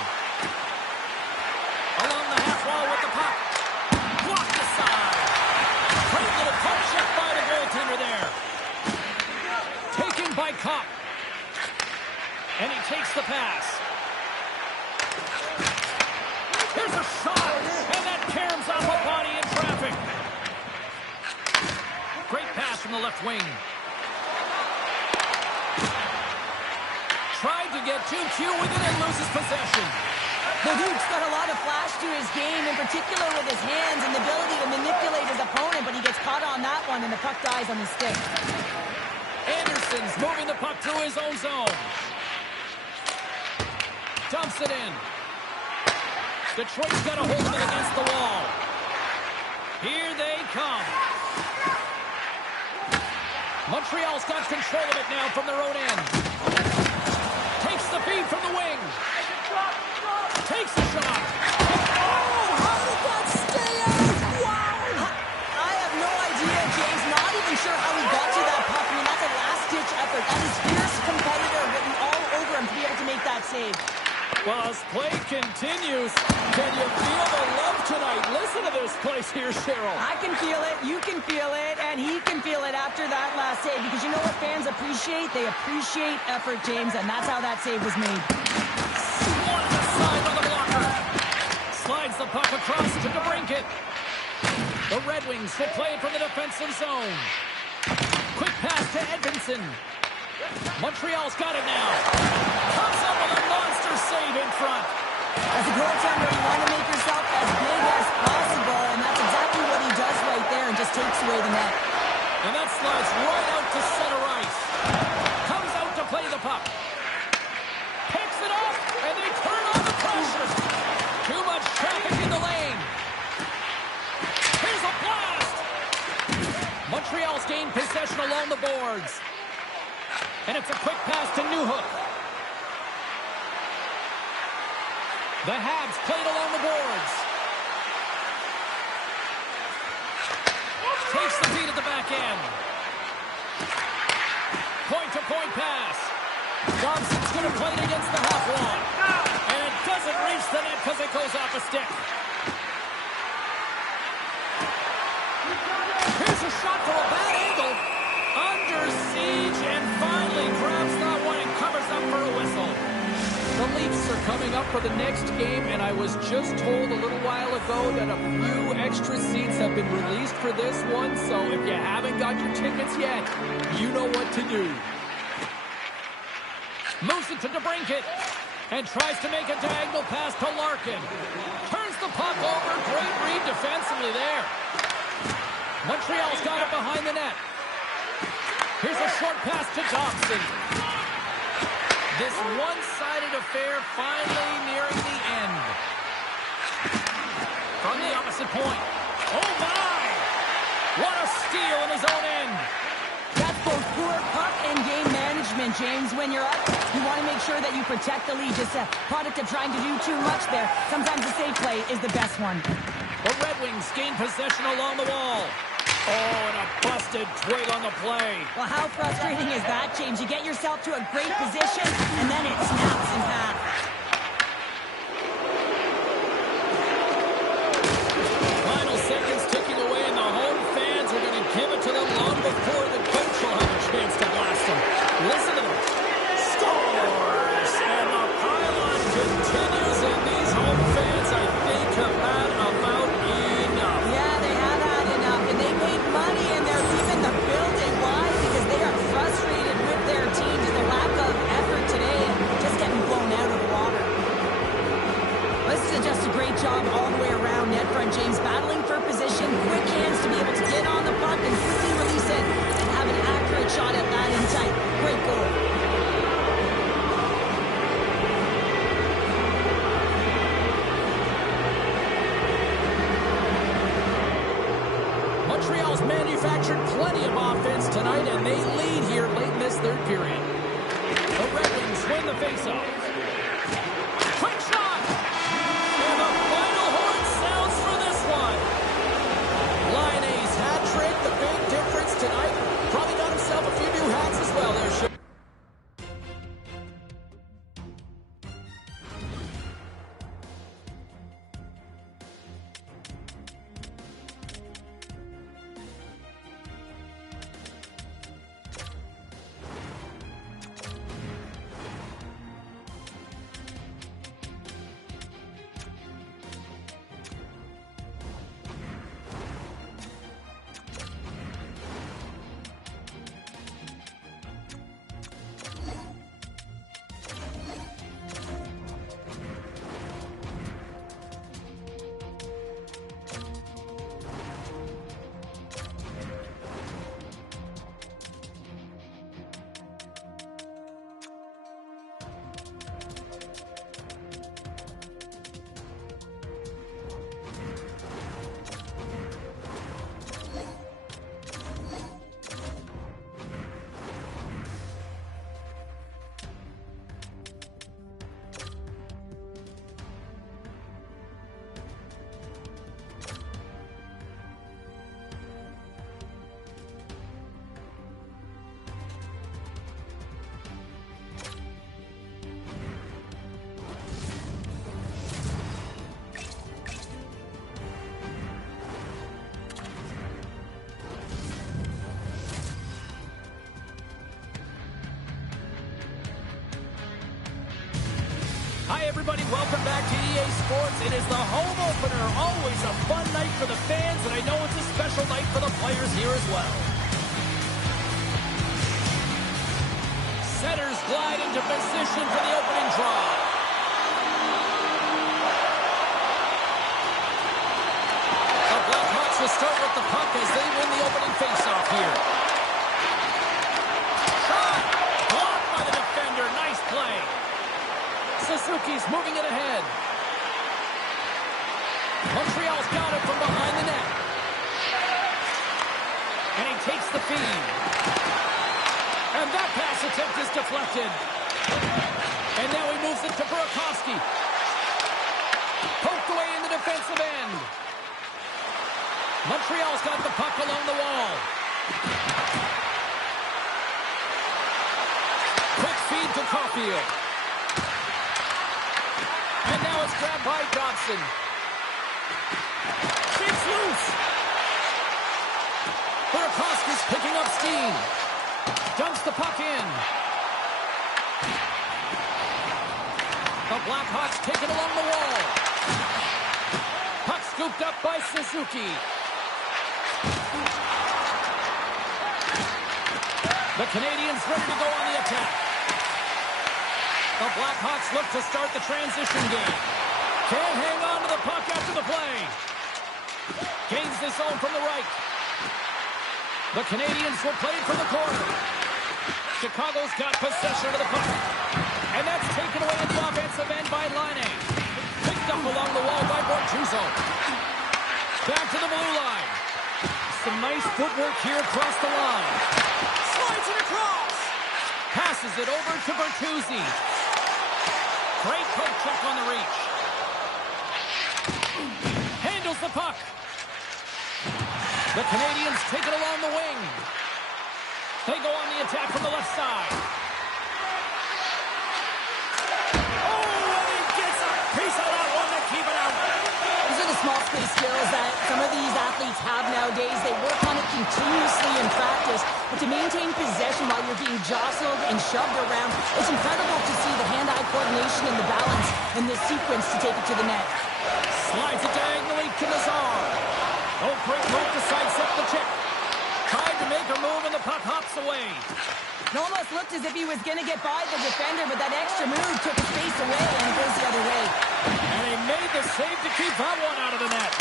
Along the half wall with the puck. Blocked aside. Great little puck check by the goaltender there. Taken by Kopp. And he takes the pass. Here's a shot. And that caroms off a body in traffic. Great pass from the left wing. Tried to get too cute with it and loses possession. The Duke's got a lot of flash to his game, in particular with his hands and the ability to manipulate his opponent, but he gets caught on that one and the puck dies on his stick. Anderson's moving the puck through his own zone. Dumps it in. Detroit's got a hold of it against the wall. Here they come. Montreal's got control of it now from their own end. Takes the feed from the wing. Takes the shot. Oh, how did that stay out? Wow! I have no idea, James. Not even sure how he got to that puck. I mean, that's a last-ditch effort. That is fierce competitor written all over him to be able to make that save. Well, as play continues, can you feel the love tonight? Listen to this place here, Cheryl. I can feel it, you can feel it, and he can feel it after that last save. Because you know what fans appreciate? They appreciate effort, James, and that's how that save was made. On the side of the blocker. Slides the puck across to DeBrincat. The Red Wings will play it from the defensive zone. Quick pass to Edmondson. Montreal's got it now. Comes up with a monster save in front. As a goaltender, you want to make yourself as big as possible, and that's exactly what he does right there and just takes away the net. And that slides right out to center ice. Comes out to play the puck. Picks it up, and they turn on the pressure. Too much traffic in the lane. Here's a blast. Montreal's gained possession along the boards. And it's a quick pass to Newhook. The Habs played along the boards. Takes the feed at the back end. Point-to-point pass. Johnson's going to play it against the half wall. And it doesn't reach the net because it goes off a stick. Here's a shot for a bad angle. Under siege and finally grabs that one and covers up for a whistle. The Leafs are coming up for the next game, and I was just told a little while ago that a few extra seats have been released for this one, so if you haven't got your tickets yet, you know what to do. Moves it to DeBrincat and tries to make a diagonal pass to Larkin. Turns the puck over. Great read defensively there. Montreal's got it behind the net. Here's a short pass to Dobson. This one-sided affair finally nearing the end. From the opposite point. Oh, my! What a steal in his own end. That's both poor puck and game management, James. When you're up, you want to make sure that you protect the lead. Just a product of trying to do too much there. Sometimes the safe play is the best one. The Red Wings gain possession along the wall. Oh, and a busted twig on the play. Well, how frustrating is that, James? You get yourself to a great position, and then it snaps in half. Final seconds ticking away, and the home fans are going to give it to them long before the coach will have a chance to blast them. Listen to them. Scores! And the pylon continues, and these home fans, I think, have had about enough. Yeah, they have had enough, and they paid money, and they're leaving the building. Why? Because they are frustrated with their team to the lack of effort today and just getting blown out of the water. This is just a great job all the way around. Net front, James battling for position, quick hands to be able to get on the puck and quickly release it and have an accurate shot at that in tight. Great goal. Montreal's manufactured plenty of offense tonight, and they lead here late in this third period. The Red Wings win the faceoff. Quick shot! And the final horn sounds for this one. Line A's hat trick, the big difference tonight. Probably got himself a few new hats as well there, Shane. Hi, everybody. Welcome back to EA Sports. It is the home opener. Always a fun night for the fans, and I know it's a special night for the players here as well. Setters glide into position for the opening draw. The Blackhawks will start with the puck as they win the opening faceoff here. Shot! Blocked by the defender. Nice play. Suzuki's moving it ahead. Montreal's got it from behind the net. And he takes the feed. And that pass attempt is deflected. And now he moves it to Burakovsky. Poked away in the defensive end. Montreal's got the puck along the wall. Quick feed to Caulfield. And now it's grabbed by Johnson. It's loose. Burakovsky's picking up steam. Dumps the puck in. The Blackhawks take it along the wall. Puck scooped up by Suzuki. The Canadians ready to go on the attack. The Blackhawks look to start the transition game. Can't hang on to the puck after the play. Gains this zone from the right. The Canadians will play it from the corner. Chicago's got possession of the puck. And that's taken away at the offensive end by Line. Picked up along the wall by Bortuzzo. Back to the blue line. Some nice footwork here across the line. Slides it across. Passes it over to Bertuzzi. Great poke check on the reach. Handles the puck. The The Canadians take it along the wing. They go on the attack from the left side. Oh, and he gets a piece of that one to keep it out. These are the small space skills that some of these athletes have nowadays. They work on it continuously in practice. But to maintain possession while you're being jostled and shoved around, it's incredible to see the hand-eye coordination and the balance in this sequence to take it to the net. Slides it diagonally to Nazar. Oh, great move to sidestep the check. Tried to make a move and the puck hops away. It almost looked as if he was going to get by the defender, but that extra move took his face away and it goes the other way. And he made the save to keep that one out of the net.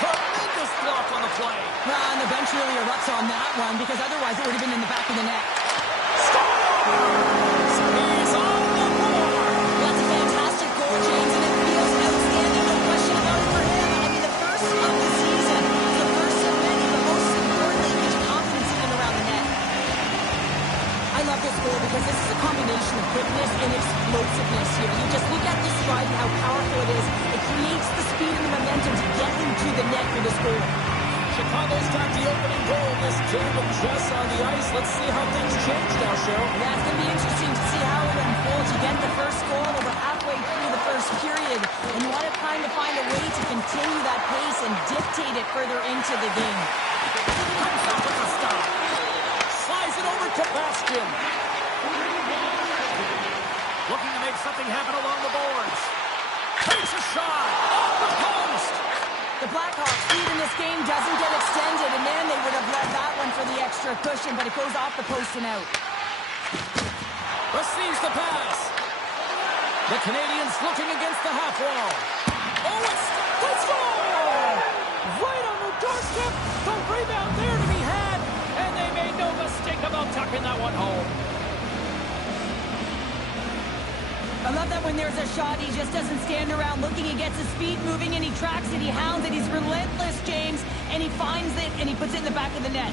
Tremendous block on the play. Well, and the bench really erupts on that one because otherwise it would have been in the back of the net. Scores! He's on the board! That's a fantastic goal, James, and it feels outstanding. No question about it for him. I mean, the first of the season, the first of many, but most importantly, his confidence in and around the net. I love this goal because this is a combination of quickness and explosiveness here. You just look at this stride and how powerful it is. It creates the speed and the momentum to get him to the net for this goal. Chicago's got the opening goal in this game with Jess on the ice. Let's see how things change now, Cheryl. Yeah, it's going to be interesting to see how it unfolds. You get the first goal over halfway through the first period, and you want to kind of find a way to continue that pace and dictate it further into the game. Comes up with a stop. Slides it over to Bastian. Looking to make something happen along the boards. Takes a shot. Off the post. The Blackhawks' lead in this game doesn't get extended, and then they would have led that one for the extra cushion, but it goes off the post and out. Receives the pass. The Canadians looking against the half wall. Oh, it's goal! Right on the doorstep. The rebound there to be had, and they made no mistake about tucking that one home. I love that when there's a shot, he just doesn't stand around looking. He gets his feet moving, and he tracks it, he hounds it. He's relentless, James, and he finds it, and he puts it in the back of the net.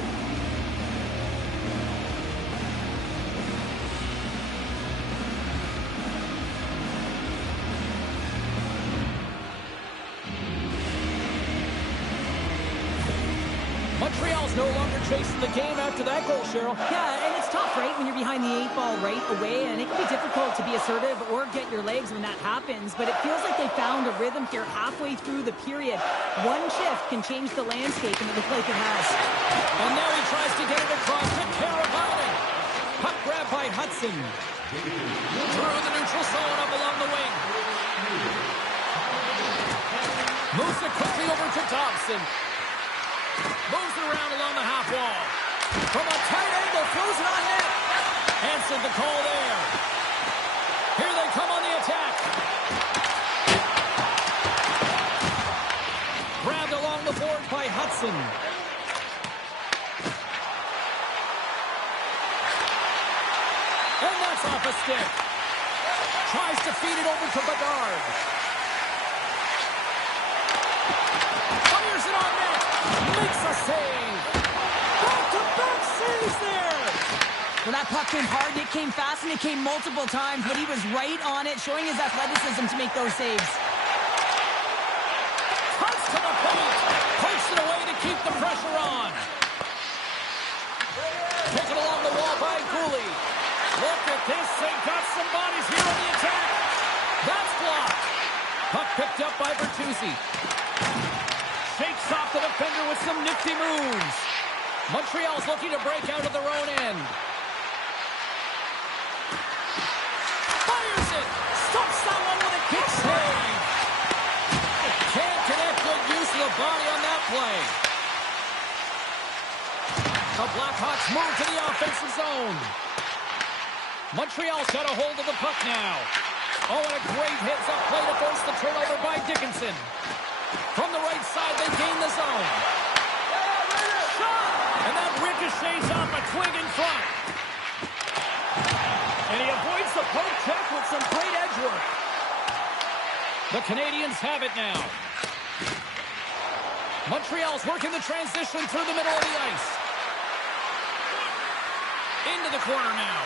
Montreal's no longer chasing the game after that goal, Cheryl. Yeah, and it's tough, right, when you're behind the 8 ball right away, and it can be difficult to be assertive or get your legs when that happens, but it feels like they found a rhythm here halfway through the period. One shift can change the landscape, and it looks like it has. And now he tries to get it across to Carabini. Puck grab by Hudson. Through the neutral zone up along the wing. Moves it quickly over to Dobson. Moves it around along the half wall. From a tight angle, throws it on net. Answered the call there. Here they come on the attack. Grabbed along the board by Hudson. And that's off a stick. Tries to feed it over to Bedard. Fires it on net. Makes a save. Back-to-back saves there. Well, that puck came hard, it came fast, and it came multiple times, but he was right on it, showing his athleticism to make those saves. Cuts to the paint. Pokes it away to keep the pressure on. Taken along the wall by Gooley. Look at this. They've got some bodies here on the attack. That's blocked. Puck picked up by Bertuzzi. Shakes off the defender with some nifty moves. Montreal's looking to break out of their own end. Fires it. Stops that one with a kick save. Can't connect. Good use of the body on that play. The Blackhawks move to the offensive zone. Montreal's got a hold of the puck now. Oh, and a great heads-up play to force the turnover by Dickinson. From the right side, they gain the zone. Shot! And that ricochets off a twig in front. And he avoids the poke check with some great edge work. The Canadians have it now. Montreal's working the transition through the middle of the ice. Into the corner now.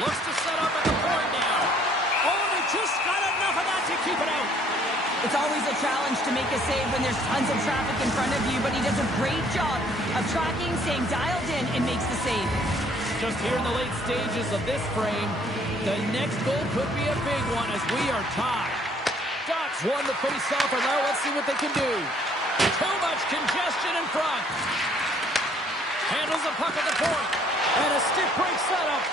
Looks to set up at the point now. Oh, they just got enough of that to keep it out. It's always a challenge to make a save when there's tons of traffic in front of you, but he does a great job of tracking, staying dialed in, and makes the save. Just here in the late stages of this frame, the next goal could be a big one as we are tied. Ducks won the face-off, and now let's see what they can do. Too much congestion in front. Handles the puck at the point. And a stick break setup.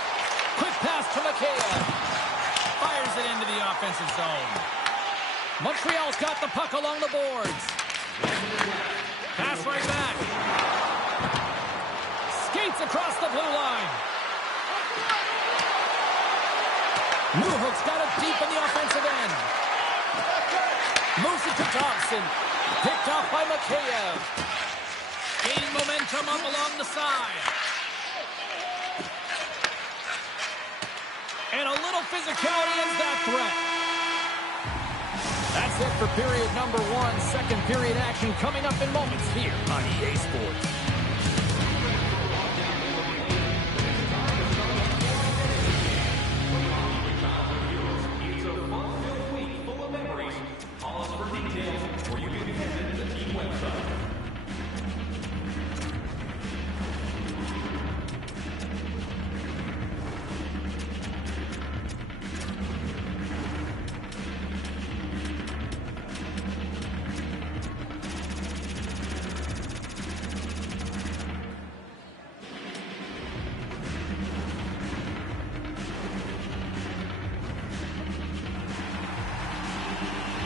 Quick pass to Mikheyev. Fires it into the offensive zone. Montreal's got the puck along the boards. Pass right back. Skates across the blue line. Newhook's got it deep in the offensive end. Moves it to Thompson. Picked off by Mikheyev. Gaining momentum up along the side. And a little physicality ends that threat. That's it for period number 1. Second period action coming up in moments here on EA Sports.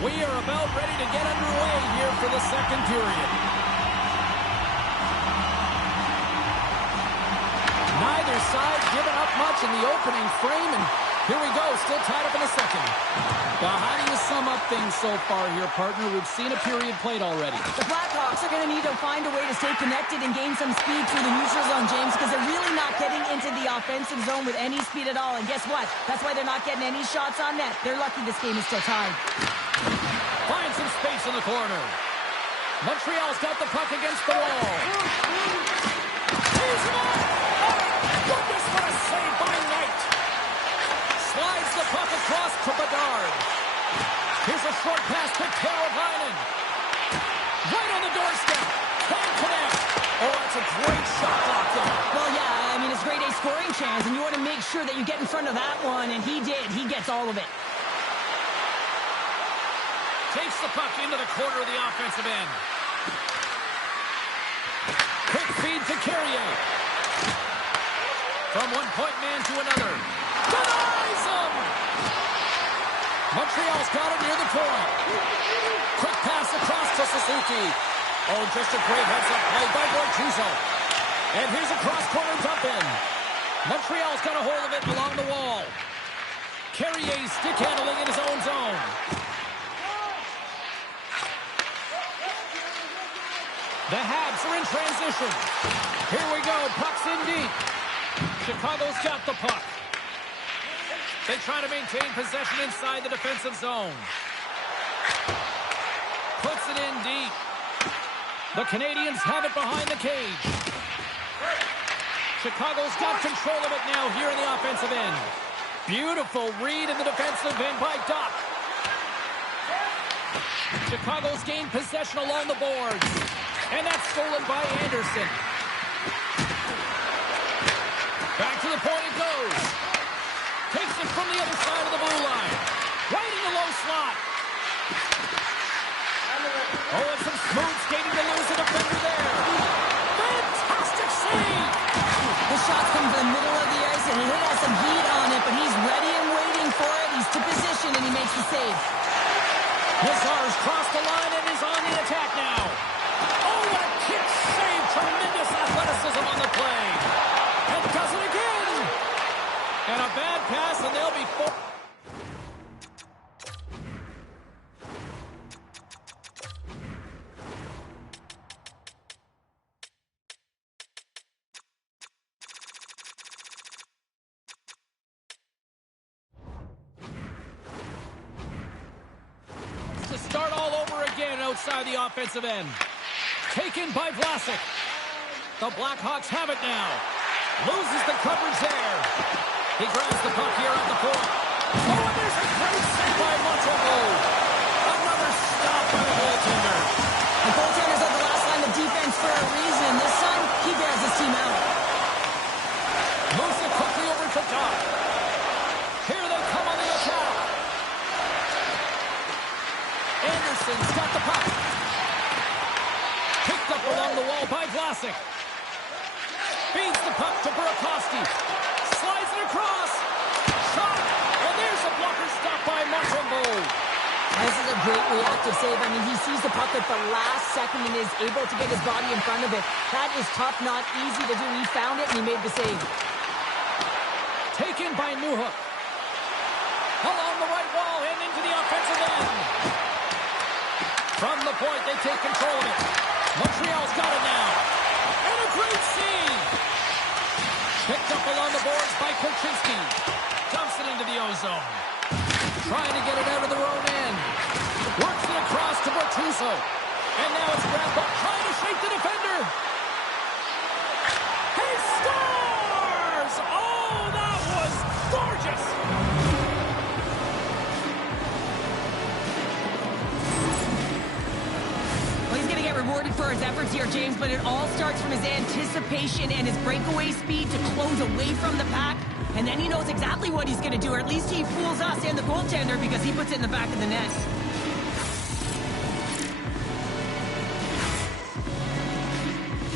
We are about ready to get underway here for the second period. Neither side giving up much in the opening frame, and here we go, still tied up in the second. Well, how do you sum up things so far here, partner? We've seen a period played already. The Blackhawks are going to need to find a way to stay connected and gain some speed through the neutral zone, James, because they're really not getting into the offensive zone with any speed at all. And guess what? That's why they're not getting any shots on net. They're lucky this game is still tied. Finds some space in the corner. Montreal's got the puck against the wall. He's not! Oh, goodness, what a save by Knight! Slides the puck across to Bedard. Here's a short pass to Teravainen. Right on the doorstep. Can't connect. Oh, that's a great shot locked in. Well, yeah, I mean, it's grade A scoring chance, and you want to make sure that you get in front of that one, and he did. He gets all of it. Takes the puck into the corner of the offensive end. Quick feed to Carrier. From one point man to another. Denies him! Montreal's got it near the point. Quick pass across to Suzuki. Oh, just a great heads-up play by Bortuzzo. And here's a cross-corner dump in. Montreal's got a hold of it along the wall. Carrier's stick handling in his own zone. The Habs are in transition. Here we go. Puck's in deep. Chicago's got the puck. They try to maintain possession inside the defensive zone. Puts it in deep. The Canadians have it behind the cage. Chicago's got control of it now here in the offensive end. Beautiful read in the defensive end by Doc. Chicago's gained possession along the boards. And that's stolen by Anderson. Back to the point it goes. Takes it from the other side of the blue line. Right in the low slot. Oh, and some smooth skating to lose a defender there. Fantastic save. The shot's coming from the middle of the ice, and he has some heat on it, but he's ready and waiting for it. He's to position, and he makes the save. Lazar's crossed the line and is on the attack now. Oh, what a kick save. Tremendous athleticism on the play. And does it again. And a bad pass, and they'll be four. To start all over again outside the offensive end. Taken by Vlasic. The Blackhawks have it now. Loses the coverage there. He grabs the puck here at the point. Oh, and there's a great save by Montreal. Another for a reason. This time, he bails his team out. Moves it quickly over to top. Here they come on the attack. Anderson's got the puck. Picked up along the wall by Vlasic. Feeds the puck to Burakovsky. Slides it across. Shot. And there's a blocker stop by Montreal. This is a great reactive save. I mean, he sees the puck at the last second and is able to get his body in front of it. That is tough, not easy to do. He found it and he made the save. Taken by Newhook. Along the right wall and into the offensive end. From the point, they take control of it. Montreal's got it now. And a great save. Picked up along the boards by Korchinski. Dumps it into the ozone. Trying to get it out of their own end. Works it across to Bortuzzo. And now it's grabbed up, trying to shake the defender. He scores! Oh, that was gorgeous! Well, he's going to get rewarded for his efforts here, James, but it all starts from his anticipation and his breakaway speed to close away from the pack. And then he knows exactly what he's going to do, or at least he fools us and the goaltender because he puts it in the back of the net.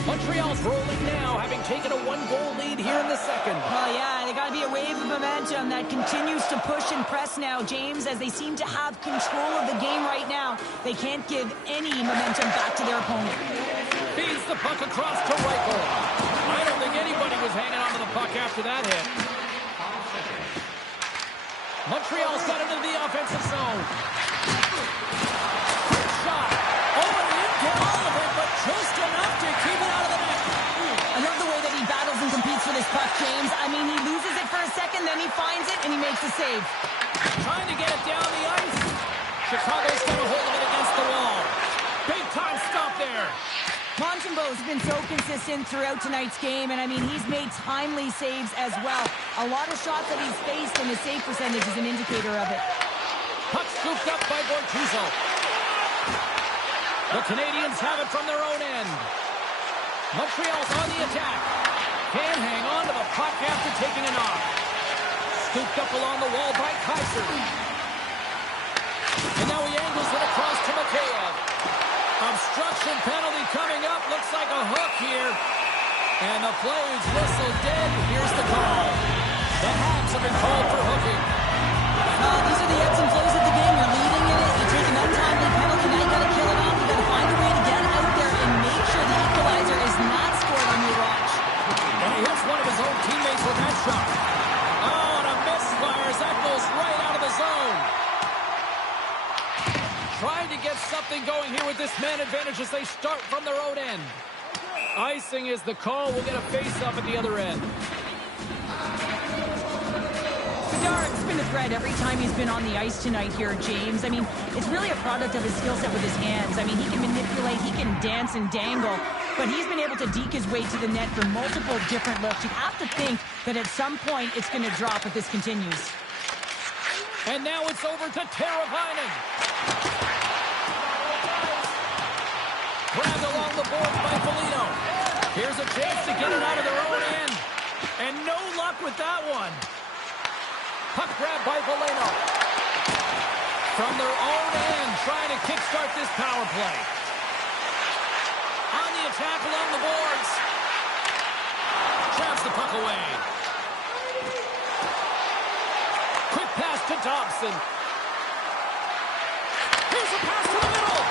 Montreal's rolling now, having taken a one-goal lead here in the second. Oh, yeah, they got to be a wave of momentum that continues to push and press now, James, as they seem to have control of the game right now. They can't give any momentum back to their opponent. Feeds the puck across to Reichel. I don't think anybody was hanging onto the puck after that hit. Montreal's got it into the offensive zone. Quick shot. Oh, and he didn't get all of it, but just enough to keep it out of the net. I love the way that he battles and competes for this puck, James. I mean, he loses it for a second, then he finds it, and he makes the save. Trying to get it down the ice. Chicago's got a hold of it against the wall. Big time stop there. Montembeault's been so consistent throughout tonight's game, and I mean, he's made timely saves as well. A lot of shots that he's faced, and his save percentage is an indicator of it. Puck scooped up by Bortuzzo. The Canadians have it from their own end. Montreal's on the attack. Can hang on to the puck after taking a knock. Scooped up along the wall by Kaiser. And now he angles it across to Mikheyev. Obstruction penalty coming up. Looks like a hook here. And the play is whistled dead. Here's the call. The Habs have been called for hooking. These are the ebbs and flows of the game. You're leading in it. You take an untimely penalty. Now you got to kill it off. You got to find a way to get out there and make sure the equalizer is not scored on your watch. And he hits one of his own teammates with that shot. Oh, and a misfire as that goes right out of the zone. Trying to get something going here with this man advantage as they start from their own end. Icing is the call. We'll get a face-off at the other end. Bedard's been a threat every time he's been on the ice tonight here, James. I mean, it's really a product of his skill set with his hands. I mean, he can manipulate, he can dance and dangle, but he's been able to deke his way to the net for multiple different looks. You have to think that at some point it's going to drop if this continues. And now it's over to Teravainen. Grabbed along the boards by Foligno. Here's a chance to get it out of their own end. And no luck with that one. Puck grab by Foligno. From their own end, trying to kickstart this power play. On the attack along the boards. Traps the puck away. Quick pass to Thompson. Here's a pass to the middle.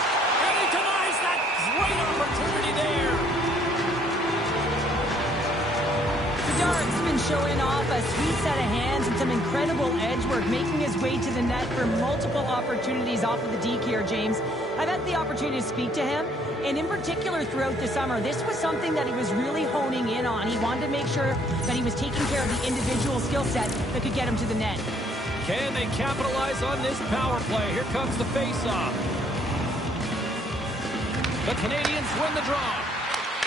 And he denies that great opportunity there. Bedard's been showing off a sweet set of hands and some incredible edge work, making his way to the net for multiple opportunities off of the deke here, James. I've had the opportunity to speak to him, and in particular throughout the summer, this was something that he was really honing in on. He wanted to make sure that he was taking care of the individual skill set that could get him to the net. Can they capitalize on this power play? Here comes the face-off. The Canadians win the draw.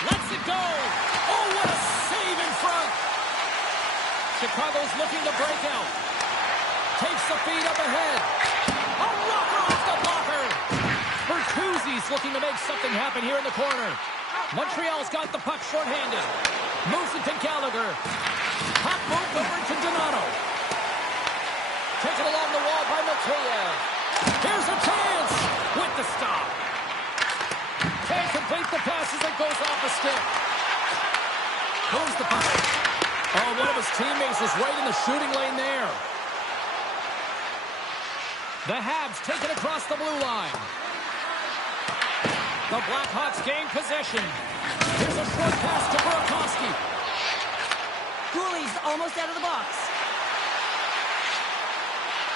Lets it go. Oh, what a save in front. Chicago's looking to break out. Takes the feed up ahead. A rocker off the blocker. Bertuzzi's looking to make something happen here in the corner. Montreal's got the puck shorthanded. Moves it to Gallagher. Puck moved over to Donato. Taken along the wall by Montreal. Here's a chance with the stop. Can't complete the pass as it goes off a stick. Moves the puck. Oh, one of his teammates is right in the shooting lane there. The Habs take it across the blue line. The Blackhawks gain possession. Here's a short pass to Burakovsky. Cooley's almost out of the box.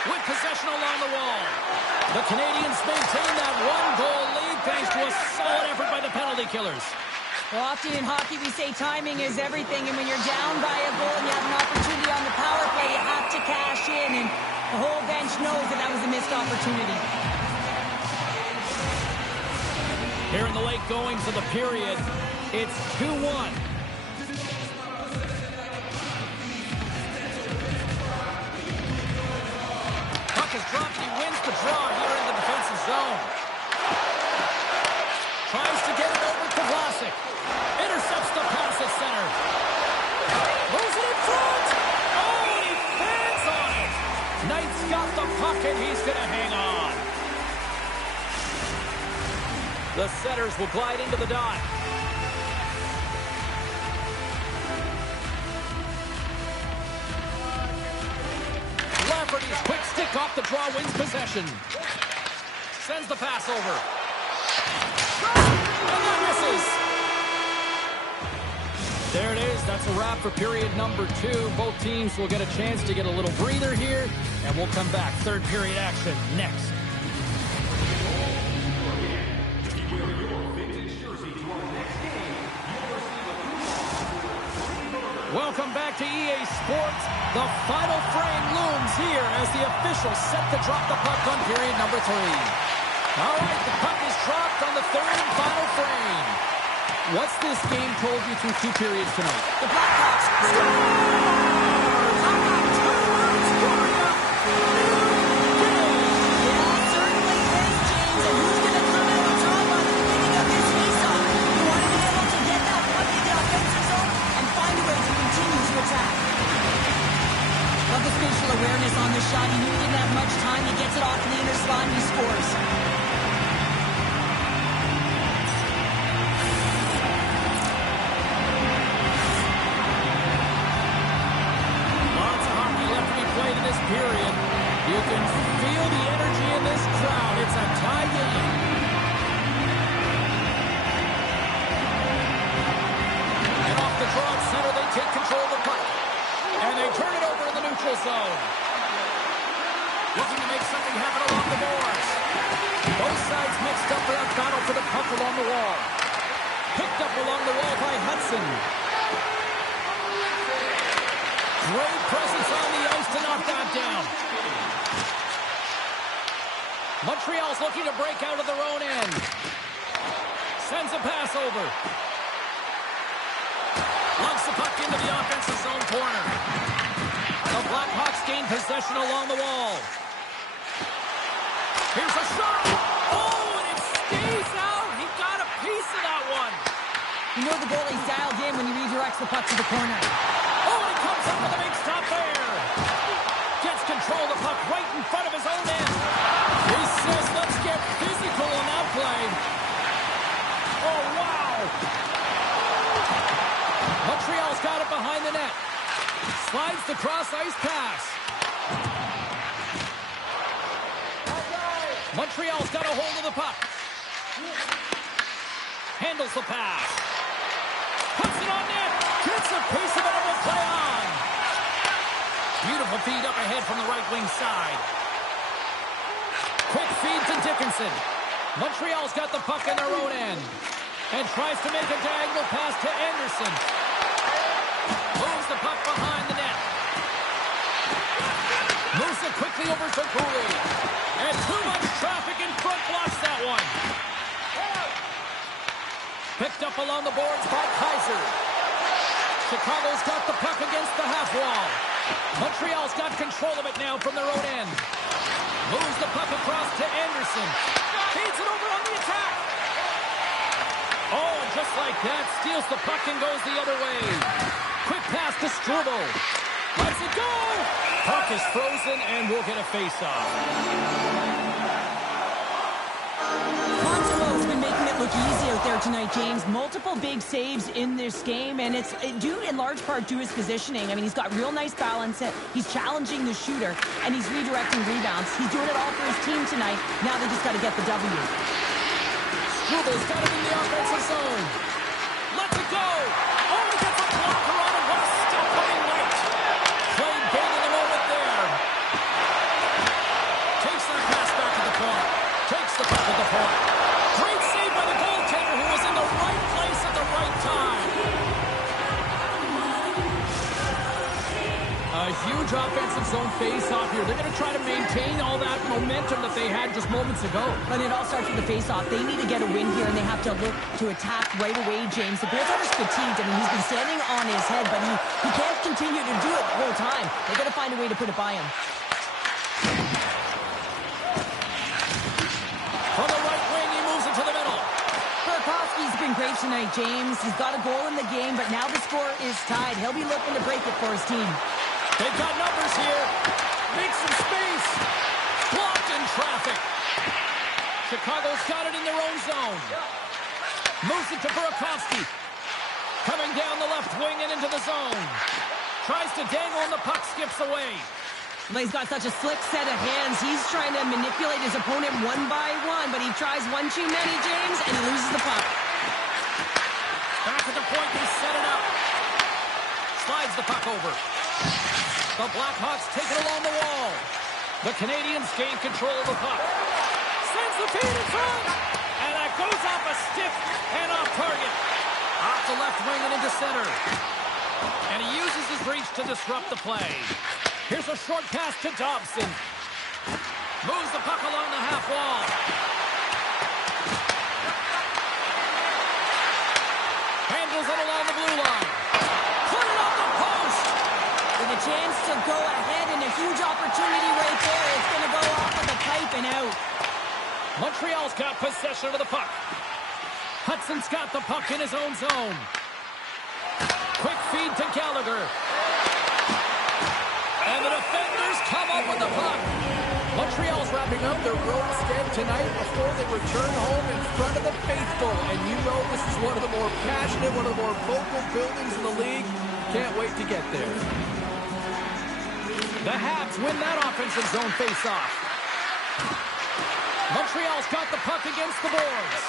With possession along the wall. The Canadians maintain that one-goal lead thanks to a solid effort by the penalty killers. Well, often in hockey we say timing is everything, and when you're down by a goal and you have an opportunity on the power play, you have to cash in, and the whole bench knows that that was a missed opportunity. Here in the late goings of the period, it's 2-1. Puck is dropped, he wins the draw here in the defensive zone. Tries to get it over to Vlasic. Intercepts the pass at center. Moves it in front. Oh, and he fans on it. Knight's got the puck, and he's going to hang on. The setters will glide into the dot. Lafferty's quick stick off the draw wins possession. Sends the pass over. And that misses. There it is. That's a wrap for period number 2. Both teams will get a chance to get a little breather here, and we'll come back. Third period action next. Welcome back to EA Sports. The final frame looms here as the officials set to drop the puck on period number 3. All right, the puck is dropped on the third and final frame. What's this game told you through 2 periods tonight? The Blackhawks certainly is, James, and who's going to come out on top on the beginning of this faceoff? You want to be able to get that puck in the offensive zone and find a way to continue to attack. Love the spatial awareness on the shot. He knew he didn't have much time. He gets it off in the inner slot and he scores. Lots of hockey left to be played in this period. You can feel the energy in this crowd. It's a tie game. And off the draw at center, they take control of the puck. And they turn it over in the neutral zone. Looking to make something happen along the boards. Both sides mixed up for that battle for the puck along the wall. Picked up along the wall by Hudson. Great presence on the ice to knock that down. Montreal's looking to break out of their own end. Sends a pass over. Lunks the puck into the offensive zone corner. The Blackhawks gain possession along the wall. Here's a shot. Oh, and it stays out. He got a piece of that one. You know the goalie's dialed in when he redirects the puck to the corner. Oh, and he comes up with a big stop there. Gets control of the puck right in front of his own end. He says, let's get physical on that play. Oh, wow. Montreal's got it behind the net. Slides the cross-ice pass. Montreal's got a hold of the puck. Handles the pass. Puts it on net. Gets a piece of it and will play on. Beautiful feed up ahead from the right wing side. Quick feed to Dickinson. Montreal's got the puck in their own end. And tries to make a diagonal pass to Anderson. Moves the puck behind the net. Moves it quickly over to Cooley. And too much traffic in front blocks that one. Picked up along the boards by Kaiser. Chicago's got the puck against the half wall. Montreal's got control of it now from their own end. Moves the puck across to Anderson. Feeds it over on the attack. Oh, and just Just like that, steals the puck and goes the other way. Quick pass to Struble. Lets it go! Puck is frozen and we'll get a face-off. Montreal's been making it look easy out there tonight, James. Multiple big saves in this game, and it's due in large part to his positioning. I mean, he's got real nice balance. He's challenging the shooter, and he's redirecting rebounds. He's doing it all for his team tonight. Now they just got to get the W. Struble's got it in the offensive zone. Lets it go! Oh, he gets a blocker on him. What a step coming right. Played big in the moment there. Takes that pass back to the point. Takes the puck at the point. Great save by the goaltender who was in the right place at the right time. A huge offensive zone face-off here. They're going to try to maintain all that momentum that they had just moments ago. But it all starts with the face-off. They need to get a win here, and they have to look to attack right away, James. The goaltender's fatigued. I mean, he's been standing on his head, but he can't continue to do it the whole time. They got to find a way to put it by him. From the right wing, he moves it to the middle. Burakovsky's been great tonight, James. He's got a goal in the game, but now the score is tied. He'll be looking to break it for his team. They've got numbers here. Makes some space. Blocked in traffic. Chicago's got it in their own zone. Moves it to Burakovsky. Coming down the left wing and into the zone. Tries to dangle and the puck skips away. Well, he's got such a slick set of hands. He's trying to manipulate his opponent one by one, but he tries one too many, James, and he loses the puck. Back at the point, they set it up. Slides the puck over. The Blackhawks take it along the wall. The Canadians gain control of the puck. Sends the feed in front. And that goes off a stick and off target. Off the left wing and into center. And he uses his reach to disrupt the play. Here's a short pass to Dobson. Moves the puck along the half wall. Handles it along the blue line. Put it on the post. With a chance to go ahead and a huge opportunity right there. It's going to go off of the pipe and out. Montreal's got possession of the puck. Hudson's got the puck in his own zone. Quick feed to Gallagher. And the defenders come up with the puck. Montreal's wrapping up their road stint tonight before they return home in front of the faithful. And you know this is one of the more passionate, one of the more vocal buildings in the league. Can't wait to get there. The Habs win that offensive zone face-off. Montreal's got the puck against the boards.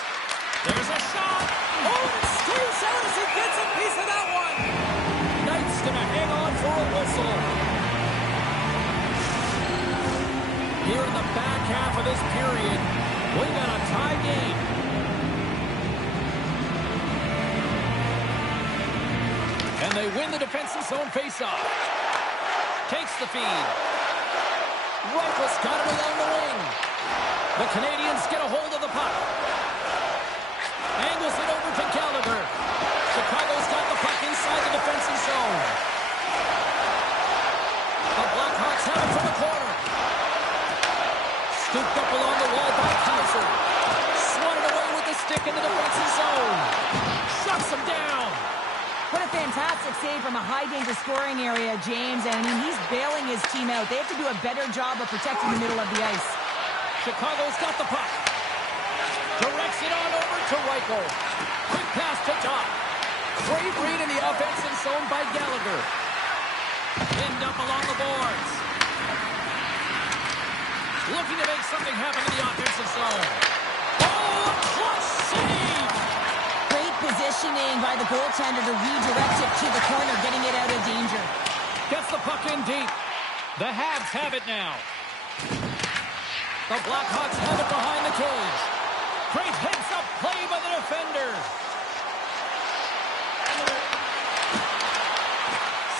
There's a shot. Oh, it stays out as he gets a piece of that one. Knight's going to hang on for a whistle. Here in the back half of this period, we got a tie game. And they win the defensive zone faceoff. Takes the feed. Reichels got it along the wing. The Canadians get a hold of the puck. Angles it over to Gallagher. Chicago's got the puck inside the defensive zone. The Blackhawks have it from the corner. Scooped up along the wall by Kaiser. Swatted away with the stick in the defensive zone. Shuts him down. What a fantastic save from a high-danger scoring area, James. And I mean, he's bailing his team out. They have to do a better job of protecting the middle of the ice. Chicago's got the puck. Directs it on over to Reichel. Quick pass to Doc. Great read in the offensive zone by Gallagher. Pinned up along the boards. Looking to make something happen in the offensive zone. Oh, a clutch save! Great positioning by the goaltender to redirect it to the corner, getting it out of danger. Gets the puck in deep. The Habs have it now. The Blackhawks have it behind the cage. Great heads-up play by the defender.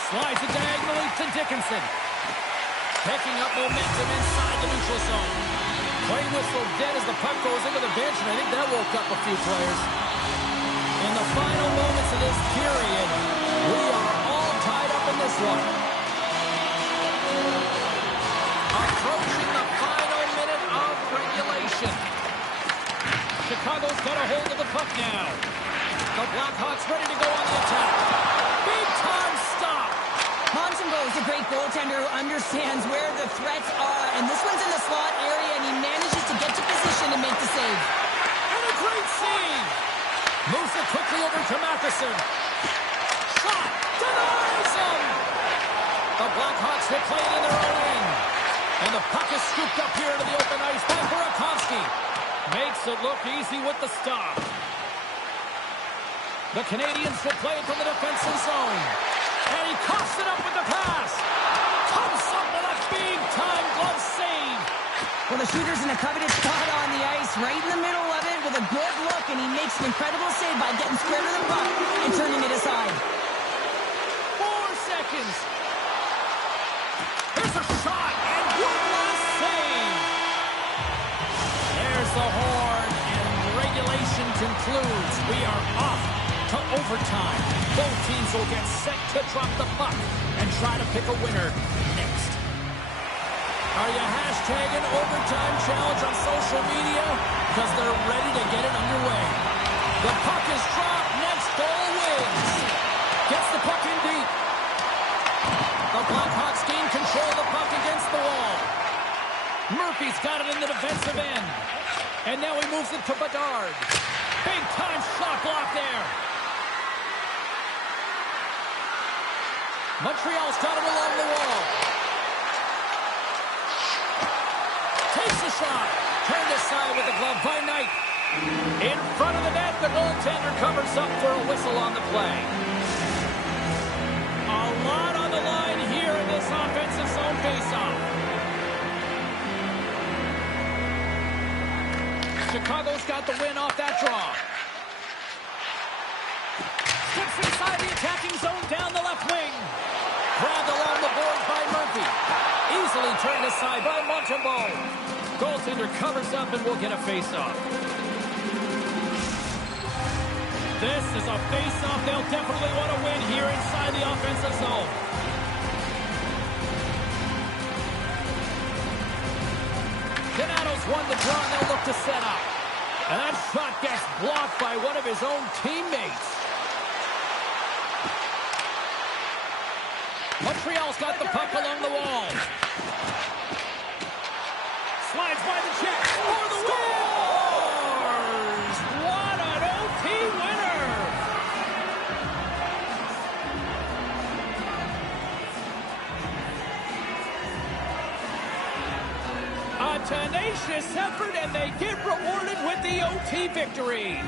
Slides it diagonally to Dickinson. Picking up momentum inside the neutral zone. Play whistle dead as the puck goes into the bench, and I think that woke up a few players. In the final moments of this period, we are all tied up in this one. Approaching the final minute of regulation. Chicago's got a hold of the puck now. The here who understands where the threats are, and this one's in the slot area, and he manages to get to position and make the save. And a great save! Moves it quickly over to Matheson. Shot! Denies him! The Blackhawks will play it in their own end. And the puck is scooped up here to the open ice by Burakovsky. Makes it look easy with the stop. The Canadians will play it from the defensive zone. And he coughs it up with the pass. Comes up with a big-time glove save. Well, the shooter's in a coveted spot on the ice, right in the middle of it with a good look, and he makes an incredible save by getting square to the puck and turning it aside. 4 seconds. Here's a shot, and one last save. There's the horn, and regulation concludes. We are off to overtime. Both teams will get set to drop the puck and try to pick a winner next. Are you hashtagging overtime challenge on social media? Because they're ready to get it underway. The puck is dropped. Next goal wins. Gets the puck in deep. The Blackhawks gain control of the puck against the wall. Murphy's got it in the defensive end. And now he moves it to Bedard. Big time shot block there. Montreal's got it along the wall. Takes the shot. Turned aside with the glove by Knight. In front of the net, the goaltender covers up for a whistle on the play. A lot on the line here in this offensive zone faceoff. Chicago's got the win off that draw. Steps inside the attacking zone down the left wing. Grabbed along the boards by Murphy. Easily turned aside by Montembeault. Goaltender covers up and will get a face-off. This is a face-off they'll definitely want to win here inside the offensive zone. Donato's won the draw and they'll look to set up. And that shot gets blocked by one of his own teammates. Montreal's got the puck along the wall. Slides by the check. For the Scores! What an OT winner! A tenacious effort, and they get rewarded with the OT victory.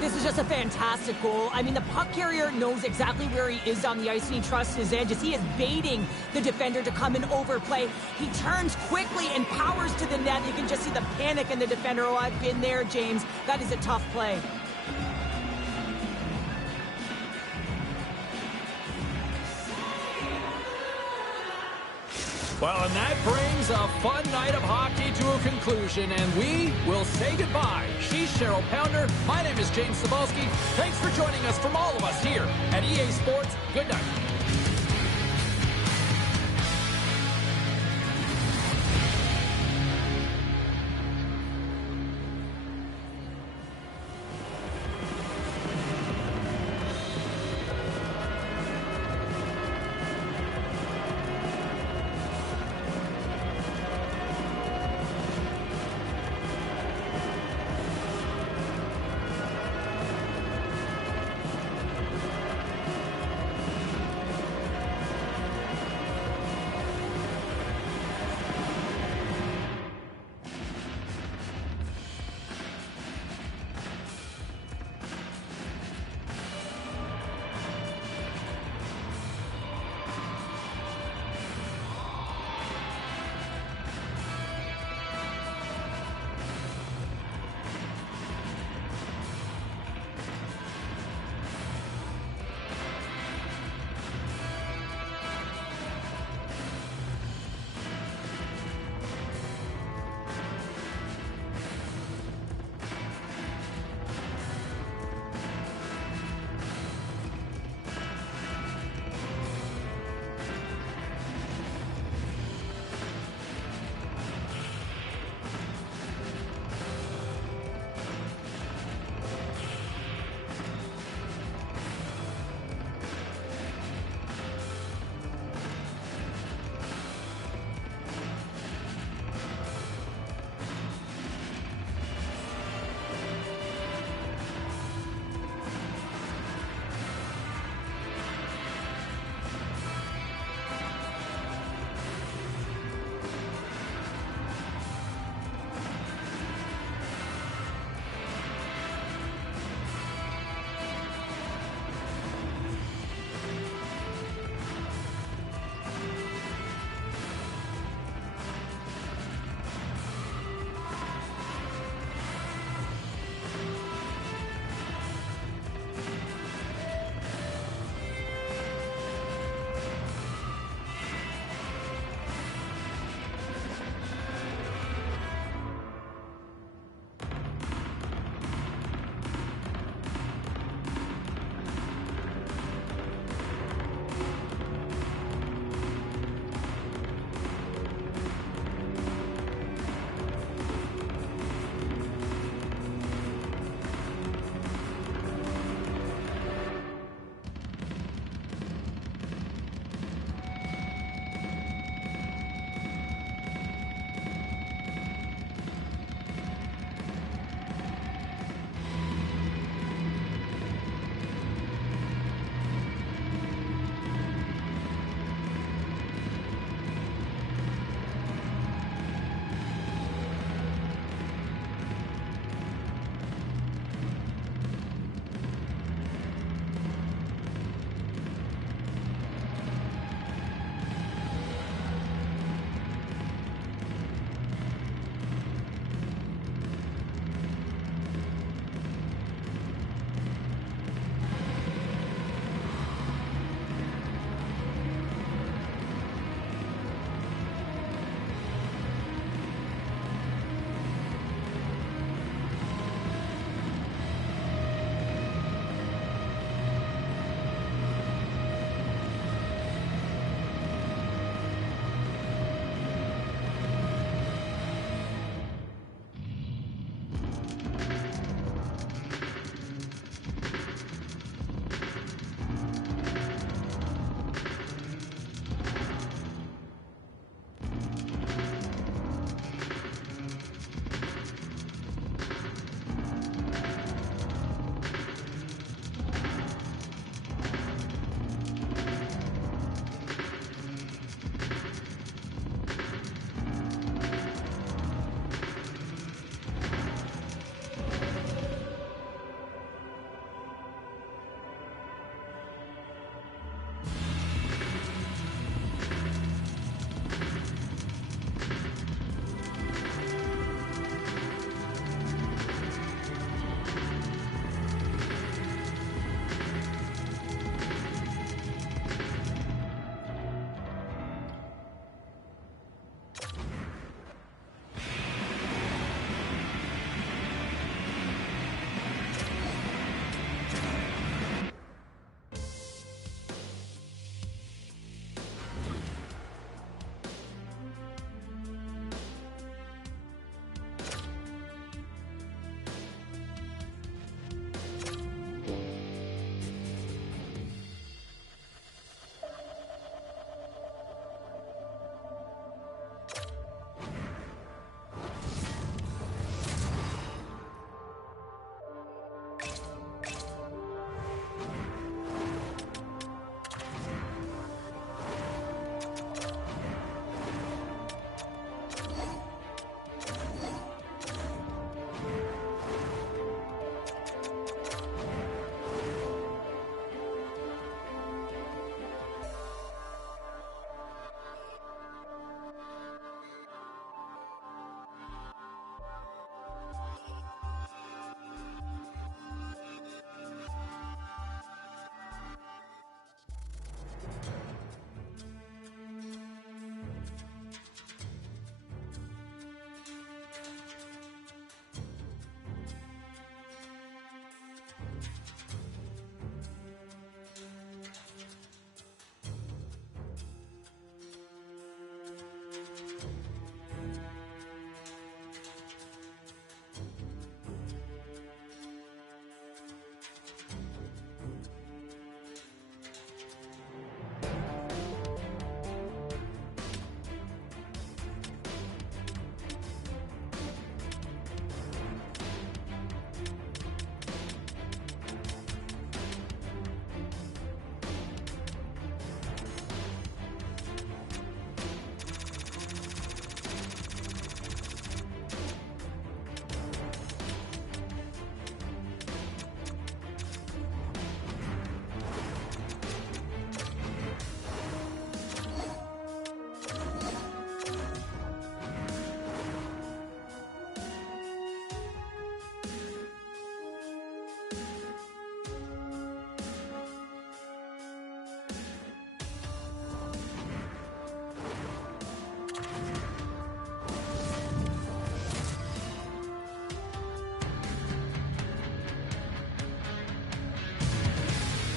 This is just a fantastic goal. I mean, the puck carrier knows exactly where he is on the ice, and he trusts his edges. He is baiting the defender to come and overplay. He turns quickly and powers to the net. You can just see the panic in the defender. Oh, I've been there, James. That is a tough play. Well, and that brings a fun night of hockey to a conclusion, and we will say goodbye. She's Cheryl Pounder. My name is James Cebulski. Thanks for joining us from all of us here at EA Sports. Good night.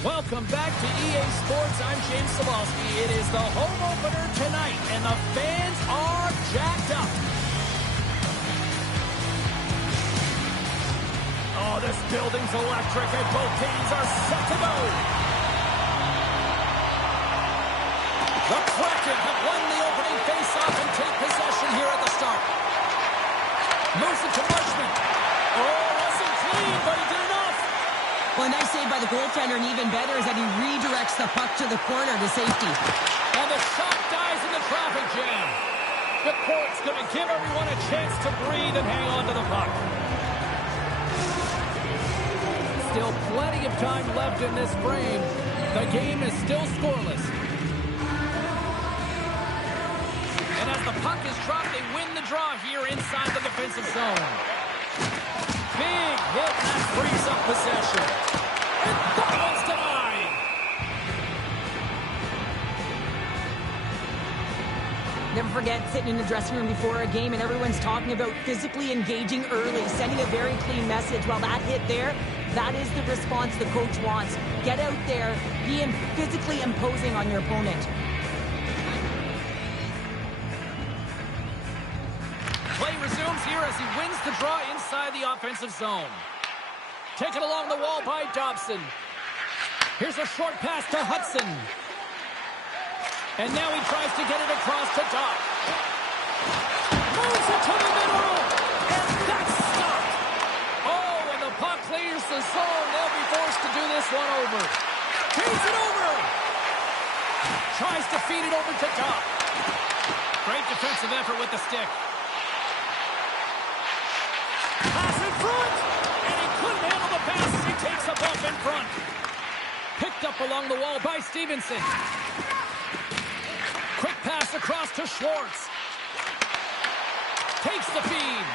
Welcome back to EA Sports. I'm James Cebulski. It is the home opener tonight, and the fans are jacked up. Oh, this building's electric, and both teams are set to go. The Kraken have won the opening faceoff and take possession here at the start. Moves it to Marchman. Oh, wasn't clean, but he did enough. Well, a nice save by the goaltender, and even better is that he redirects the puck to the corner to safety. And the shot dies in the traffic jam. The court's going to give everyone a chance to breathe and hang on to the puck. Still plenty of time left in this frame. The game is still scoreless. And as the puck is dropped, they win the draw here inside the defensive zone. Big hit, and that frees up possession. And that one's denied. Never forget sitting in the dressing room before a game and everyone's talking about physically engaging early, sending a very clean message. Well, that hit there, that is the response the coach wants. Get out there, be physically imposing on your opponent. Play resumes here as he wins the draw inside the offensive zone. Taken along the wall by Dobson. Here's a short pass to Hudson. And now he tries to get it across to Doc. Moves it to the middle. And that's stopped. Oh, and the puck clears the zone. They'll be forced to do this one over. Feeds it over. Tries to feed it over to Doc. Great defensive effort with the stick. Pass in front. And he couldn't handle the pass as he takes a bump in front. Picked up along the wall by Stevenson. Quick pass across to Schwartz. Takes the feed.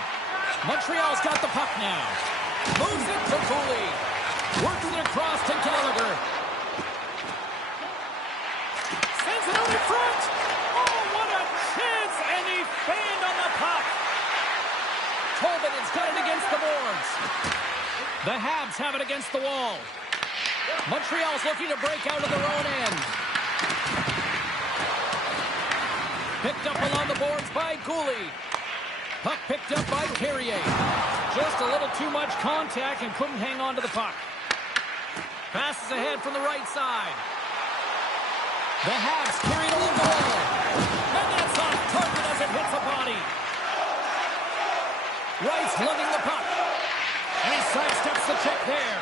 Montreal's got the puck now. Moves it to Cooley. Works it across to Gallagher. Sends it out in front. Oh, what a chance. And he fanned on the puck. Tobin has got it against the boards. The Habs have it against the wall. Montreal's looking to break out of their own end. Picked up along the boards by Cooley. Puck picked up by Carrier. Just a little too much contact and couldn't hang on to the puck. Passes ahead from the right side. The Habs carried along the wall. And that's off target as it hits a body. Rice lugging the puck. And he sidesteps the check there.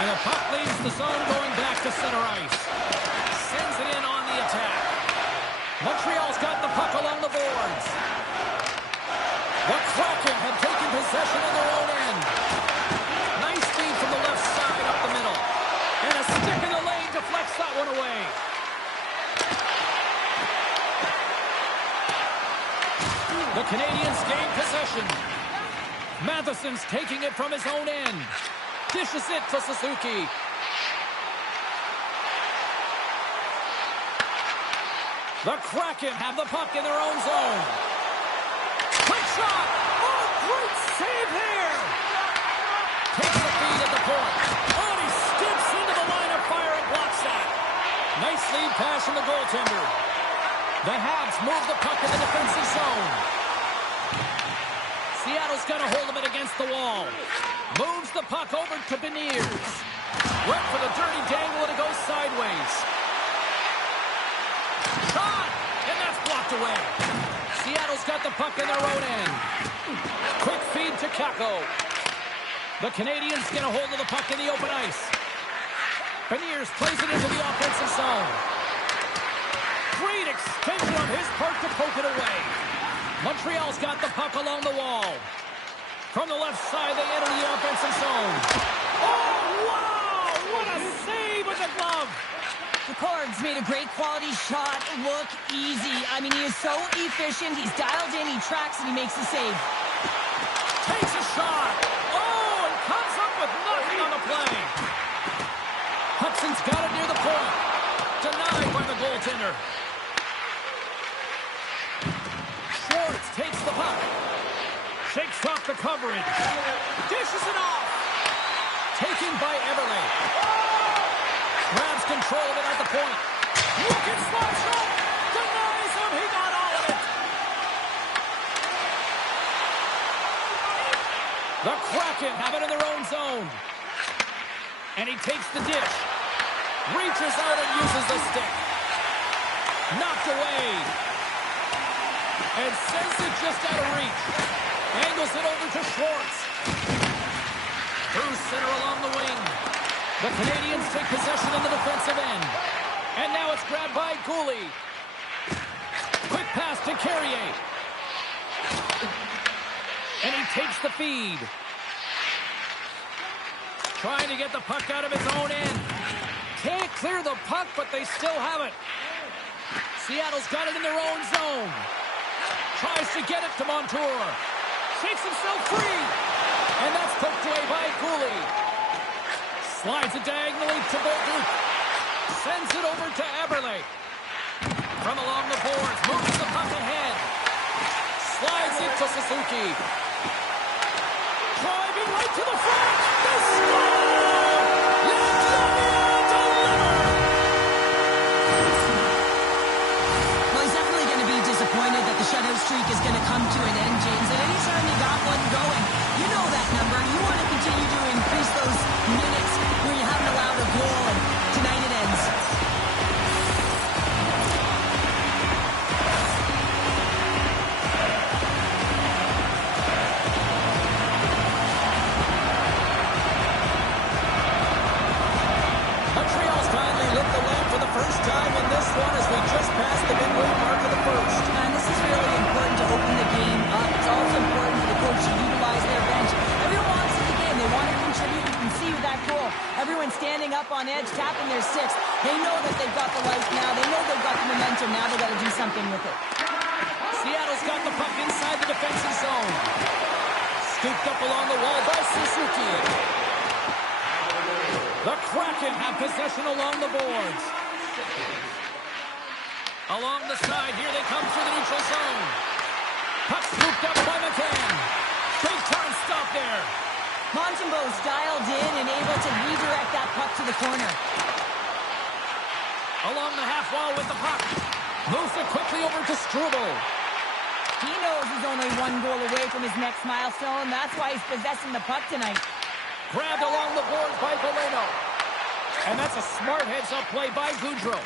And the puck leaves the zone going back to center ice. Sends it in on the attack. Montreal's got the puck along the boards. The Kraken have taken possession of their own end. Nice feed from the left side up the middle. And a stick in the lane deflects that one away. The Canadiens gain possession. Matheson's taking it from his own end. Dishes it to Suzuki. The Kraken have the puck in their own zone. Quick shot! Oh, great save there! Takes the feed at the point. Oh, and he skips into the line of fire and blocks that. Nice lead pass from the goaltender. The Habs move the puck in the defensive zone. Seattle's got a hold of it against the wall. Moves the puck over to Beniers. Went for the dirty dangle and it goes sideways. Shot! And that's blocked away. Seattle's got the puck in their own end. Quick feed to Kako. The Canadiens get a hold of the puck in the open ice. Beniers plays it into the offensive zone. Great extension on his part to poke it away. Montreal's got the puck along the wall. From the left side, they enter the offensive zone. Oh, wow! What a save with the glove! The Cards made a great quality shot look easy. I mean, he is so efficient. He's dialed in, he tracks, and he makes the save. Takes a shot. Oh, and comes up with nothing on the play. Hudson's got it near the point. Denied by the goaltender. Schwartz takes the puck. Shakes off the coverage. Dishes it off. Taken by Everly. point. Looking slap shot. Denies him. He got all of it. The Kraken have it in their own zone. And he takes the dish. Reaches out and uses the stick. Knocked away. And sends it just out of reach. Angles it over to Schwartz. Through center along the wing. The Canadians take possession in the defensive end. And now it's grabbed by Goalie. Quick pass to Carrier. And he takes the feed. Trying to get the puck out of his own end. Can't clear the puck, but they still have it. Seattle's got it in their own zone. Tries to get it to Montour. Shakes himself free. And that's poked away by Goalie. Slides it diagonally to Bolduc. Sends it over to Eberle. From along the boards. Moves the puck ahead. Slides it to Suzuki. Driving right to the front. They score! Disappointed that the shutout streak is going to come to an end, James. And anytime you got one going, you know that number. You want to continue to increase those minutes where you haven't allowed a goal, and tonight it ends. Montreal's finally lit the lamp for the first time in this one as we just passed the midway mark of the first. And this is really important to open the game up. It's also important for the coach to utilize their bench. Everyone wants in the game. They want to contribute. You can see with that goal. Everyone's standing up on edge, tapping their sticks. They know that they've got the life now. They know they've got the momentum. Now they've got to do something with it. Seattle's got the puck inside the defensive zone. Scooped up along the wall by Suzuki. The Kraken have possession along the boards. Along the side, here they come through the neutral zone. Puck scooped up by McCann. Big time stop there. Montembeau's dialed in and able to redirect that puck to the corner. Along the half wall with the puck. Moves it quickly over to Struble. He knows he's only one goal away from his next milestone. That's why he's possessing the puck tonight. Grabbed along the boards by Boleno. And that's a smart heads-up play by Goudreau.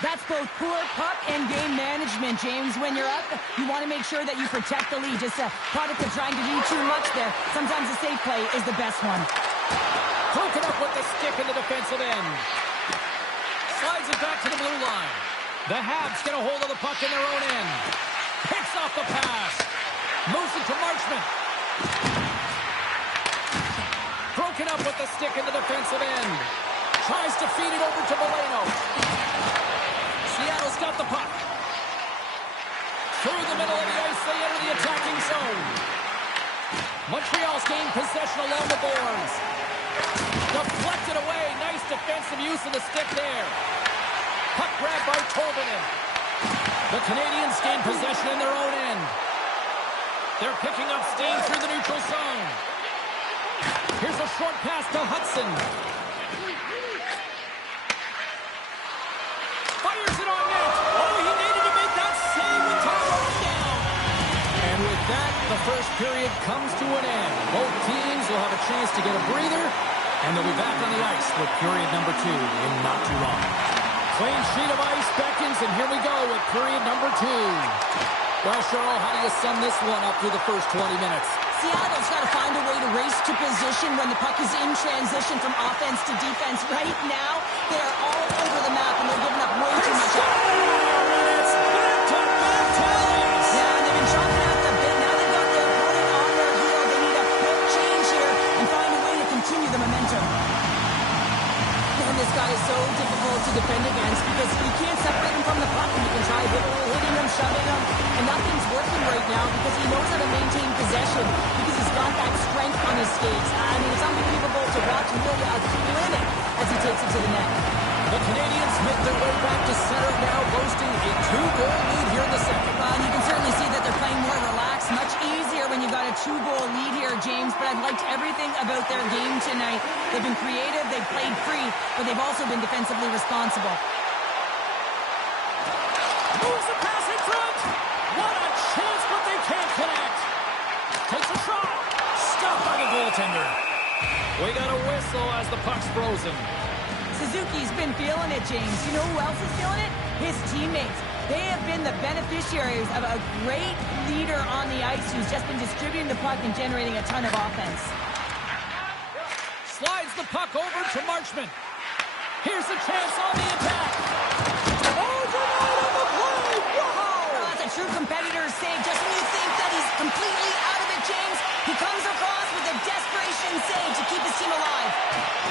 That's both poor puck and game management, James. When you're up, you want to make sure that you protect the lead. Just a product of trying to do too much there. Sometimes a safe play is the best one. Broken up with the stick in the defensive end. Slides it back to the blue line. The Habs get a hold of the puck in their own end. Picks off the pass. Moves it to Marchment. Broken up with the stick in the defensive end. Tries to feed it over to Boleno. Seattle's got the puck. Through the middle of the ice, they enter the attacking zone. Montreal's gained possession along the boards. Deflected away. Nice defensive use of the stick there. Puck grabbed by Tolvanen. The Canadians gain possession in their own end. They're picking up steam through the neutral zone. Here's a short pass to Hudson. Fires it on net. Oh, he needed to make that save with time running down. And with that, the first period comes to an end. Both teams will have a chance to get a breather, and they'll be back on the ice with period number 2 in not too long. Clean sheet of ice beckons, and here we go with period number 2. Well, Cheryl, how do you sum this one up through the first 20 minutes? Seattle's got to find a way to race to position when the puck is in transition from offense to defense. Right now, they are all over the map, and they're giving up way too much. It's back-to-back tallies. Yeah, and they've been chopping out the bit. Now they've got their opponent on their heel. They need a quick change here and find a way to continue the momentum. And this guy is so difficult to defend against because you can't separate him from the puck, and you can try hitting him, shoving him, and nothing's working right now because he knows how to maintain possession because he's got that strength on his skates. I mean, it's unbelievable to watch him really a clinic as he takes it to the net. The Canadians make their way back to center now, boasting a 2-goal lead here in the second. And you can certainly see that they're playing more relaxed, much easier when you've got a 2-goal lead here, James, but I've liked everything about their game tonight. They've been creative, they've played free, but they've also been defensively responsible. Moves the pass in front. What a chance, but they can't connect. Takes a shot. Stopped by the goaltender. We got a whistle as the puck's frozen. Suzuki's been feeling it, James. You know who else is feeling it? His teammates. They have been the beneficiaries of a great leader on the ice who's just been distributing the puck and generating a ton of offense. Slides the puck over to Marchment. Here's a chance on the attack. Oh, denied on the play. Wow! Oh, that's a true competitor's save. Just when you think that he's completely out of it, James, he comes across with a desperation save to keep his team alive.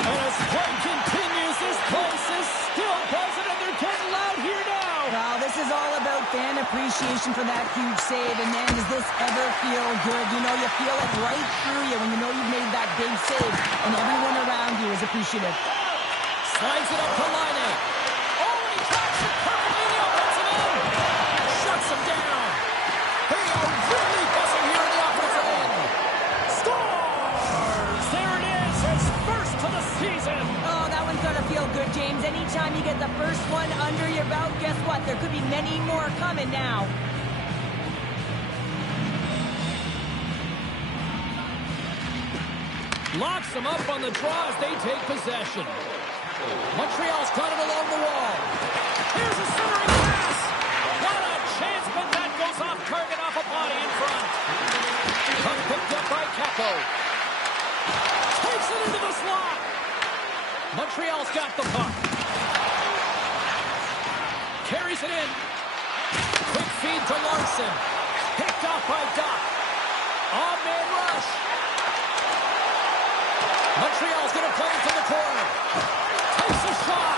And as play continues, this place is still buzzing, and they're getting loud here now. Well, this is all about fan appreciation for that huge save. And man, does this ever feel good? You know, you feel it right through you when you know you've made that big save, and everyone around you is appreciative. Slides it up to Line. Oh, and he tracks it perfectly in the offensive end. Shuts him down. They are really buzzing here in the offensive end. Scores! There it is, his first to the season. Oh, that one's gonna feel good, James. Anytime you get the first one under your belt, guess what? There could be many more coming now. Locks him up on the draw as they take possession. Montreal's got it along the wall. Here's a centering pass. What a chance, but that goes off target off a body in front. Puck picked up by Capo. Takes it into the slot. Montreal's got the puck. Carries it in. Quick feed to Larson. Picked off by Doc. On-man rush. Montreal's going to play it to the corner. Takes a shot.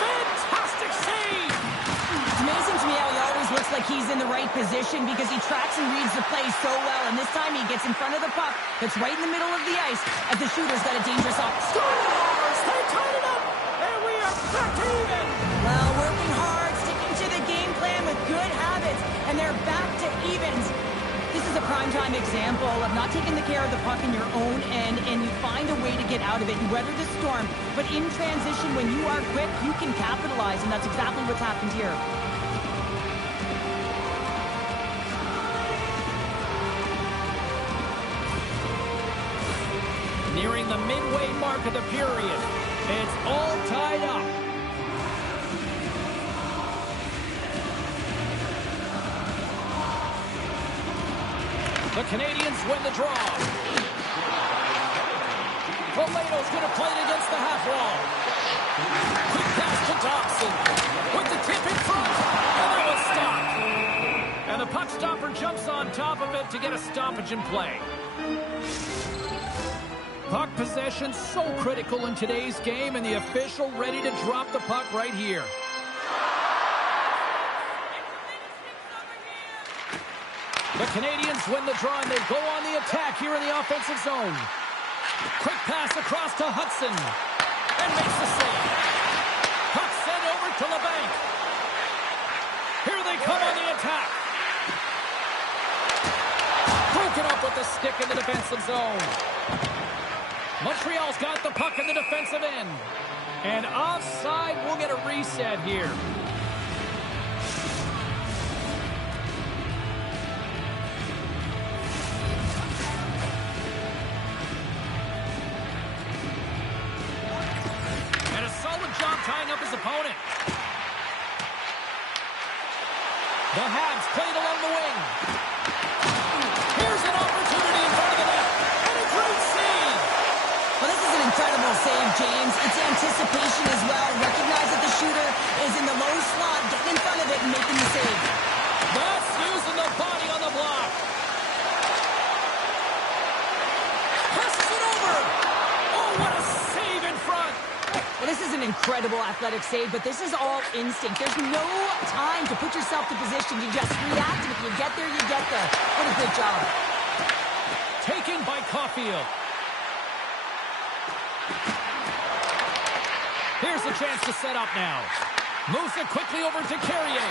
Fantastic save. It's amazing to me how he always looks like he's in the right position because he tracks and reads the play so well. And this time he gets in front of the puck that's right in the middle of the ice as the shooter's got a dangerous off. Scores! They tied it up. And we are back to even. Well, working hard, sticking to the game plan with good habits, and they're back to evens. This is a primetime example of not taking the care of the puck in your own end, and you find a way to get out of it. You weather the storm, but in transition, when you are quick, you can capitalize, and that's exactly what's happened here. Nearing the midway mark of the period. It's all tied up. The Canadians win the draw. Toledo's going to play it against the half wall. Quick pass to Dobson. With the tip in front. And that was stopped. And the puck stopper jumps on top of it to get a stoppage in play. Puck possession so critical in today's game, and the official ready to drop the puck right here. The Canadians win the draw, and they go on the attack here in the offensive zone. Quick pass across to Hudson. And makes the save. Puck sent over to LeBanc. Here they come on the attack. Broken up with the stick in the defensive zone. Montreal's got the puck in the defensive end. And offside, we'll get a reset here. Tying up his opponent. The Habs played along the wing. Here's an opportunity in front of the net. And a great save. Well, this is an incredible save, James. It's anticipation as well. Recognize that the shooter is in the low slot, getting in front of it and making the save. That's using the body on the block. Passes it over. Oh, what a save in front. Well, this is an incredible athletic save, but this is all instinct. There's no time to put yourself to position. You just react, and if you get there, you get there. What a good job. Taken by Caulfield. Here's a chance to set up now. Moves it quickly over to Carrier.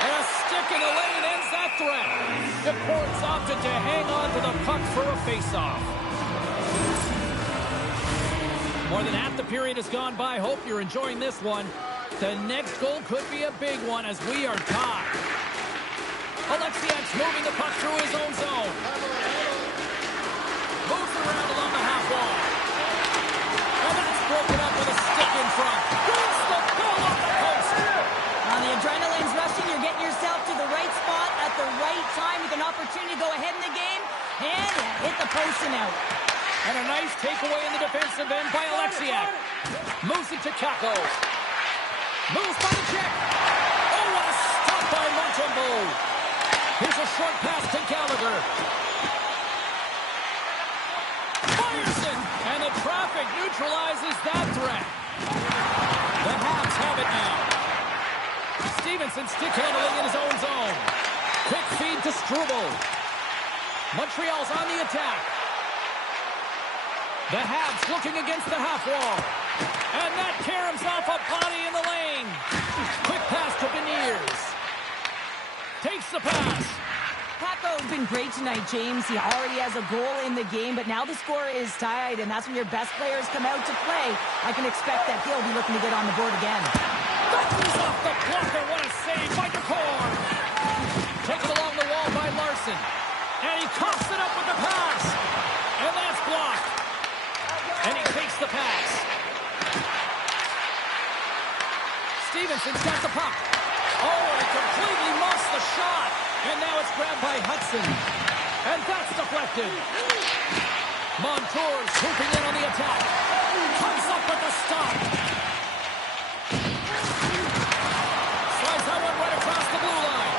And a stick in the lane ends that threat. DePort's opted to hang on to the puck for a faceoff. More than half the period has gone by. Hope you're enjoying this one. The next goal could be a big one as we are tied. Alexiak's moving the puck through his own zone. Moves around along the half wall. And that's broken up with a stick in front. Goes the goal off the post. The adrenaline's rushing. You're getting yourself to the right spot at the right time with an opportunity to go ahead in the game. And hit the post and out. And a nice takeaway in the defensive end by Alexiak. Moves it to Kako. Moves by the check. Oh, what a stop by Montembeault. Here's a short pass to Gallagher. Fires it. And the traffic neutralizes that threat. The Habs have it now. Stevenson stick handling in his own zone. Quick feed to Struble. Montreal's on the attack. The Habs looking against the half wall. And that caroms off a body in the lane. Quick pass to Beniers. Takes the pass. Paco's been great tonight, James. He already has a goal in the game, but now the score is tied, and that's when your best players come out to play. I can expect that he'll be looking to get on the board again. That goes off the blocker. What a save by Decor. Taken along the wall by Larson. And he coughs it up with the pass. And that's blocked. And he takes the pass. Stevenson's got the puck. Oh, and he completely muffs the shot. And now it's grabbed by Hudson. And that's deflected. Montour's swooping in on the attack. Comes up with the stop. Slides that one right across the blue line.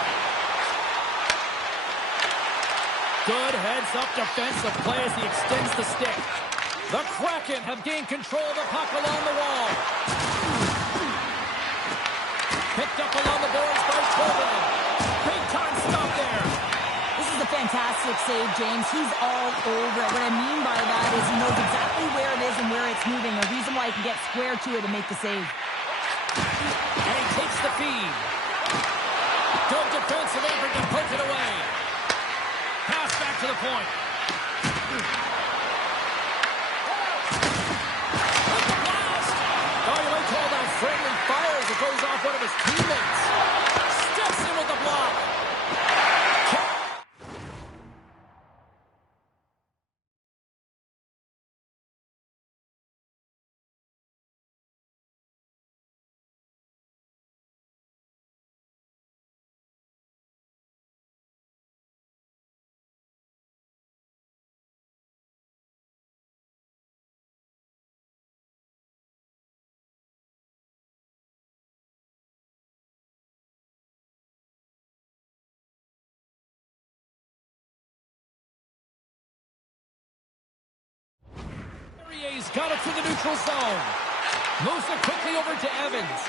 Good heads-up defensive play as he extends the stick. The Kraken have gained control of the puck along the wall. Picked up along the boards by Tobin. Big time stop there. This is a fantastic save, James. He's all over it. What I mean by that is he knows exactly where it is and where it's moving. A reason why he can get square to it and make the save. And he takes the feed. Good defensive effort to poke it away. Pass back to the point. Friendly fire as it goes off one of his teammates. Steps in with the block. He's got it through the neutral zone. Moves it quickly over to Evans.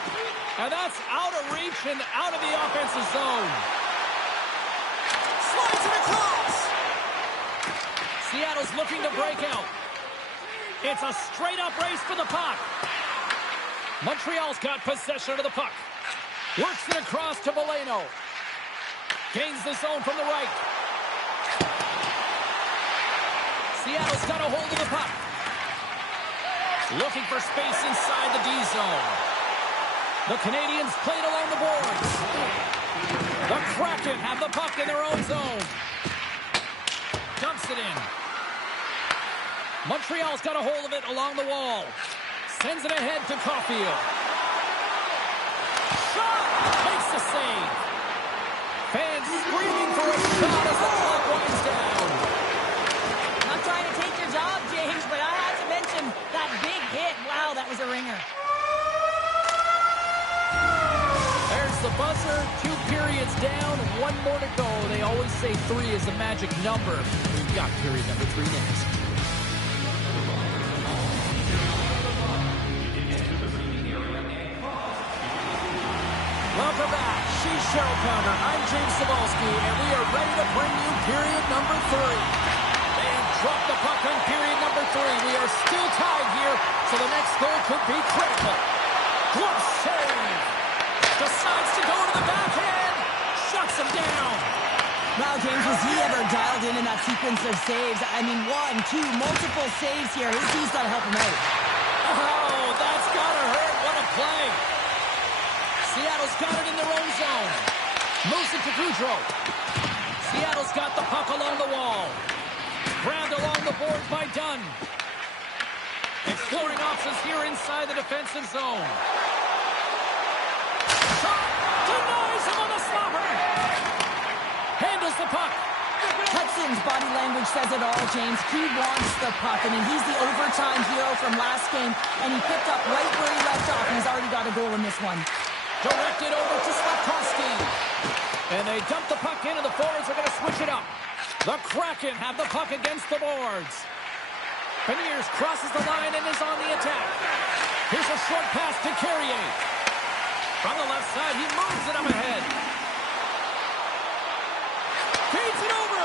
And that's out of reach and out of the offensive zone. Slides it across. Seattle's looking to break out. It's a straight-up race for the puck. Montreal's got possession of the puck. Works it across to Valeno. Gains the zone from the right. Seattle's got a hold of the puck. Looking for space inside the D zone. The Canadians played along the boards. The Kraken have the puck in their own zone. Dumps it in. Montreal's got a hold of it along the wall. Sends it ahead to Caulfield. Shot! Makes the save. Fans screaming for a shot as the clock winds down. Not trying to take your job, James, but I had to mention that big hit. Wow, that was a ringer. There's the buzzer. 2 periods down, 1 more to go. They always say 3 is the magic number. We've got period number 3 next. Welcome back. She's Cheryl Pounder. I'm James Cebulski, and we are ready to bring you period number 3. They have dropped the puck on period number 3. We are still tied here, so the next goal could be critical. Glove save. Decides to go to the backhand. Shuts him down. Wow, James, was he ever dialed in that sequence of saves? I mean, 1, 2, multiple saves here. His team's got to help him out. Oh, that's got to hurt. What a play. Montreal's got it in their own zone. Moves it to Goudreau. Seattle's got the puck along the wall. Grabbed along the boards by Dunn. Exploring options here inside the defensive zone. Shot! Denies him on the slobber! Handles the puck. Hudson's body language says it all, James. He wants the puck. I mean, he's the overtime hero from last game, and he picked up right where he left off, and he's already got a goal in this one. Directed over to Slafkovsky. And they dump the puck in, and the forwards are going to switch it up. The Kraken have the puck against the boards. Beniers crosses the line and is on the attack. Here's a short pass to Carrier. From the left side, he moves it up ahead. Feeds it over.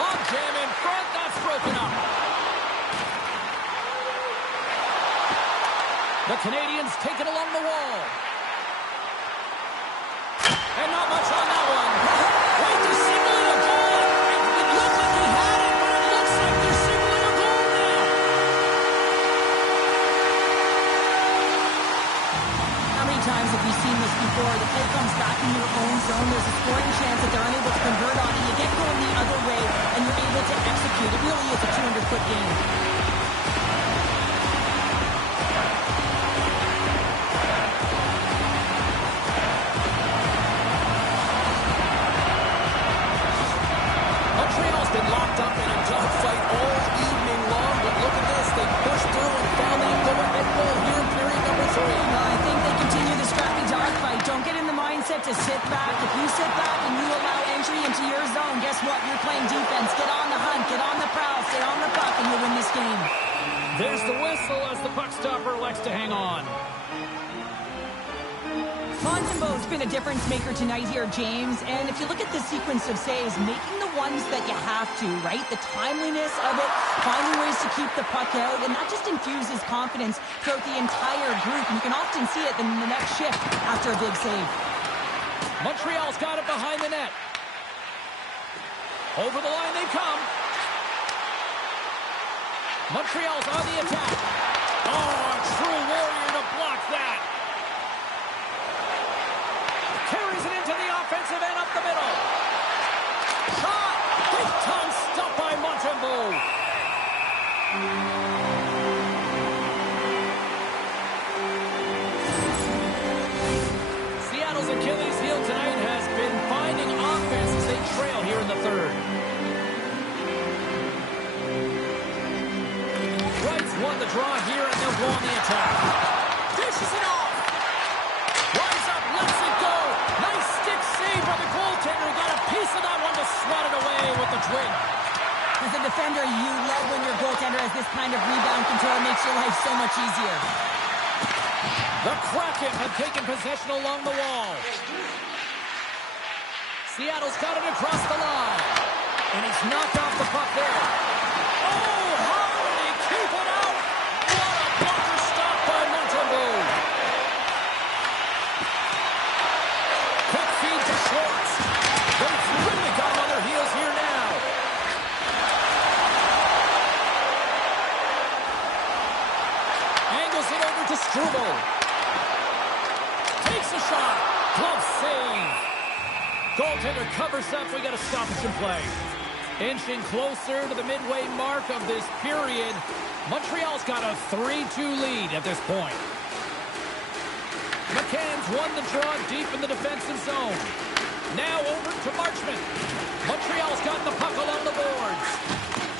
Long jam in front. That's broken up. The Canadians take it along the wall. And not much on that one. Wait, they're signaling a goal. It looked like he had it, but it looks like they're signaling a goal now. How many times have we seen this before? The play comes back in your own zone. There's a scoring chance that they're unable to convert on it. You get going the other way, and you're able to execute. It really is a 200-foot game. Montreal's been locked up in a dogfight all evening long, but look at this. They pushed through and found the go-ahead goal here in period number 3. I think they continue the scrappy dogfight. Don't get in the mindset to sit back. If you sit back and you allow entry into your zone, guess what? You're playing defense. Get on the hunt. Get on the prowl. Stay on the puck, and you'll win this game. There's the whistle as the puck stopper elects to hang on. Montembeau's been a difference maker tonight here, James. And if you look at the sequence of saves, making the ones that you have to, right? The timeliness of it, finding ways to keep the puck out, and that just infuses confidence throughout the entire group. And you can often see it in the next shift after a big save. Montreal's got it behind the net. Over the line they come. Montreal's on the attack. Oh, a true warrior to block that. Carries it into the offensive end up the middle. Shot! Big time stop by Montembeau. Seattle's Achilles heel tonight has been finding offense as they trail here in the third. Wright's won the draw here, and they'll go on the attack. Dishes it off. Rise up, lets it go. Nice stick save by the goaltender. Got a piece of that one to swat it away with the twig. As a defender, you love when your goaltender has this kind of rebound control. It makes your life so much easier. The Kraken have taken possession along the wall. Seattle's got it across the line. And he's knocked off the puck there. Oh, how did he keep it out? What a blocker stop by Montembeau. Quick feed to Schwartz. They've really got on their heels here now. Angles it over to Struble. Takes a shot. Glove save. Goaltender covers up. We got a stoppage in play. Inching closer to the midway mark of this period. Montreal's got a 3-2 lead at this point. McCann's won the draw deep in the defensive zone. Now over to Marchment. Montreal's got the puck along the boards.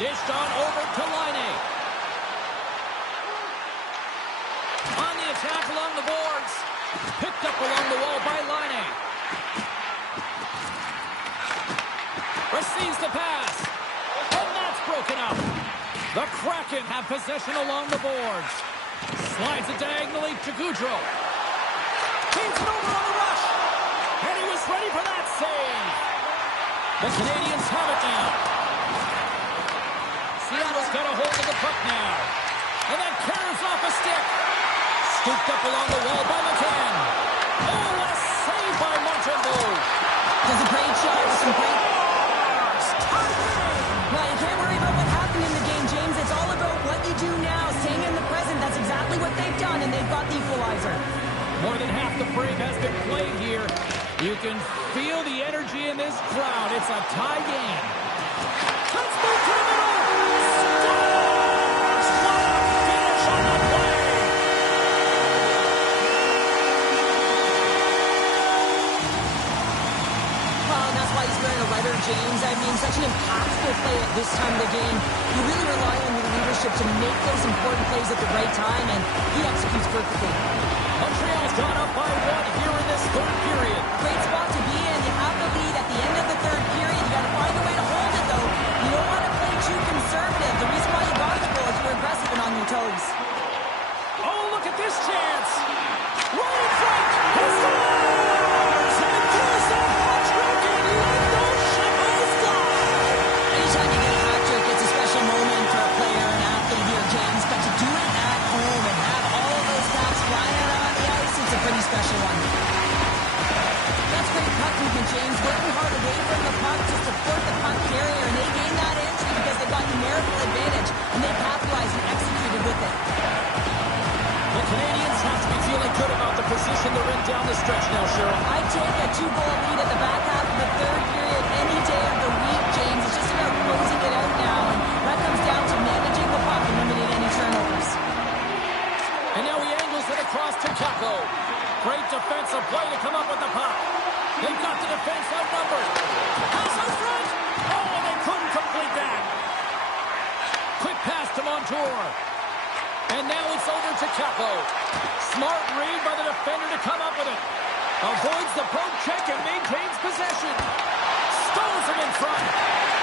Dished on over to Laine. On the attack along the boards. Picked up along the wall by Laine. Receives the pass. And that's broken up. The Kraken have possession along the boards. Slides it diagonally to Goudreau. Feeds it over on the rush. And he was ready for that save. The Canadians have it now. Seattle's got a hold of the puck now. And that carries off a stick. Scooped up along the wall by McCann. Oh, a save by Montembeau. Does a great job. Some great... Well, you can't worry about what happened in the game, James. It's all about what you do now. Staying in the present. That's exactly what they've done, and they've got the equalizer. More than half the frame has been played here. You can feel the energy in this crowd. It's a tie game. Let's move to the middle. Scores! What a finish on the play! Well, and that's why he's wearing a letter, James. I mean, such an impactful play at this time of the game. You really rely on your leadership to make those important plays at the right time, and he executes perfectly. Montreal's gone up by 1 here in this third period. Great spot to be in. You have the lead at the end of the third period. You got to find a way to hold it, though. You don't want to play too conservative. The reason why you got the goal is you were aggressive and on your toes. Oh, look at this chance. Right in front. He scores! And throws the hat-trick and let those shovels fly. Anytime you get a hat-trick, it's a special moment for a player and athlete here, James. But to do it at home and have all of those caps flying around on the ice, it's a pretty special one. That's great puck movement, James. Working hard away from the puck to support the puck carrier, and they gained that entry because they got numerical advantage, and they capitalized and executed with it. The Canadians have to be feeling good about the position they're in down the stretch now, Cheryl. I'd take a 2-goal lead at the back half of the third period any day of the week, James. It's just about closing it out now, and that comes down to managing the puck and limiting any turnovers. And now he angles it across to Kako. Great defensive play to come up with the puck. They've got the defense outnumbered. Pass out front. Oh, they couldn't complete that. Quick pass to Montour. And now it's over to Kako. Smart read by the defender to come up with it. Avoids the poke check and maintains possession. Stones him in front.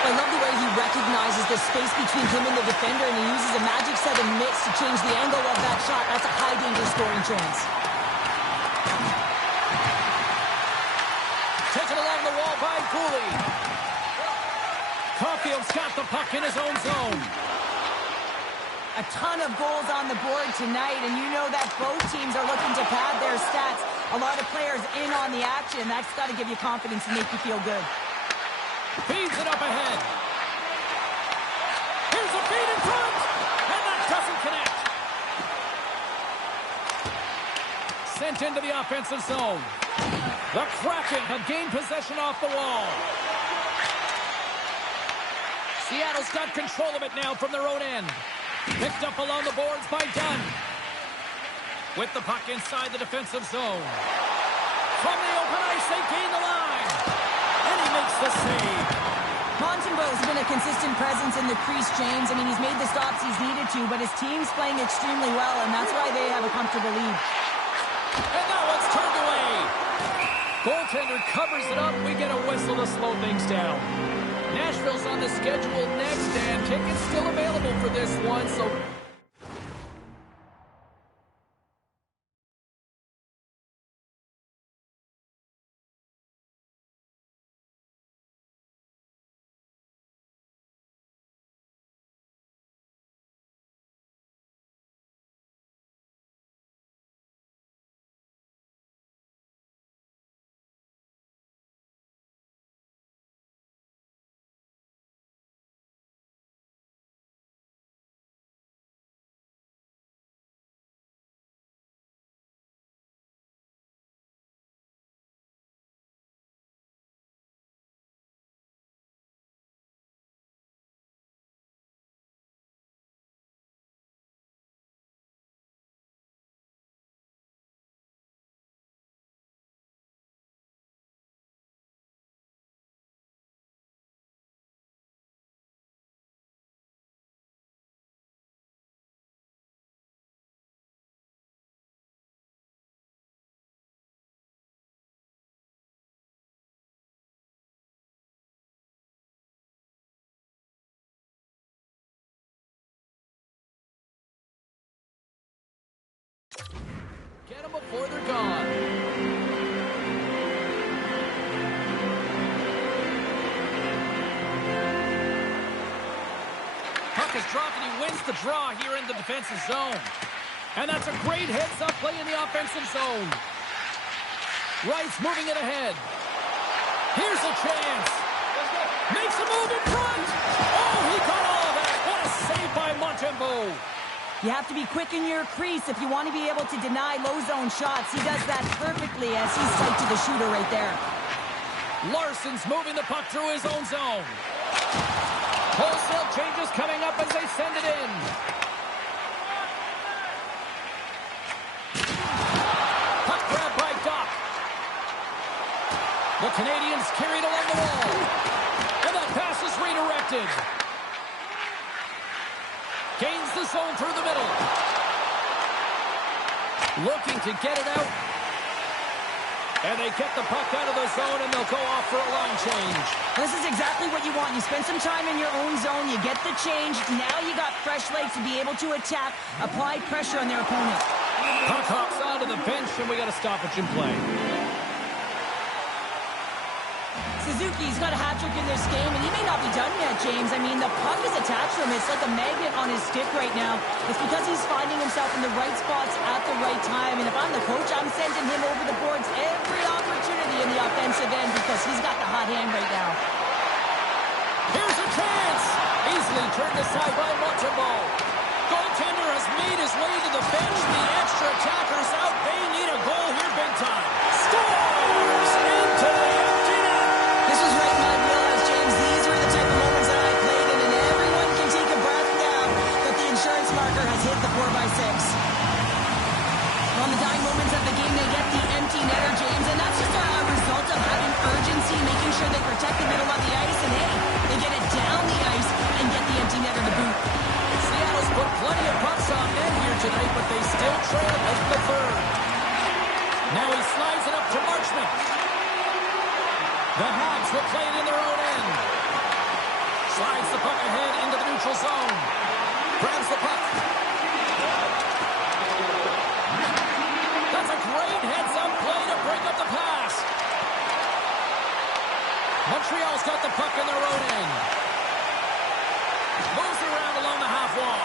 I love the way he recognizes the space between him and the defender, and he uses a magic set of mitts to change the angle of that shot. That's a high-danger scoring chance. Taken along the wall by Cooley. Caulfield's got the puck in his own zone. A ton of goals on the board tonight, and you know that both teams are looking to pad their stats. A lot of players in on the action. That's got to give you confidence and make you feel good. Feeds it up ahead. Here's a feed in front, and that doesn't connect. Sent into the offensive zone. The Kraken have gained possession off the wall. Seattle's got control of it now from their own end. Picked up along the boards by Dunn. With the puck inside the defensive zone. From the open ice, they gain the line. And he makes the save. Montembeau's been a consistent presence in the crease, James. I mean, he's made the stops he's needed to, but his team's playing extremely well, and that's why they have a comfortable lead. And now it's turned away. Goaltender covers it up. We get a whistle to slow things down. Nashville's on the schedule next, and tickets still available for this one, so... Get them before they're gone. Puck is dropped and he wins the draw here in the defensive zone. And that's a great heads-up play in the offensive zone. Rice moving it ahead. Here's a chance. Makes a move in front. Oh, he got all of that. What a save by Montembeau. You have to be quick in your crease if you want to be able to deny low zone shots. He does that perfectly as he's tight to the shooter right there. Larson's moving the puck through his own zone. Wholesale changes coming up as they send it in. Puck grab by Doc. The Canadians carried along the wall. And that pass is redirected. Gains the zone through the middle. Looking to get it out. And they get the puck out of the zone, and they'll go off for a line change. This is exactly what you want. You spend some time in your own zone. You get the change. Now you got fresh legs to be able to attack, apply pressure on their opponent. Puck hops onto the bench, and we got a stoppage in play. Suzuki's got a hat-trick in this game, and he may not be done yet, James. I mean, the puck is attached to him. It's like a magnet on his stick right now. It's because he's finding himself in the right spots at the right time. And if I'm the coach, I'm sending him over the boards every opportunity in the offensive end because he's got the hot hand right now. Here's a chance! Easily turned aside by Montreal. Goaltender has made his way to the bench. The extra attackers out. They need a goal here big time. Scores! Into the empty net! This was right in my wheelhouse, James. These were the type of moments that I played in, and everyone can take a breath now that the insurance marker has hit the 4x6. On the dying moments of the game, they get the empty netter, James, and that's just a result of having urgency, making sure they protect the middle of the ice, and hey, they get it down the ice and get the empty netter to boot. Seattle's put plenty of pucks on net here tonight, but they still trail as the third. Now he slides it up to Marchment. The Habs will play it in their own end. Slides the puck ahead into the neutral zone. Grabs the puck. That's a great heads-up play to break up the pass. Montreal's got the puck in their own end. Moves it around along the half wall.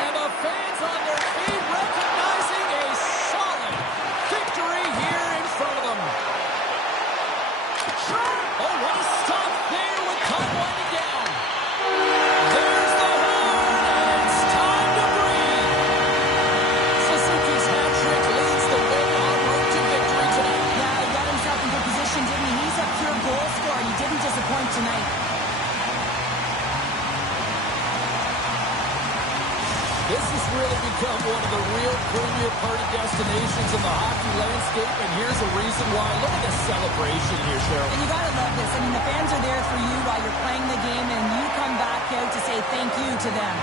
And the fans on their feet recognizing a solid victory here in front of them. Oh, what a stop there with time winding down. There's the horn, and it's time to breathe. Suzuki's hat-trick leads the way on road to victory tonight. Yeah, he got himself in good position, didn't he? He's a pure goal scorer. He didn't disappoint tonight. This has really become one of the real premier party destinations in the hockey landscape, and here's a reason why. Look at the celebration here, Cheryl. And you gotta love this. I mean, the fans are there for you while you're playing the game, and you come back out to say thank you to them.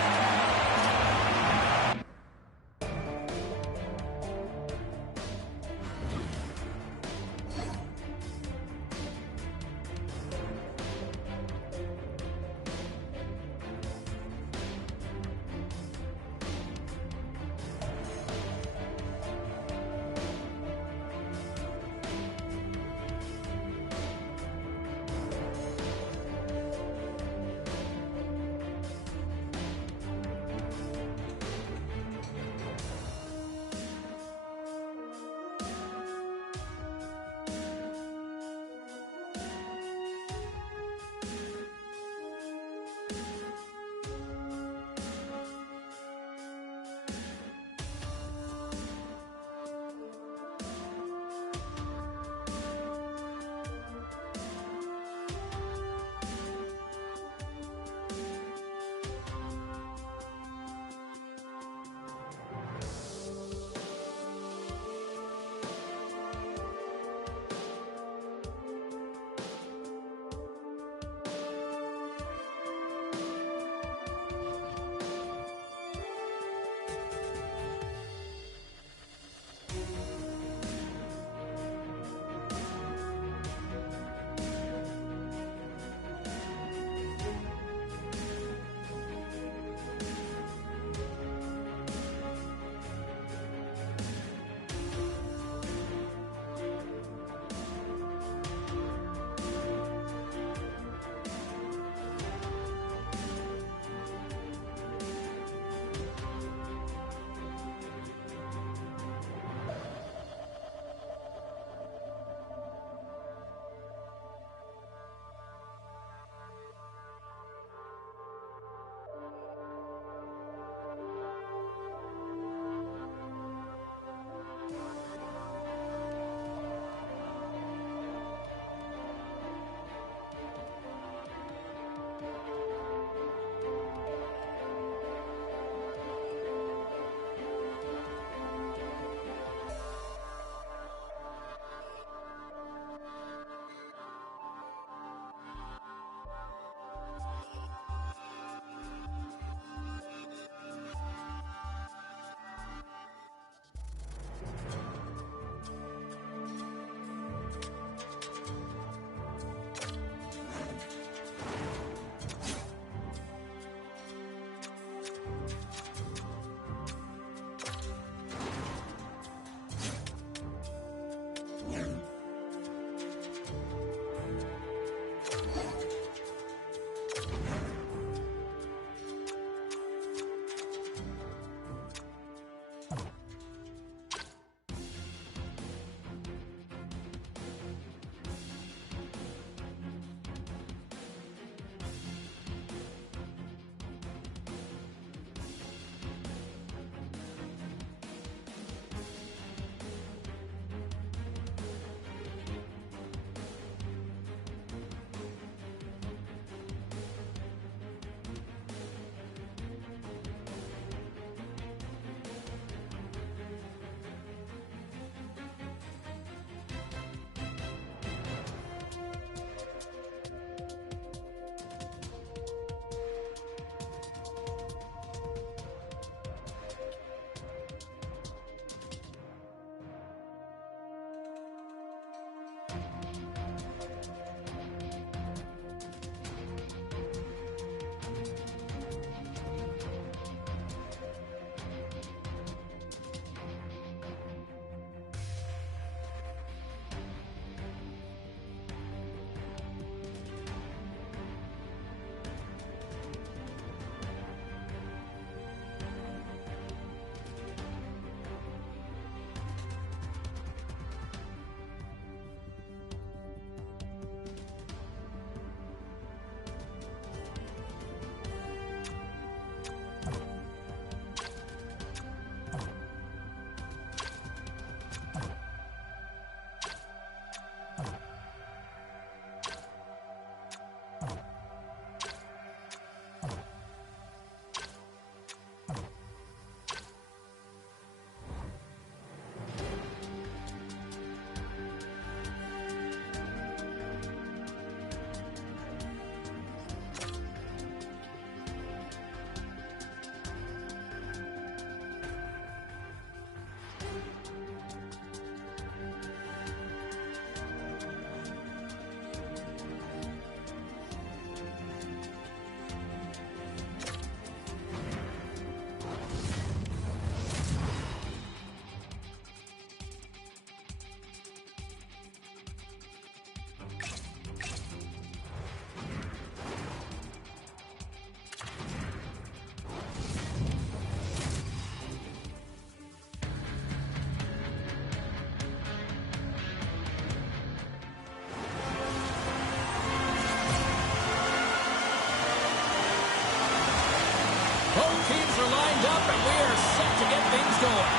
teams are lined up, and we are set to get things going.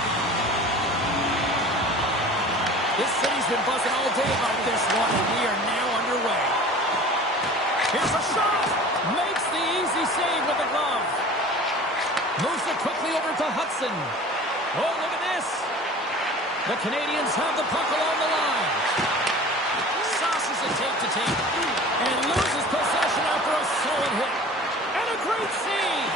This city's been buzzing all day about this one, and we are now underway. Here's a shot. Makes the easy save with the glove. Moves it quickly over to Hudson. Oh, look at this. The Canadians have the puck along the line. Sauces it tape to tape. And loses possession after a solid hit. And a great save.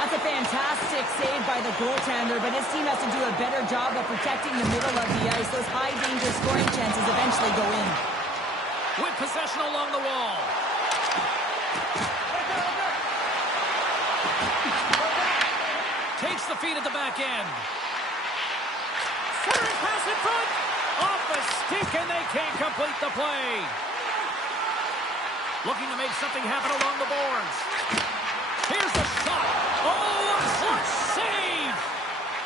That's a fantastic save by the goaltender, but his team has to do a better job of protecting the middle of the ice. Those high-danger scoring chances eventually go in. With possession along the wall. Takes the feed at the back end. Centering pass in front. Off the stick, and they can't complete the play. Looking to make something happen along the boards. Here's the shot. Oh, a clutch save.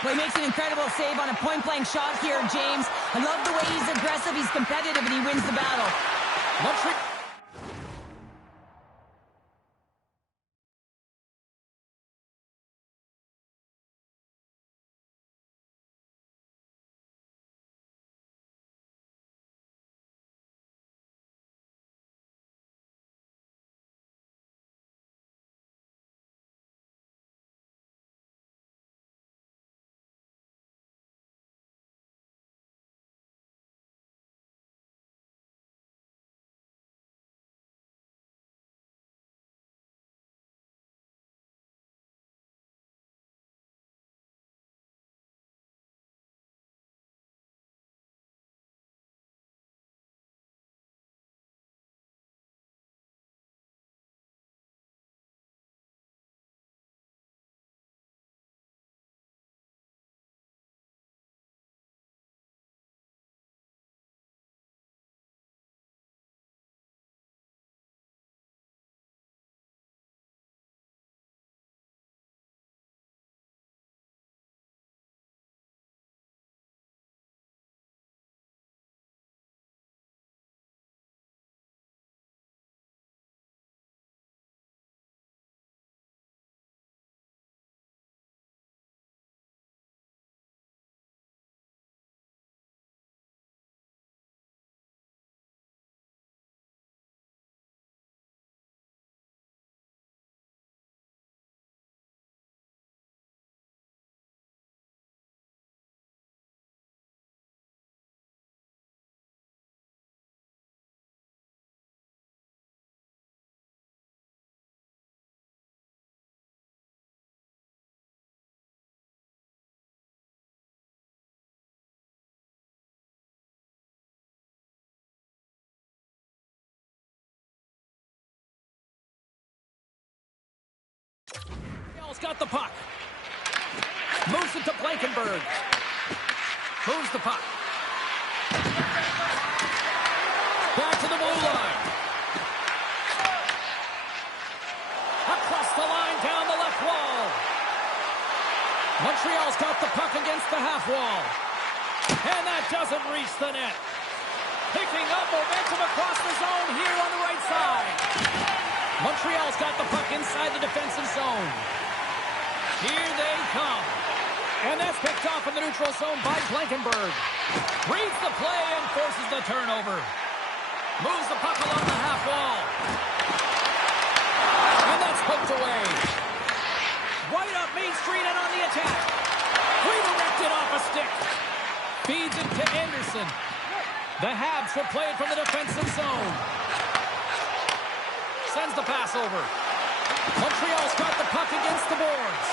Well, he makes an incredible save on a point-blank shot here, James. I love the way he's aggressive, he's competitive, and he wins the battle. Montreal. Got the puck. Moves it to Blankenberg. Moves the puck. Back to the blue line. Across the line, down the left wall. Montreal's got the puck against the half wall. And that doesn't reach the net. Picking up momentum across the zone here on the right side. Montreal's got the puck inside the defensive zone. Here they come. And that's picked off in the neutral zone by Blankenberg. Reads the play and forces the turnover. Moves the puck along the half wall. And that's hooked away. Right up Main Street and on the attack. Redirected off a stick. Feeds it to Anderson. The Habs will play it from the defensive zone. Sends the pass over. Montreal's got the puck against the boards.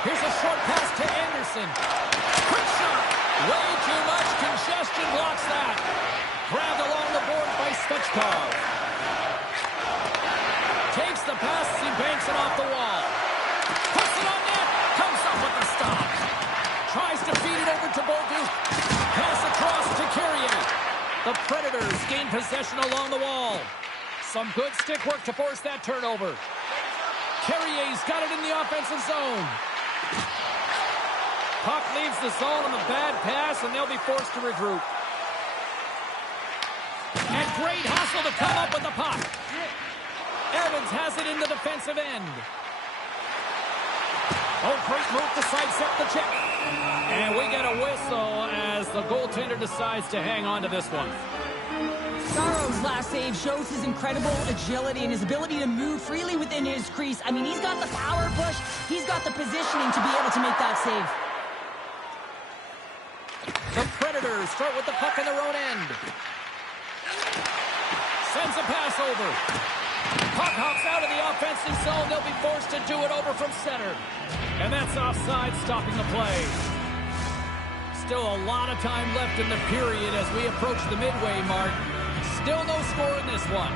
Here's a short pass to Anderson. Quick shot. Way too much congestion blocks that. Grabbed along the board by Svechkov. Takes the pass as he banks it off the wall. Puts it on net. Comes up with the stop. Tries to feed it over to Bolduc. Pass across to Carrier. The Predators gain possession along the wall. Some good stick work to force that turnover. Carrier's got it in the offensive zone. Puck leaves the zone on a bad pass, and they'll be forced to regroup. And Great hustle to come up with the puck. Evans has it in the defensive end. Oh, great move to sidestep the check. And we get a whistle as the goaltender decides to hang on to this one. Saro's last save shows his incredible agility and his ability to move freely within his crease. I mean, he's got the power push. He's got the positioning to be able to make that save. The Predators start with the puck in their own end. Sends a pass over. Puck hops out of the offensive zone. They'll be forced to do it over from center. And that's offside, stopping the play. Still a lot of time left in the period as we approach the midway mark. Still no score in this one.